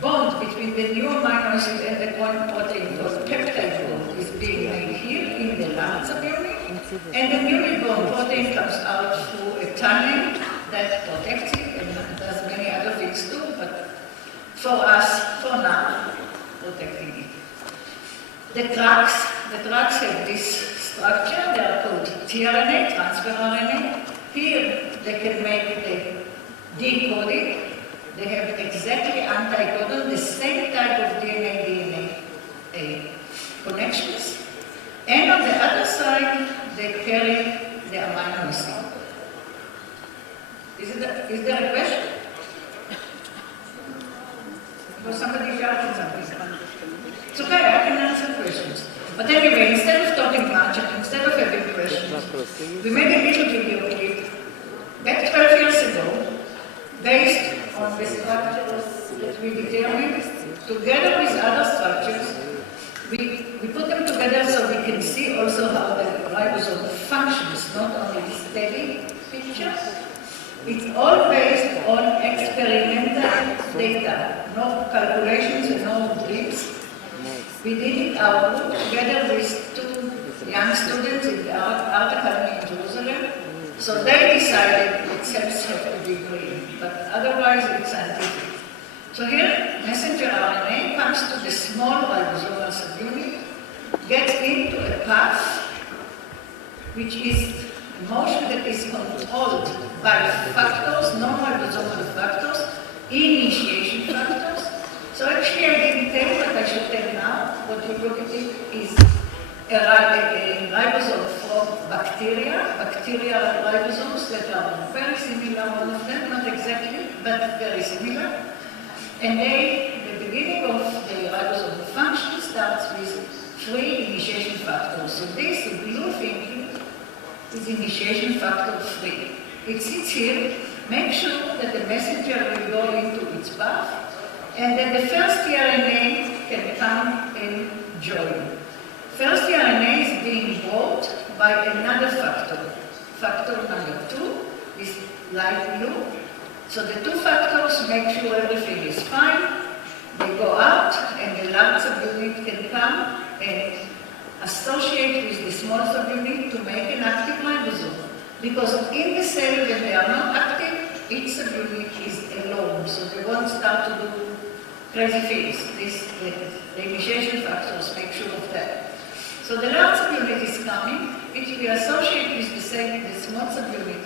bond between the new amino acid and the one protein called peptide bond is being made here in the large subunit. And the newly born protein comes out through a tunnel that protects it and does many other things too, but for us, for now, protecting it. The tracks have this structure. They are called tRNA, transfer RNA. Here, they can make the decoding. They have exactly anti-codon, the same type of DNA connections. And on the other side, they carry the amino acid. Is there a question? Was somebody shouting something? It's okay, I can answer questions. But anyway, instead of talking much, instead of having questions, we made a little video clip back 12 years ago, based on the structures that we determined together with other structures, we put them together so we can see also how the ribosome functions, not only steady pictures. It's all based on experimental data, no calculations and no dreams. We did it our group together with two young students in the Art Academy in Jerusalem. So they decided that cells have to be green, but otherwise it's scientific. So here, messenger RNA comes to the small ribosomal subunit, gets into a path, which is a motion that is controlled by factors, non-ribosomal factors, initiation factors. So actually I didn't tell you, but I should tell now. What you look at it is a ribosome from bacteria, bacterial ribosomes that are very similar, all of them, not exactly, but very similar. And the beginning of the ribosomal function starts with 3 initiation factors. So this, the blue thing, is initiation factor 3. It sits here, makes sure that the messenger will go into its path, and that the first RNA can come and join. First RNA is being brought by another factor. Factor number 2 is light blue. So the 2 factors make sure everything is fine. They go out, and the large subunit can come and associate with the small subunit to make an active ribosome. Because in the cell, when they are not active, each subunit is alone, so they won't start to do crazy things. The initiation factors make sure of that. So the large subunit is coming, it will associate with the small subunit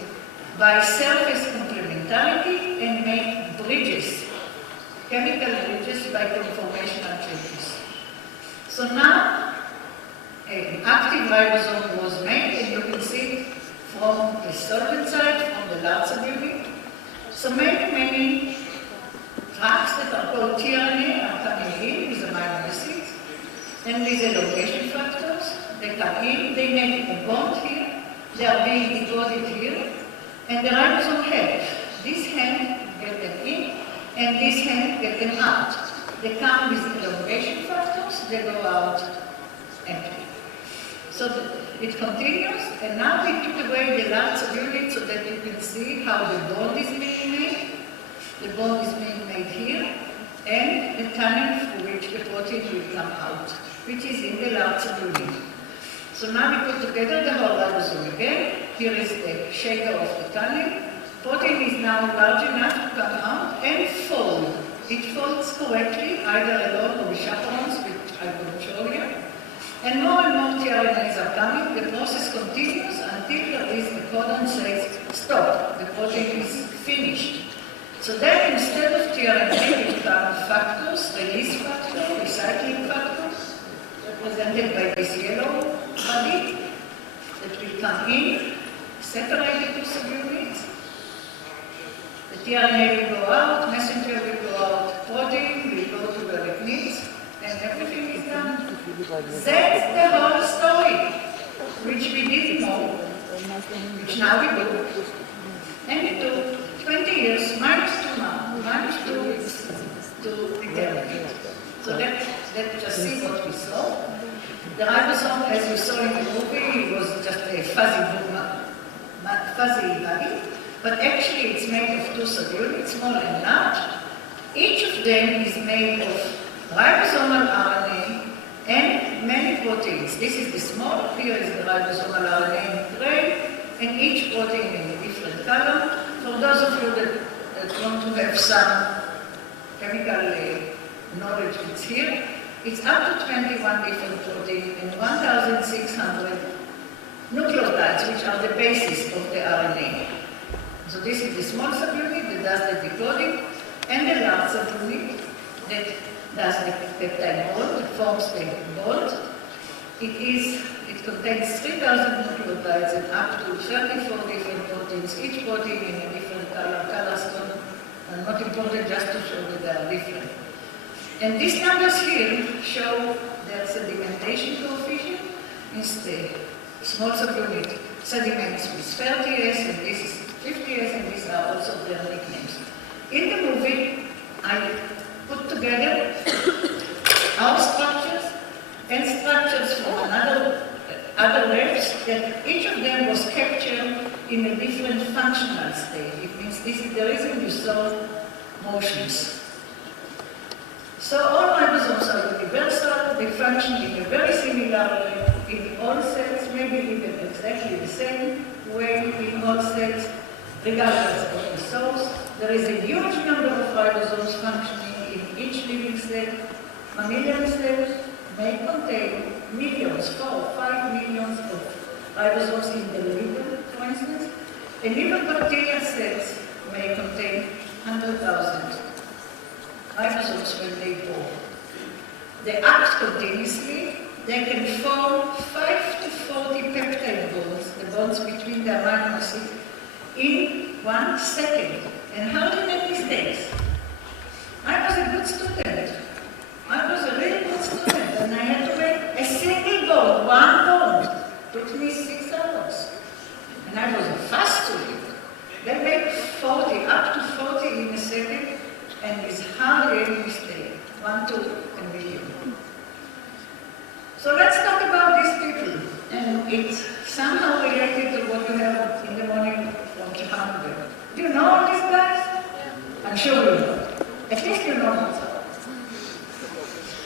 by surface complementarity and make bridges, chemical bridges by conformational changes. So now, an active ribosome was made, and you can see it from the solvent side, from the large subunit. So many tracks that are called tRNA are coming in with amino acids and these elongation factors. They come in, they make a bond here, they are being deposited here, and the ribosome helps. This hand get them in, and this hand get them out. They come with elongation factors, they go out empty. So it continues, and now we took away the large subunit so that you can see how the bond is being made. The bond is being made here, and the tunnel through which the protein will come out, which is in the large subunit. So now we put together the whole ribosome again. Here is the shader of the tunnel. Protein is now large enough to come out and fold. It folds correctly, either alone or with chaperones, which I will show you. And more tRNAs are coming. The process continues until there is the codon says, stop, the protein is finished. So then instead of tRNA, we come factors, release factor, recycling factors, represented by this yellow body that will come in, separate the 2 subunits. The tRNA will go out, messenger will go out, protein will go to where it needs, and everything is done. That's the whole story, which we didn't know, which now we do. And it took 20 years, managed to determine it. So let's just see what we saw. The ribosome, as you saw in the movie, was just a fuzzy body, but actually it's made of 2 subunits, small and large. Each of them is made of ribosomal RNA and many proteins. This is the small, here is the ribosomal RNA in gray, and each protein in a different color. For those of you that want to have some chemical knowledge, it's here. It's up to 21 different proteins and 1,600 nucleotides, which are the basis of the RNA. So this is the small subunit that does the decoding, and the large subunit that does the peptide bond, forms the bond. It contains 3,000 nucleotides and up to 34 different proteins, each protein in a different color. Colors are not important, just to show that they are different. And these numbers here show their sedimentation coefficient. It's the small subunit sediments with 30S, and this is 50S, and these are also their nicknames. In the movie, I put together our structures and structures from other labs, that each of them was captured in a different functional state. It means this is the reason you saw motions. So all ribosomes are universal, they function in a very similar way in all cells, maybe even exactly the same way in all cells, regardless of the source. There is a huge number of ribosomes functioning in each living cell. Mammalian cells may contain millions, 4 or 5 millions of ribosomes in the liver, for instance, and even bacterial cells may contain 100,000 ribosomes when they born. They act continuously. They can form 5 to 40 peptide bonds, the bonds between the amino acids, in 1 second. And how do you make mistakes? I was a good student. I was a really good student, and I had to make a single bond, 1 bond. Took me 6 hours. And I was a fast student. They make 40, up to 40 in a second, and it's hardly any mistake. 1 to a million. So let's talk about these people. And it's somehow related to what you have in the morning from Ciechanover. Do you know all these guys? I'm sure you know. At least you know what's up.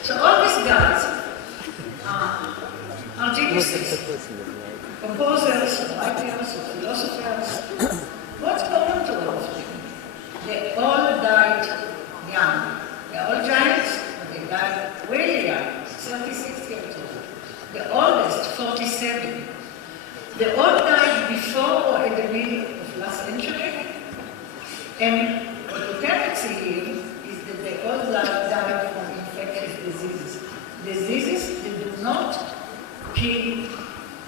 So all these guys are geniuses, composers, writers, philosophers. What's common to all of them? They all died young. They're all giants, but they died really young, 36 years old. The oldest, 47. They all died before or in the middle of last century. And what you cannot see here is that they all died from infectious diseases. Diseases that do not kill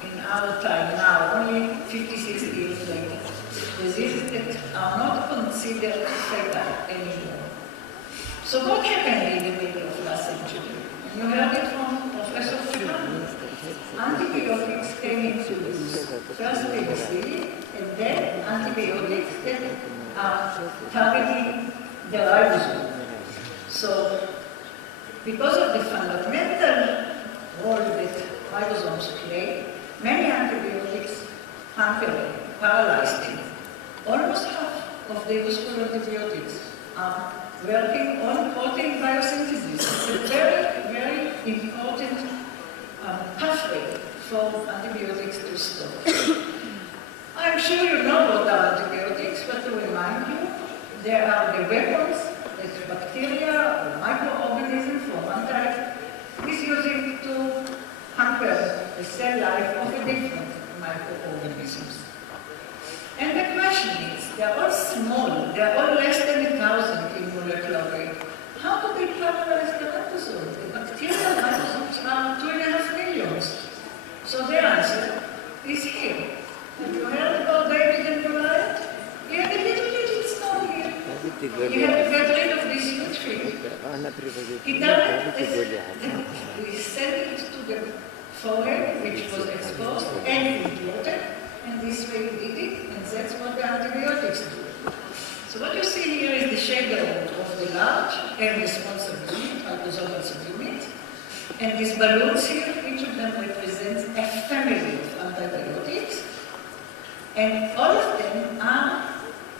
in our time now, only 56 years later. Diseases that are not considered fatal anymore. So what happened in the middle of last century? You heard it from Professor Shechtman. Antibiotics came into use. First penicillin, and then antibiotics that are targeting the ribosome. So, because of the fundamental role that ribosomes play, many antibiotics paralyzed them. Almost half of the useful antibiotics are working on protein biosynthesis. It's a very, very important pathway for antibiotics to stop. I'm sure you know what are antibiotics, but to remind you, there are the weapons that bacteria or microorganisms from one type is using to hamper the cell life of the different microorganisms. And the question is, they're all small, they're all less than 1,000 in molecular weight. How do they paralyze the ribosome? The bacterial ribosomes are 2.5 million. So the answer is here. Have you heard about David and Goliath? You have a little story here. You have to get rid of this huge thing. He done it, we sent it to the forehead, which was exposed and water, and this way we did it, and that's what the antibiotics do. So what you see here is the shadow of the large and the small subunit, autosomal subunit. And these balloons here, each of them represents a family of antibiotics. And all of them are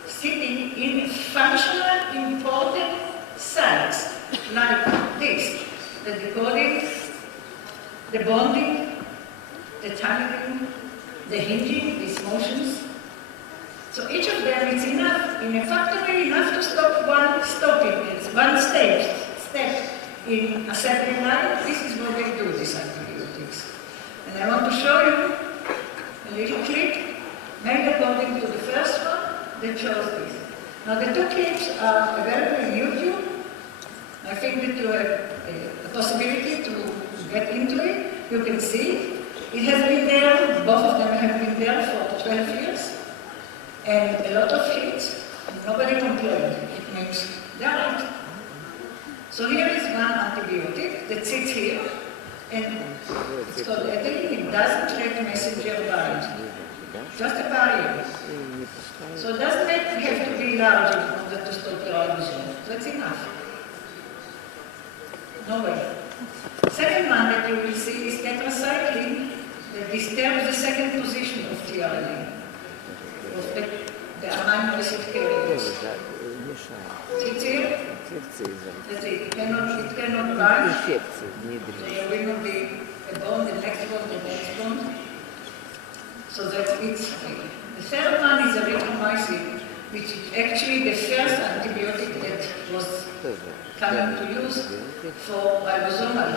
sitting in functional, important sites, like this. The decoding, the bonding, the tunneling, the hinging, these motions. So each of them is enough, in a factory, enough to stop one stopping. It's one step in assembly line. This is what they do, these antibiotics. And I want to show you a little clip made according to the first one that shows this. Now the 2 clips are available on YouTube. I think that you have a possibility to get into it. You can see it has been there, both of them have been there for 12 years. And a lot of hits, and nobody complained. It means they're right. So here is one antibiotic that sits here, and it's called ethylene. It doesn't let messenger bind, just a barrier. So it doesn't have to be large in order to stop the ribosome. That's enough. No way. Second one that you will see is tetracycline that disturbs the second position of tRNA, of the amino acid carriers. It's here. That's it. It cannot bind. There will not be a bond, the next bond, the next bond. So that's it. The third one is erythromycin, which is actually the first antibiotic that was coming to use for ribosomal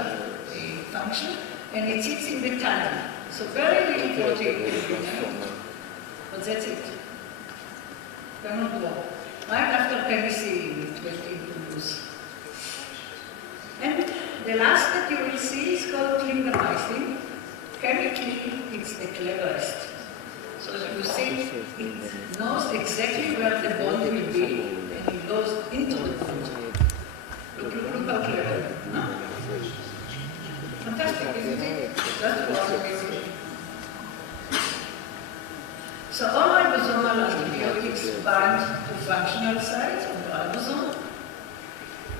function, and it sits in the tongue. So very little protein will be made, but that's it. Cannot go. Right after penicillin, it went into use. And the last that you will see is called clindamycin. Chemically, it's the cleverest. So you see, it knows exactly where the bond will be, and it goes into the bond. Look how clever. Huh? Fantastic, isn't it? That's what amazing. So all ribosomal antibiotics bind to functional sites of the ribosome.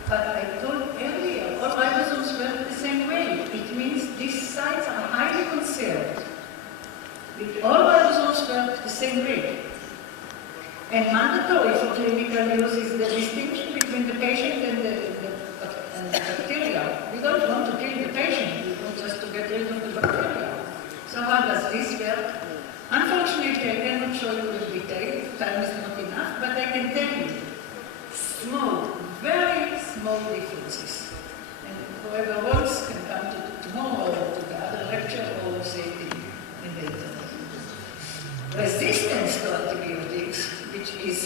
But I told earlier, all ribosomes work the same way. It means these sites are highly conserved. All ribosomes work the same way. And mandatory for clinical use is the distinction between the patient and the bacteria. We don't want to kill the patient, we want just to get rid of the bacteria. So how does this work? Unfortunately, I cannot show you in detail, time is not enough, but I can tell you small, very small differences. And whoever wants can come to tomorrow or to the other lecture or say it in the internet. Resistance to antibiotics, which is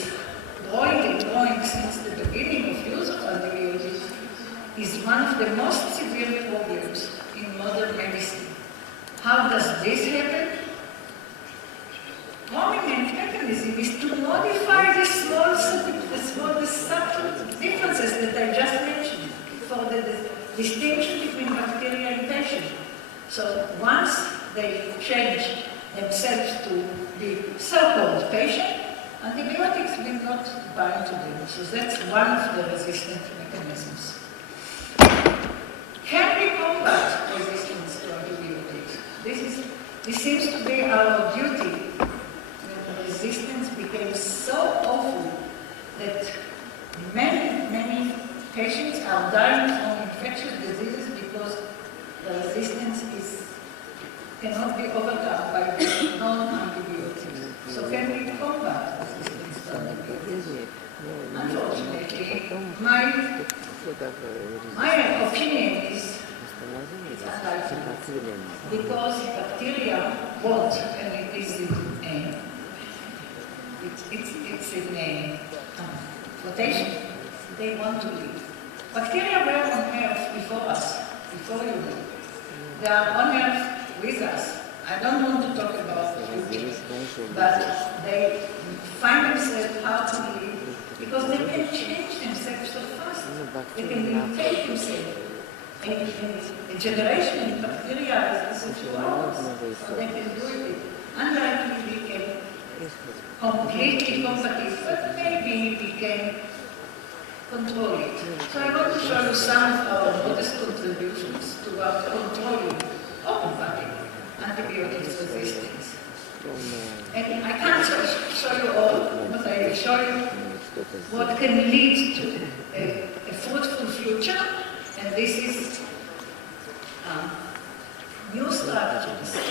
growing and growing since the beginning of use of antibiotics, is one of the most severe problems in modern medicine. How does this happen? Prominent mechanism is to modify the small subtle differences that I just mentioned for the distinction between bacteria and patient. So once they change themselves to the so-called patient, antibiotics will not bind to them. So that's one of the resistant mechanisms. Can we combat resistance to antibiotics? This seems to be our duty. Resistance became so awful that many patients are dying from infectious diseases because the resistance cannot be overcome by non-antibiotics. So can we combat resistance to antibiotics? Unfortunately, my opinion is it's unlikely because bacteria want, and it is in aim. It's in flotation. They want to live. Bacteria were on Earth before us, before you. They are on Earth with us. I don't want to talk about the future, but they find themselves how to live because they can change themselves so fast. They can mutate themselves. A generation in bacteria is a few hours, so they can do it. Unlikely we can completely combat it, but maybe we can control it. So I want to show you some of our modest contributions toward controlling or combating antibiotics resistance. And I can't show you all, but I will show you what can lead to a fruitful future, and this is new structures that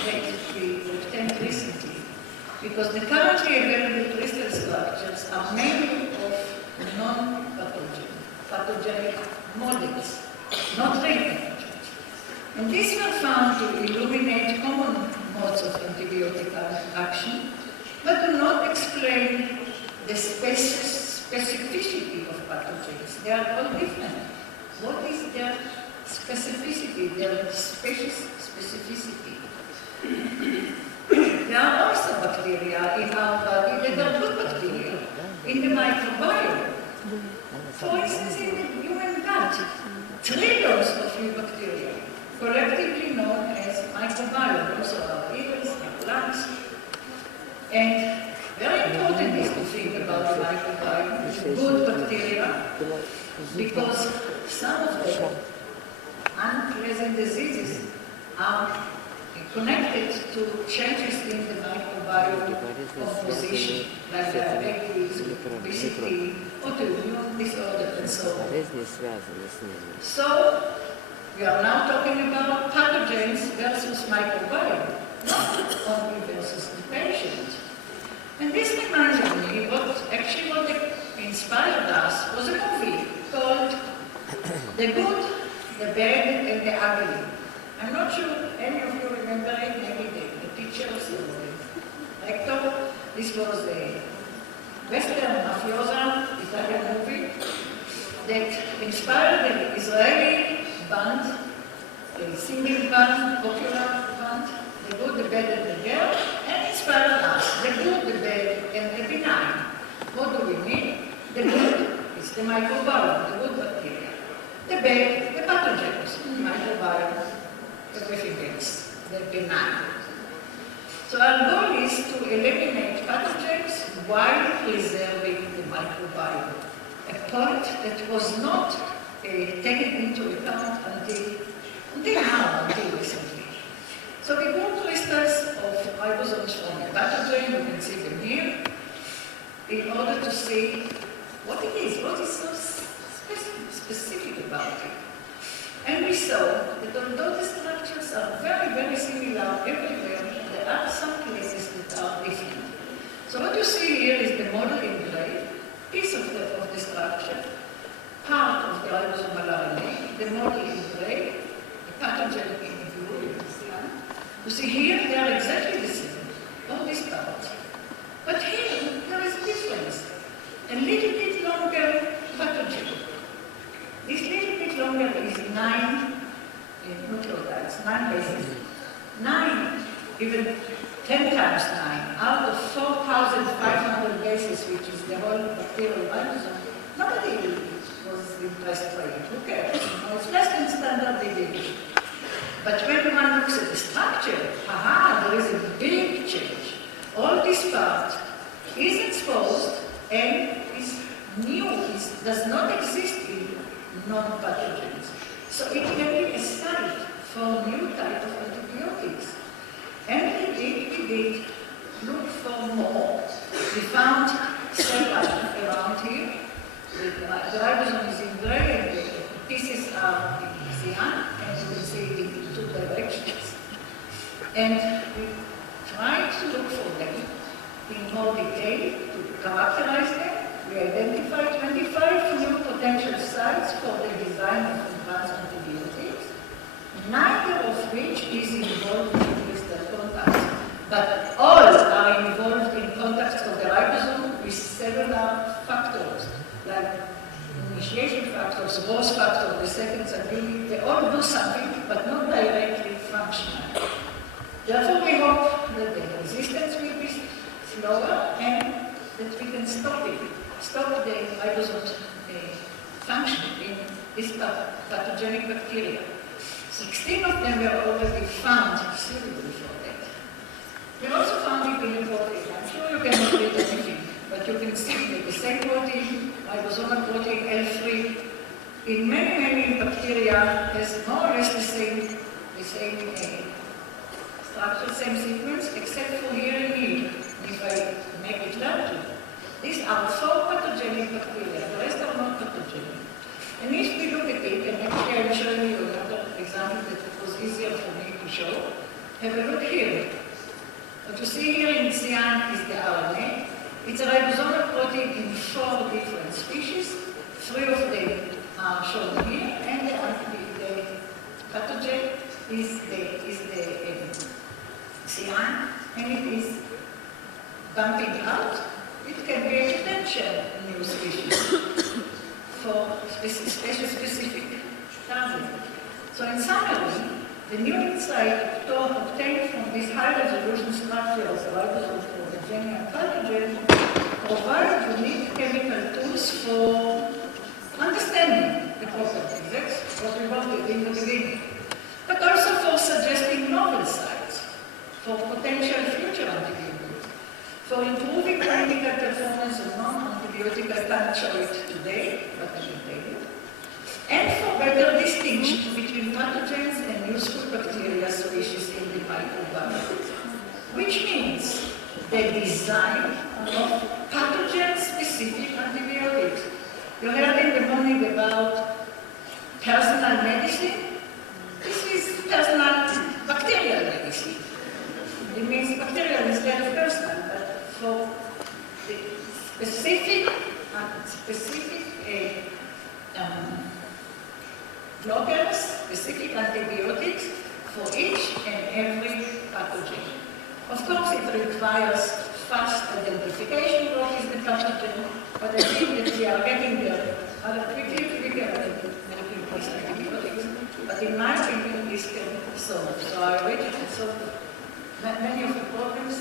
we obtained recently. Because the currently available crystal structures are mainly of non-pathogenic models, not real pathogens. And these were found to illuminate common modes of antibiotic action, but do not explain the specificity of pathogens. They are all different. What is their specificity, their specificity? There are also bacteria in our body that are good bacteria, in the microbiome. For instance, in the human gut, trillions of new bacteria, collectively known as microbiome, also our ears, our lungs. And very important is to think about the microbiome, good bacteria, because some of them unpleasant diseases are connected to changes in the microbiome composition, like diabetes, obesity, autoimmune disorders, and so on. So, we are now talking about pathogens versus microbiome, not only versus the patient. And this reminded me what inspired us was a movie called The Good, the Bad, and the Ugly. I'm not sure any of you remember it, maybe the pictures or the actor. This was a Western mafiosa Italian movie that inspired the Israeli band, a singing band, popular band, The Good, the Bad, and the Girl, and inspired us, the good, the bad, and the benign. What do we mean? The good is the microbiome, the good bacteria. The bad, the pathogens, microbiome, everything else, the benign. So our goal is to eliminate pathogens while preserving the microbiome, a point that was not taken into account until recently. So we go crystals of ribosomes from a pathogen, you can see them here, in order to see what it is, what is so specific about it. And we saw that although the structures are very, very similar everywhere, there are some places that are different. So what you see here is the model in gray, piece of the structure, part of the ribosomal RNA, the model in gray, the pathogenic in blue, you see here they are exactly the same, all these parts. But here there is a difference, a little bit longer pathogen. This little bit longer is 9 nucleotides, 9 bases. 9, even 10 times 9, out of 4,500 bases, which is the whole bacterial ribosome. Nobody was impressed by it. Who cares? It's less than standard deviation. But when one looks at the structure, there is a big change. All this part is exposed and is new, does not exist in non-pathogens. So it can be a site for new type of antibiotics. And we did look for more. We found several around here. The ribosome is in gray and the pieces are in cyan, and you can see it in 2 directions. And we tried to look for them in more detail, to characterize them. We identified 25 new potential sites for the design of advanced antibiotics, neither of which is involved in crystal contacts, but all are involved in contacts of the ribosome with cellular factors, like initiation factors, growth factors, the second ability. They all do something, but not directly functional. Therefore, we hope that the resistance will be slower and that we can stop the ribosome function in this pathogenic bacteria. 16 of them were already found suitable for that. We also found it in the protein. I'm sure you cannot read anything, but you can see that the same protein, ribosomal protein L3, in many bacteria has more or less the same structure, same sequence, except for here and here. If I make it larger, these are 4 pathogenic bacteria, the rest are not pathogenic. And if we look at it, and actually I'll show you another example that it was easier for me to show. Have a look here. What you see here in cyan is the RNA. It's a ribosomal protein in 4 different species. 3 of them are shown here, and the pathogen is the cyan, and it is bumping out. It can be a potential new species for specific target. So in summary, the new insight obtained from this high-resolution structure of the ribosome for the genuine pathogen provide unique chemical tools for understanding the properties. That's what we wanted in the beginning. But also for suggesting novel sites for potential future antibiotics, for improving clinical performance of non-antibiotic, I can't show it today, but I can tell you, and for better distinction between pathogens and useful bacteria species in the microbiome, which means the design of pathogen-specific antibiotics. You heard in the morning about personal medicine. This is personal bacterial medicine. It means bacterial instead of personal, but for the specific blockers, specific antibiotics for each and every pathogen. Of course, it requires fast identification of what is the pathogen, but I think that we are getting there quickly with antibiotics. But in my opinion, this can solve. So I already can solve many of the problems,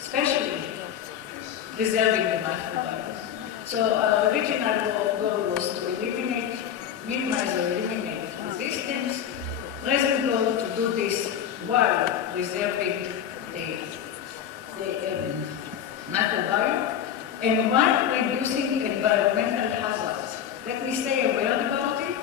especially preserving the microbiome. So our original goal was to eliminate, minimize or eliminate resistance. Present goal to do this while preserving the microbiome and while reducing environmental hazards. Let me say a word about it.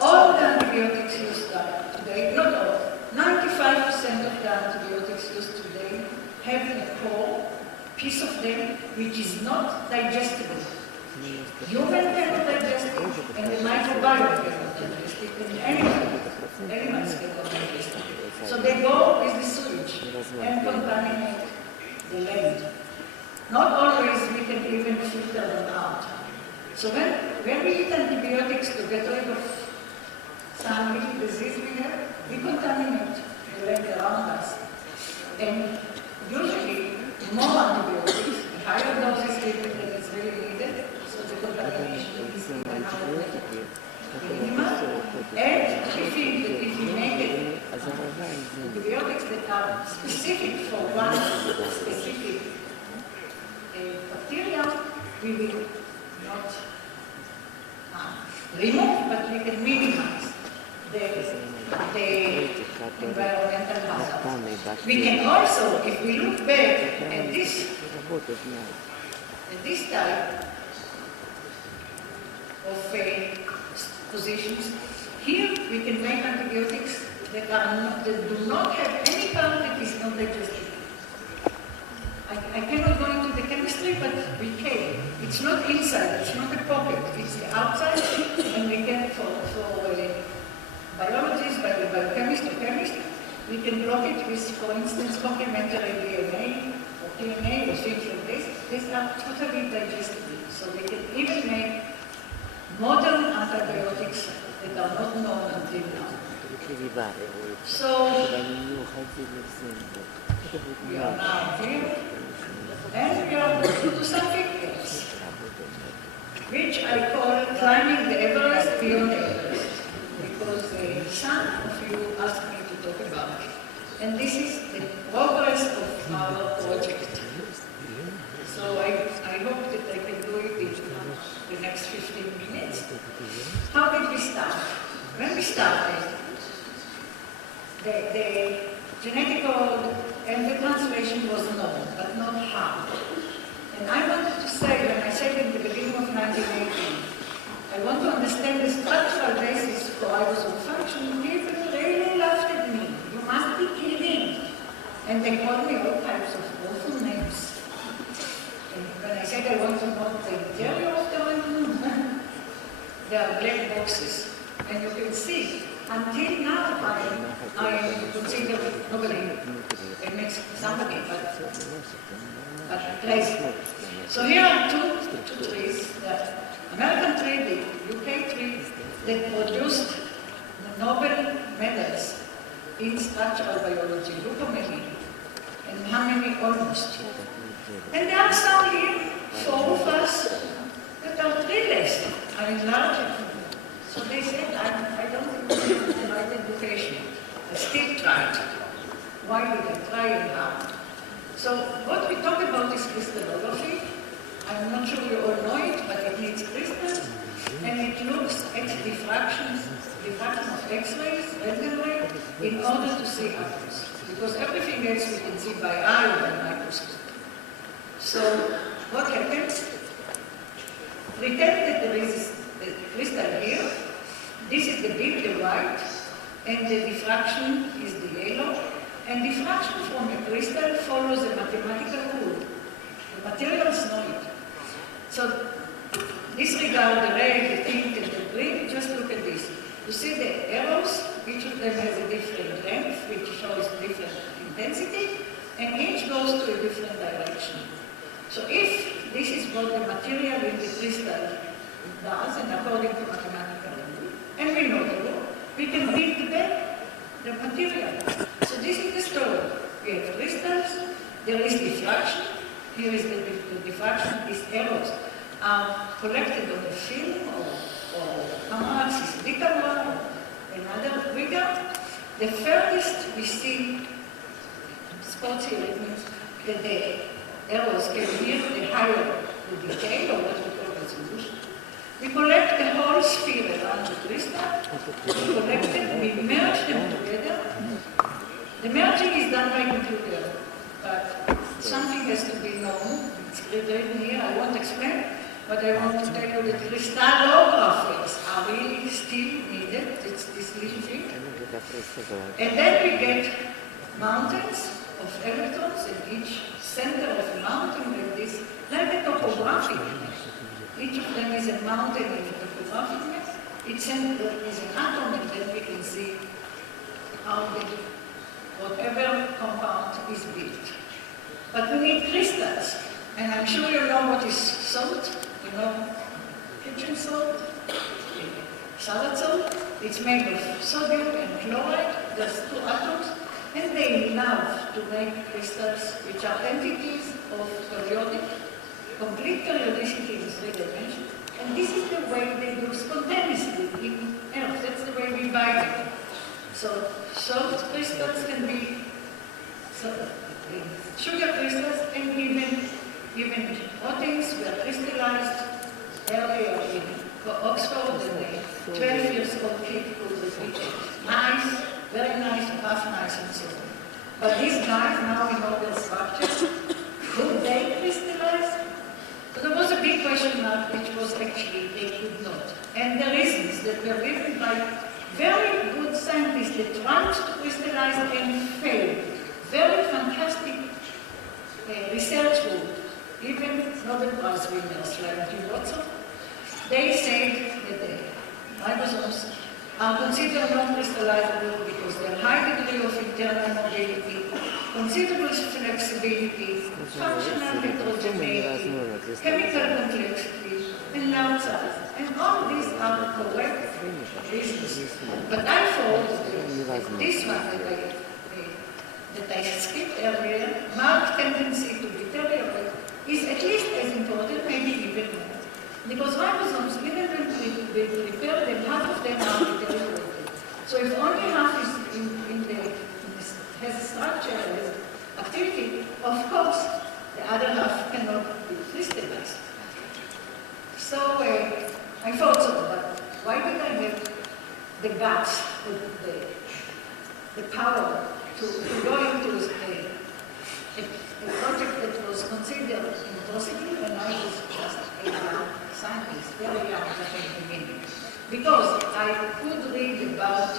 All the antibiotics used today, not all, 95% of the antibiotics used today have a core piece of them which is not digestible. Human cannot digest it, and the microbiome cannot digest it, and animals cannot digest it. So they go with the sewage and contaminate the land. Not always we can even filter them out. So when we eat antibiotics to get rid of some little disease we contaminate the land around us. And usually, more antibiotics, higher doses given than is really needed, so the contamination is minimal. And we think that if we make antibiotics that are specific for one specific bacteria, we will not remove, but we can minimize the environmental hazards. We can also, if we look back at this type of positions, here we can make antibiotics that do not have any part that is not digestible. I cannot go into the chemistry, but we can. It's not inside, it's not a pocket, it's the outside, and we can, for biologists, biochemists or chemists, we can block it with, for instance, complementary DNA or DNA or things like this. These are totally digestible. So we can even make modern antibiotics that are not known until now. So we are now here, and we are going to do something else, which I call climbing the Everest beyond the Everest, because some of you asked me to talk about it. And this is the progress of our project. So I hope that I can do it in the next 15 minutes. How did we start? When we started, the genetic code and the translation was known, but not how. And I wanted to say, when I said in the beginning of 1980, I want to understand the structural basis for ribosomal function, people really laughed at me. You must be kidding. And they called me all types of awful names. And when I said I want to know the interior of the ribosome, there are black boxes. And you can see, until now, I consider nobody, it makes somebody, but crazy. So here are two trees, the American tree, the UK tree, that produced the Nobel medals in structural biology. Look how many, and how many almost. And there are some here, 4 of us, that are treeless, are enlarged. So they said, I don't think it's the right education. I still tried. Why did I try and how? So what we talk about is crystallography. I'm not sure you all know it, but it needs crystals. And it looks at diffraction of X-rays, rentgen in order to see atoms. Because everything else we can see by eye or by microscope. So what happens? Pretend that there is crystal here. This is the big, the white, and the diffraction is the yellow. And diffraction from a crystal follows a mathematical rule. The materials know it. So disregard the red, the pink, and the green, just look at this. You see the arrows, each of them has a different length, which shows different intensity, and each goes to a different direction. So if this is what the material in the crystal does, and according to mathematical rule, and we know the rule, we can build the material. So this is the story. We have crystals, there is diffraction. Here is the diffraction. These arrows are collected on a film or cameras, is the camera, or another reader. The furthest we see spots here, it means that the arrows can hear the higher the detail, or what we call resolution. We collect the whole sphere around the crystal, we collect them, we merge them together. The merging is done by computer, but something has to be known. It's written here, I won't explain, but I want to tell you that crystallographers are really still needed. It's this little thing. And then we get mountains of electrons, and each center of a mountain like this, like a topographic map. Each of them is a mountain in a topographic map. Each center is an atom, and then we can see how whatever compound is built. But we need crystals, and I'm sure you know what is salt. You know kitchen salt, salad salt. It's made of sodium and chloride. There's two atoms, and they love to make crystals which are entities of periodic, complete periodicity in 3 dimensions. And this is the way they do spontaneously in Earth. That's the way we buy them. So salt crystals can be sugar crystals, and even proteins were crystallized earlier in Oxford, and 12 years old kid could repeat it. Nice, very nice, half nice, and so on. But these guys now in Nobel structure, could they crystallize? So there was a big question mark, which was actually they could not. And the reasons that were given by very good scientists that tried to crystallize and failed. Very fantastic research group, even Nobel Prize winners like Yerevan. They said that the ribosomes are considered non-crystallizable because they have high degree of internal mobility, considerable flexibility, functional heterogeneity, chemical complexity, and large size. And all these are correct reasons. But I thought that this one that I skipped earlier, marked tendency to deteriorate, is at least as important, maybe even more. Because ribosomes, even when we prepare them, half of them are deteriorated. So if only half is has a structure, has activity, of course, the other half cannot be crystallized. So I thought so, but why did I have the guts, the power to go into a project that was considered impossible when I was just a young scientist, very young at the beginning? Because I could read about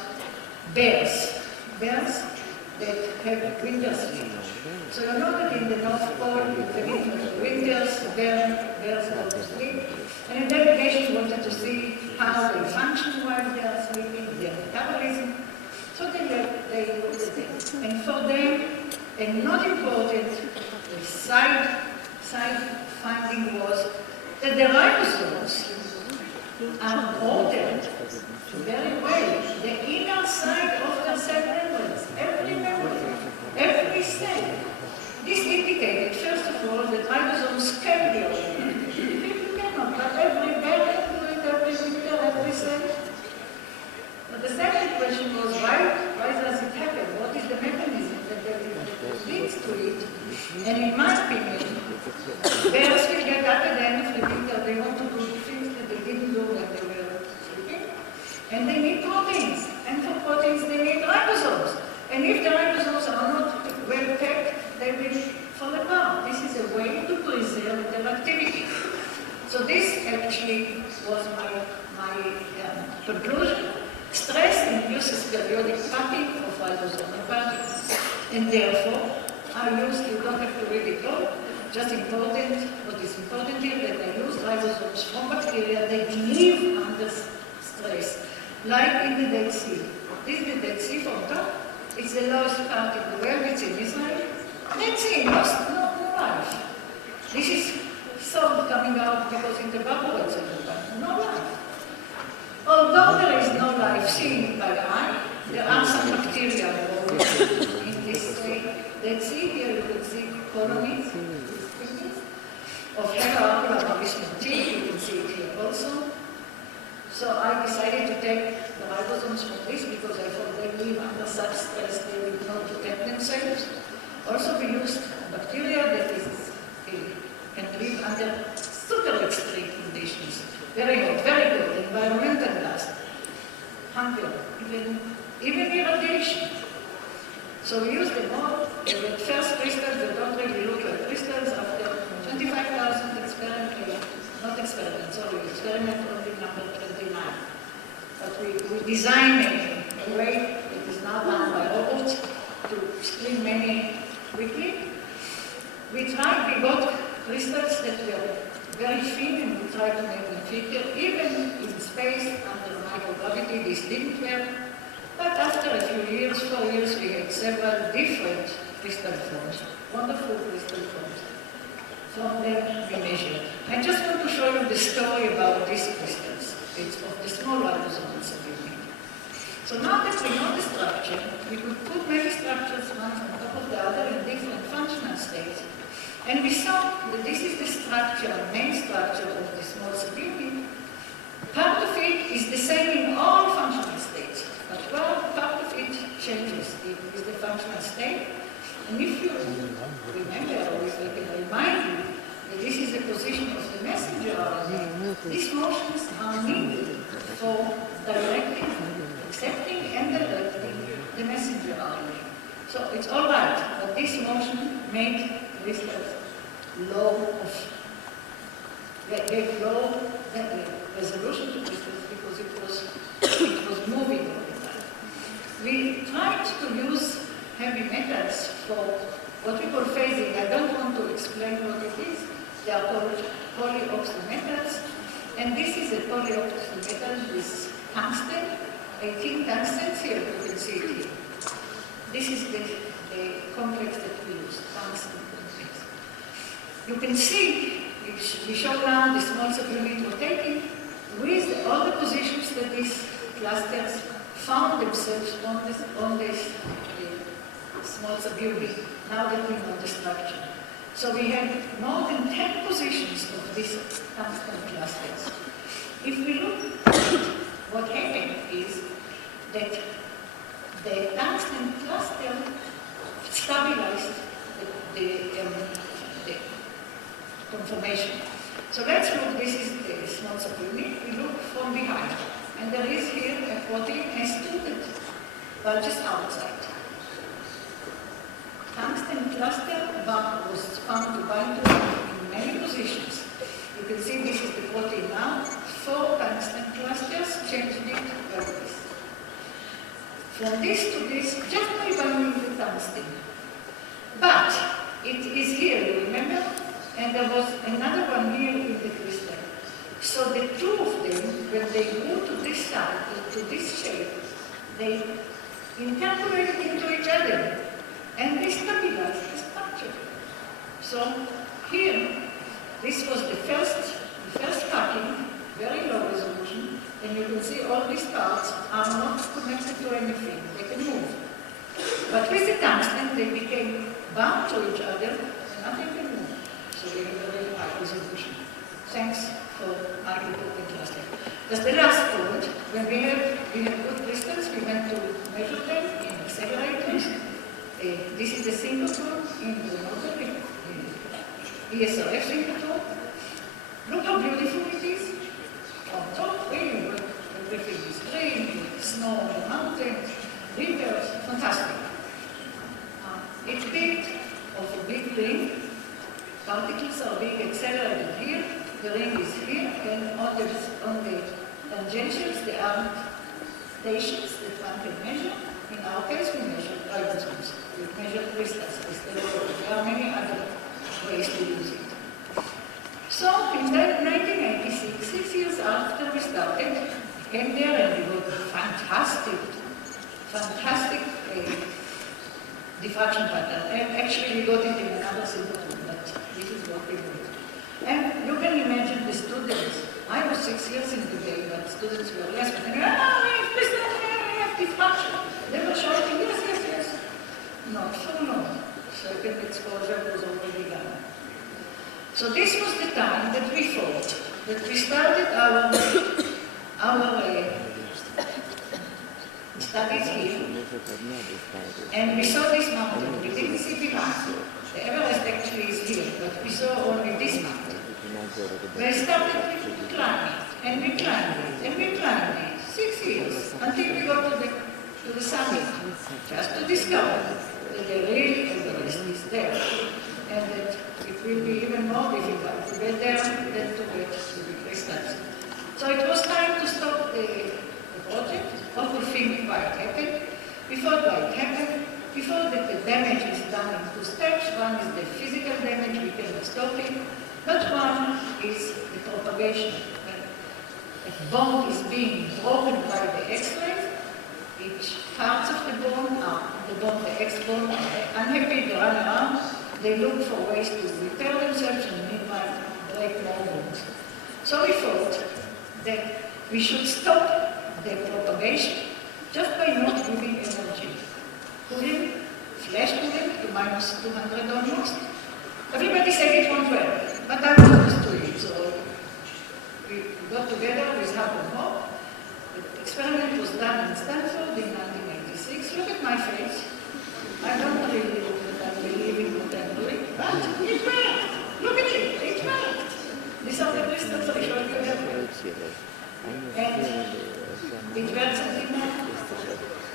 bears that have winter sleep. So you know that in the North Pole, at the beginning of the winters, bears go to sleep. And the delegation wanted to see how they function while they are sleeping, their metabolism. So they looked at it. And for them, a not important side finding was that the ribosomes are ordered very well. The inner side of the cell membranes, every membrane, every cell. This indicated, first of all, that ribosomes can be ordered. People cannot, but every bear can do it, every winter, every cell. But the second question was, why does it happen? What is the mechanism that leads to it? And in my opinion, bears will get up at the end of the winter. They want to do things that they didn't do when they were sleeping. And they need proteins. And for proteins, they need ribosomes. And if the ribosomes are not well kept, they will fall apart. This is a way to preserve their activity. So this actually was my conclusion. Stress induces periodic packing of ribosomal particles, and therefore I used, you don't have to read it all, just important, what is important here, that I use ribosomes from bacteria that live under stress, like in the Dead Sea. This is the Dead Sea from top. It's the lowest part in the world, it's in Israel. Dead Sea, no life. This is salt coming out because it evaporates in the water. No life. Although there is no life seen by the eye, there are some bacteria in this Dead Sea. Here you can see colonies of Helicobacter. You can see it here also. So I decided to take the ribosomes from this because I thought they live under such stress they will not protect themselves. Also we used bacteria that can live under super extreme conditions. Very hot, very good, environmental dust, hunger, even irradiation. So we use them all. The first crystals, they don't really look like crystals. After 25,000 experiment only number 29. But we designed a way that is now done by robots to screen many quickly. We got crystals that were very thin, and we tried to make them thicker. Even in space, under microgravity, this didn't work. But after a few years, 4 years, we had several different crystal forms, wonderful crystal forms. From them we measured. I just want to show you the story about these crystals. It's of the small ribosomes that we made. So now that we know the structure, we could put many structures one on top of the other in different functional states. And we saw that this is the structure, main structure of the small subunit. Part of it is the same in all functional states, but part of it changes. It is the functional state. And if you remember, or if I can remind you, that this is the position of the messenger RNA, these motions are needed for directing, accepting, and directing the messenger RNA. So it's all right, but this motion made crystals low resolution to crystals because it was moving all the time. We tried to use heavy metals for what we call phasing. I don't want to explain what it is. They are called polyoxymetals. And this is a polyoxymetal with tungsten, 18 tungstens here, you can see it here. This is the complex that we use, tungsten complex. You can see, we show now the small subunit rotating with all the positions that these clusters found themselves on this small subunit, now that we know the structure. So we have more than 10 positions of these tungsten clusters. If we look at what happened is that the tungsten cluster stabilized the conformation. So let's look, this is the small subunit. We look from behind. And there is here a protein extruded, but just outside. Tungsten cluster was found to bind to in many positions. You can see this is the protein now. 4 tungsten clusters changed it like this. From this to this, just by binding the tungsten. But it is here, you remember? And there was another one here in the crystal. So the two of them, when they moved to this side, to this shape, they incorporated into each other. And they stabilized the structure. So here, this was the first packing, very low resolution, and you can see all these parts are not connected to anything. They can move. But with the tungsten, they became bound to each other, and nothing can move. So we have a very high resolution. Thanks for arguing the cluster. That's the last point. When we have good crystals, we went to measure them in accelerators. This is the synchrotron in the Nobel ESRF synchrotron. Look how beautiful it is. On top, really, everything is green, snow, mountains, rivers, fantastic. It's built of a big ring. Particles are being accelerated here, the ring is here, and on the tangentials, there are stations that one can measure. In our case, we measure ribosomes. We measure crystals. There are many other ways to use it. So, in 1986, 6 years after we started, we came there and we got a fantastic diffraction pattern. And actually, we got it in another simple room, but this is what we got. And you can imagine the students. I was 6 years into the but students were less. We have diffraction. They were shouting, yes. Not so long. Second exposure was already done. So this was the time that we thought that we started our studies here, and we saw this mountain. We didn't see behind. The Everest actually is here, but we saw only this mountain. We started climbing, and we climbed it, and we climbed it, 6 years, until we got to the summit, just to discover that the real Everest is there, and that it will be even more difficult to get there than to get to the crystals. So it was time to stop the project. What we think might happen. Before the damage is done in 2 steps. One is the physical damage, we cannot stop it, but one is the propagation. When a bone is being broken by the X-rays, each parts of the bone, the X-bone, are unhappy, they run around, they look for ways to repair themselves and meanwhile break more bones. So we thought that we should stop the propagation just by not giving energy. Cooling, flash cooling to minus 200 almost. Everybody said it won't work, but I was used to it. So we got together with help of Hope. The experiment was done in Stanford in 1986. Look at my face. I don't really look that I believe in what I'm doing, but it worked. Look at it, it worked. These are the crystals I showed you earlier. And it works until now.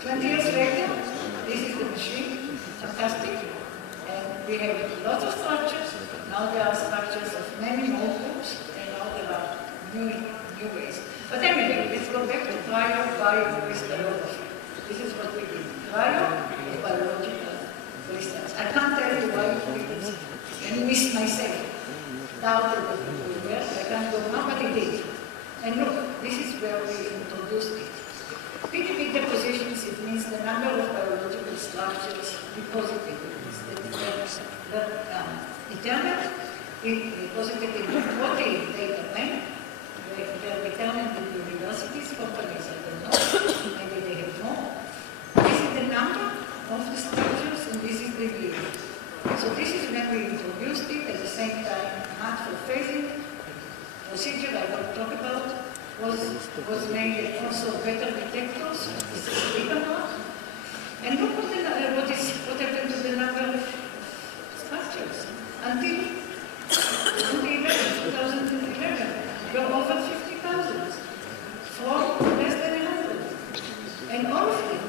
20 years later, this is the machine, fantastic. And we have lots of structures. Now there are structures of many more groups, and now there are new ways. But anyway, let's go back to cryobiocrystallography. This is what we did. Cryobiological crystals. I can't tell you why people and miss myself. Doubted that it will work. I can't go now, but it did. And look, this is where we introduced it. PDB depositions, it means the number of biological structures deposited. Determined, deposited in the protein data bank. They are determined in universities, companies, I don't know, maybe they have more. This is the number of the structures, and this is the yield. So this is when we introduced it at the same time, not for phasing. Procedure I will talk about was made also better detectors. This is Ciechanover. And look what happened to the number of structures. Until 2011, we were over 50,000 from less than 100. And all of them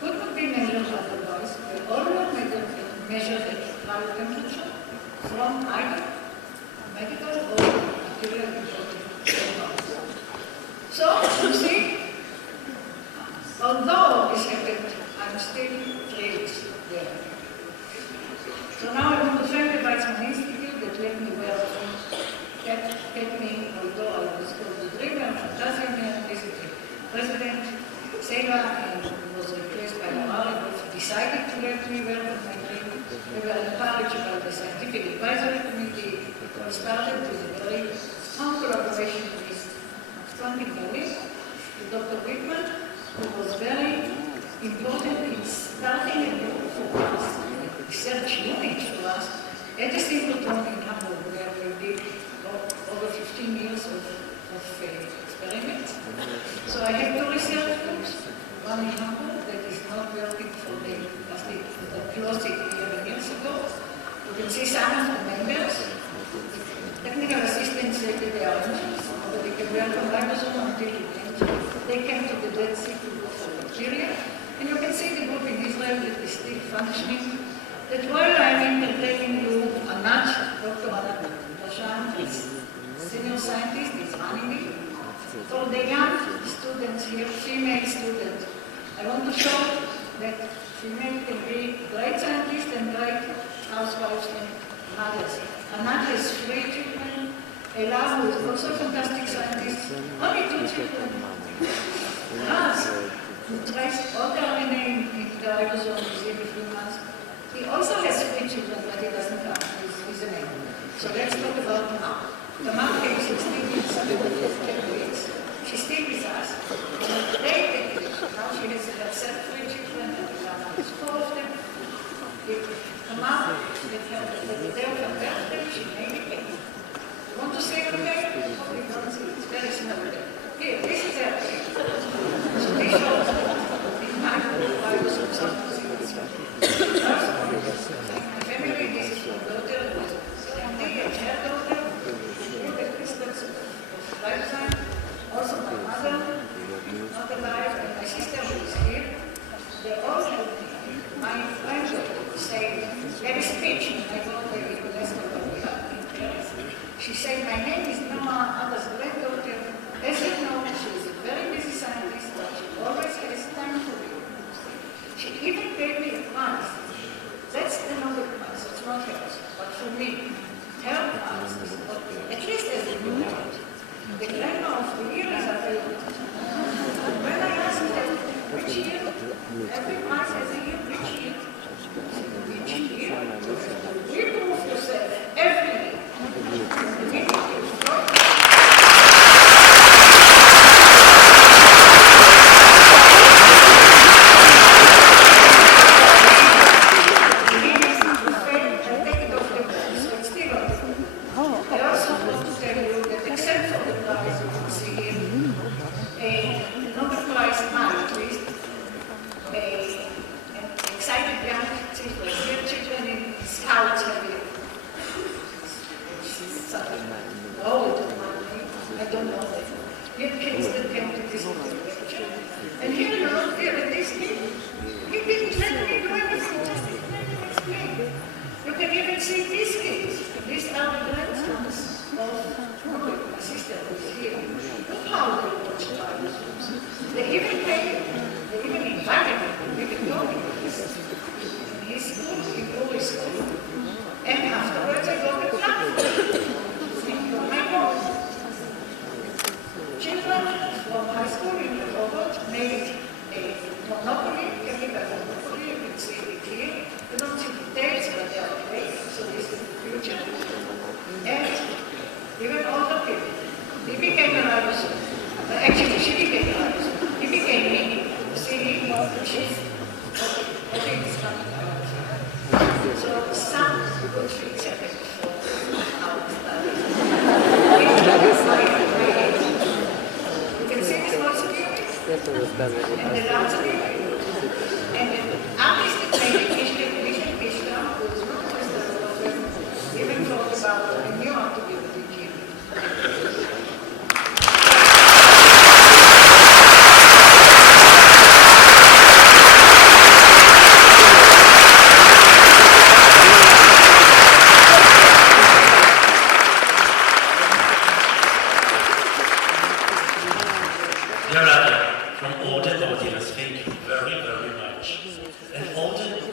could not be measured otherwise. We all measured at high temperature from either medical or material important. So, you see, although this happened, I'm still thrilled there. So now I want to thank the Weizmann Institute that let me wear kept me, although I was called the dreamer, fantastic man, basically. President Sela and was replaced by Amara, both decided to let me wear my dream. We were encouraged by the Scientific Advisory Committee. We started with a very strong collaboration with Dr. Whitman, who was very important in starting a research unit for us at the synchrotron in Hamburg, where we did over 15 years of experiments. So I have 2 research groups, one in Hamburg that is not working for the plastic, that closed it 11 years ago. You can see some of the members. Technical assistants said that they are angels, but they can work on ribosome until they came to the Dead Sea to look for bacteria. And you can see the group in Israel that is still functioning. That while I'm entertaining you, Dr. Anat Bashan is senior scientist is running it. For the young students here, female students, I want to show that female can be great scientists and great housewives and mothers. Another is free children. Ella, who is also a fantastic scientist, only 2 children. Us, who traced all the RNA in the ribosome every few months. He also has 3 children, but he doesn't count his name. So let's talk about now. The mom came 16 weeks ago, 10 weeks. She's still with us. Now she has herself 3 children, and we have 4 of them. The mom, the day of her birthday, she made a cake. You want to see her cake? It's very small. Here, this is her cake. So this shows in my ribosome something. My family, this is my daughter, and her daughter, all the crystals of lifetime. Also my mother, not alive, and my sister who is here. They all helped me. My friend said, let me speech. I go to the UNESCO we have in Paris. She said, my name is Noah, Anna's granddaughter. As you know, she is a very busy scientist, but she always has time for me. She even gave me a prize. That's the Nobel Prize, it's not hers, but for me, her prize is at least as a new one. The glamour of the year is available. When I asked them which year, every prize has a year, which year? Which year? We prove yourself every year.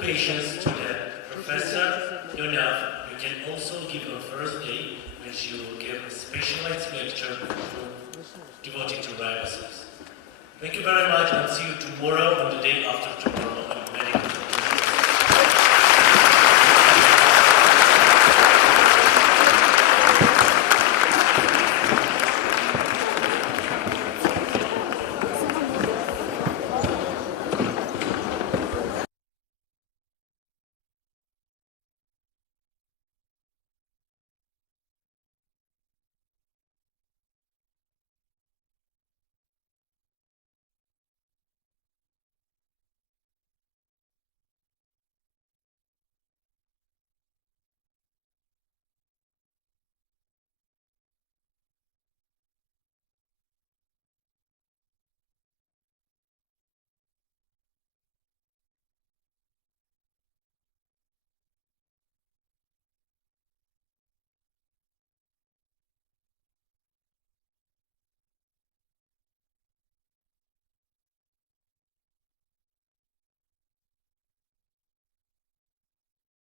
Congratulations to the Professor E.Yonath. You can also give her first aid when she will give a specialized lecture devoted to ribosomes. Thank you very much and see you tomorrow and the day after tomorrow.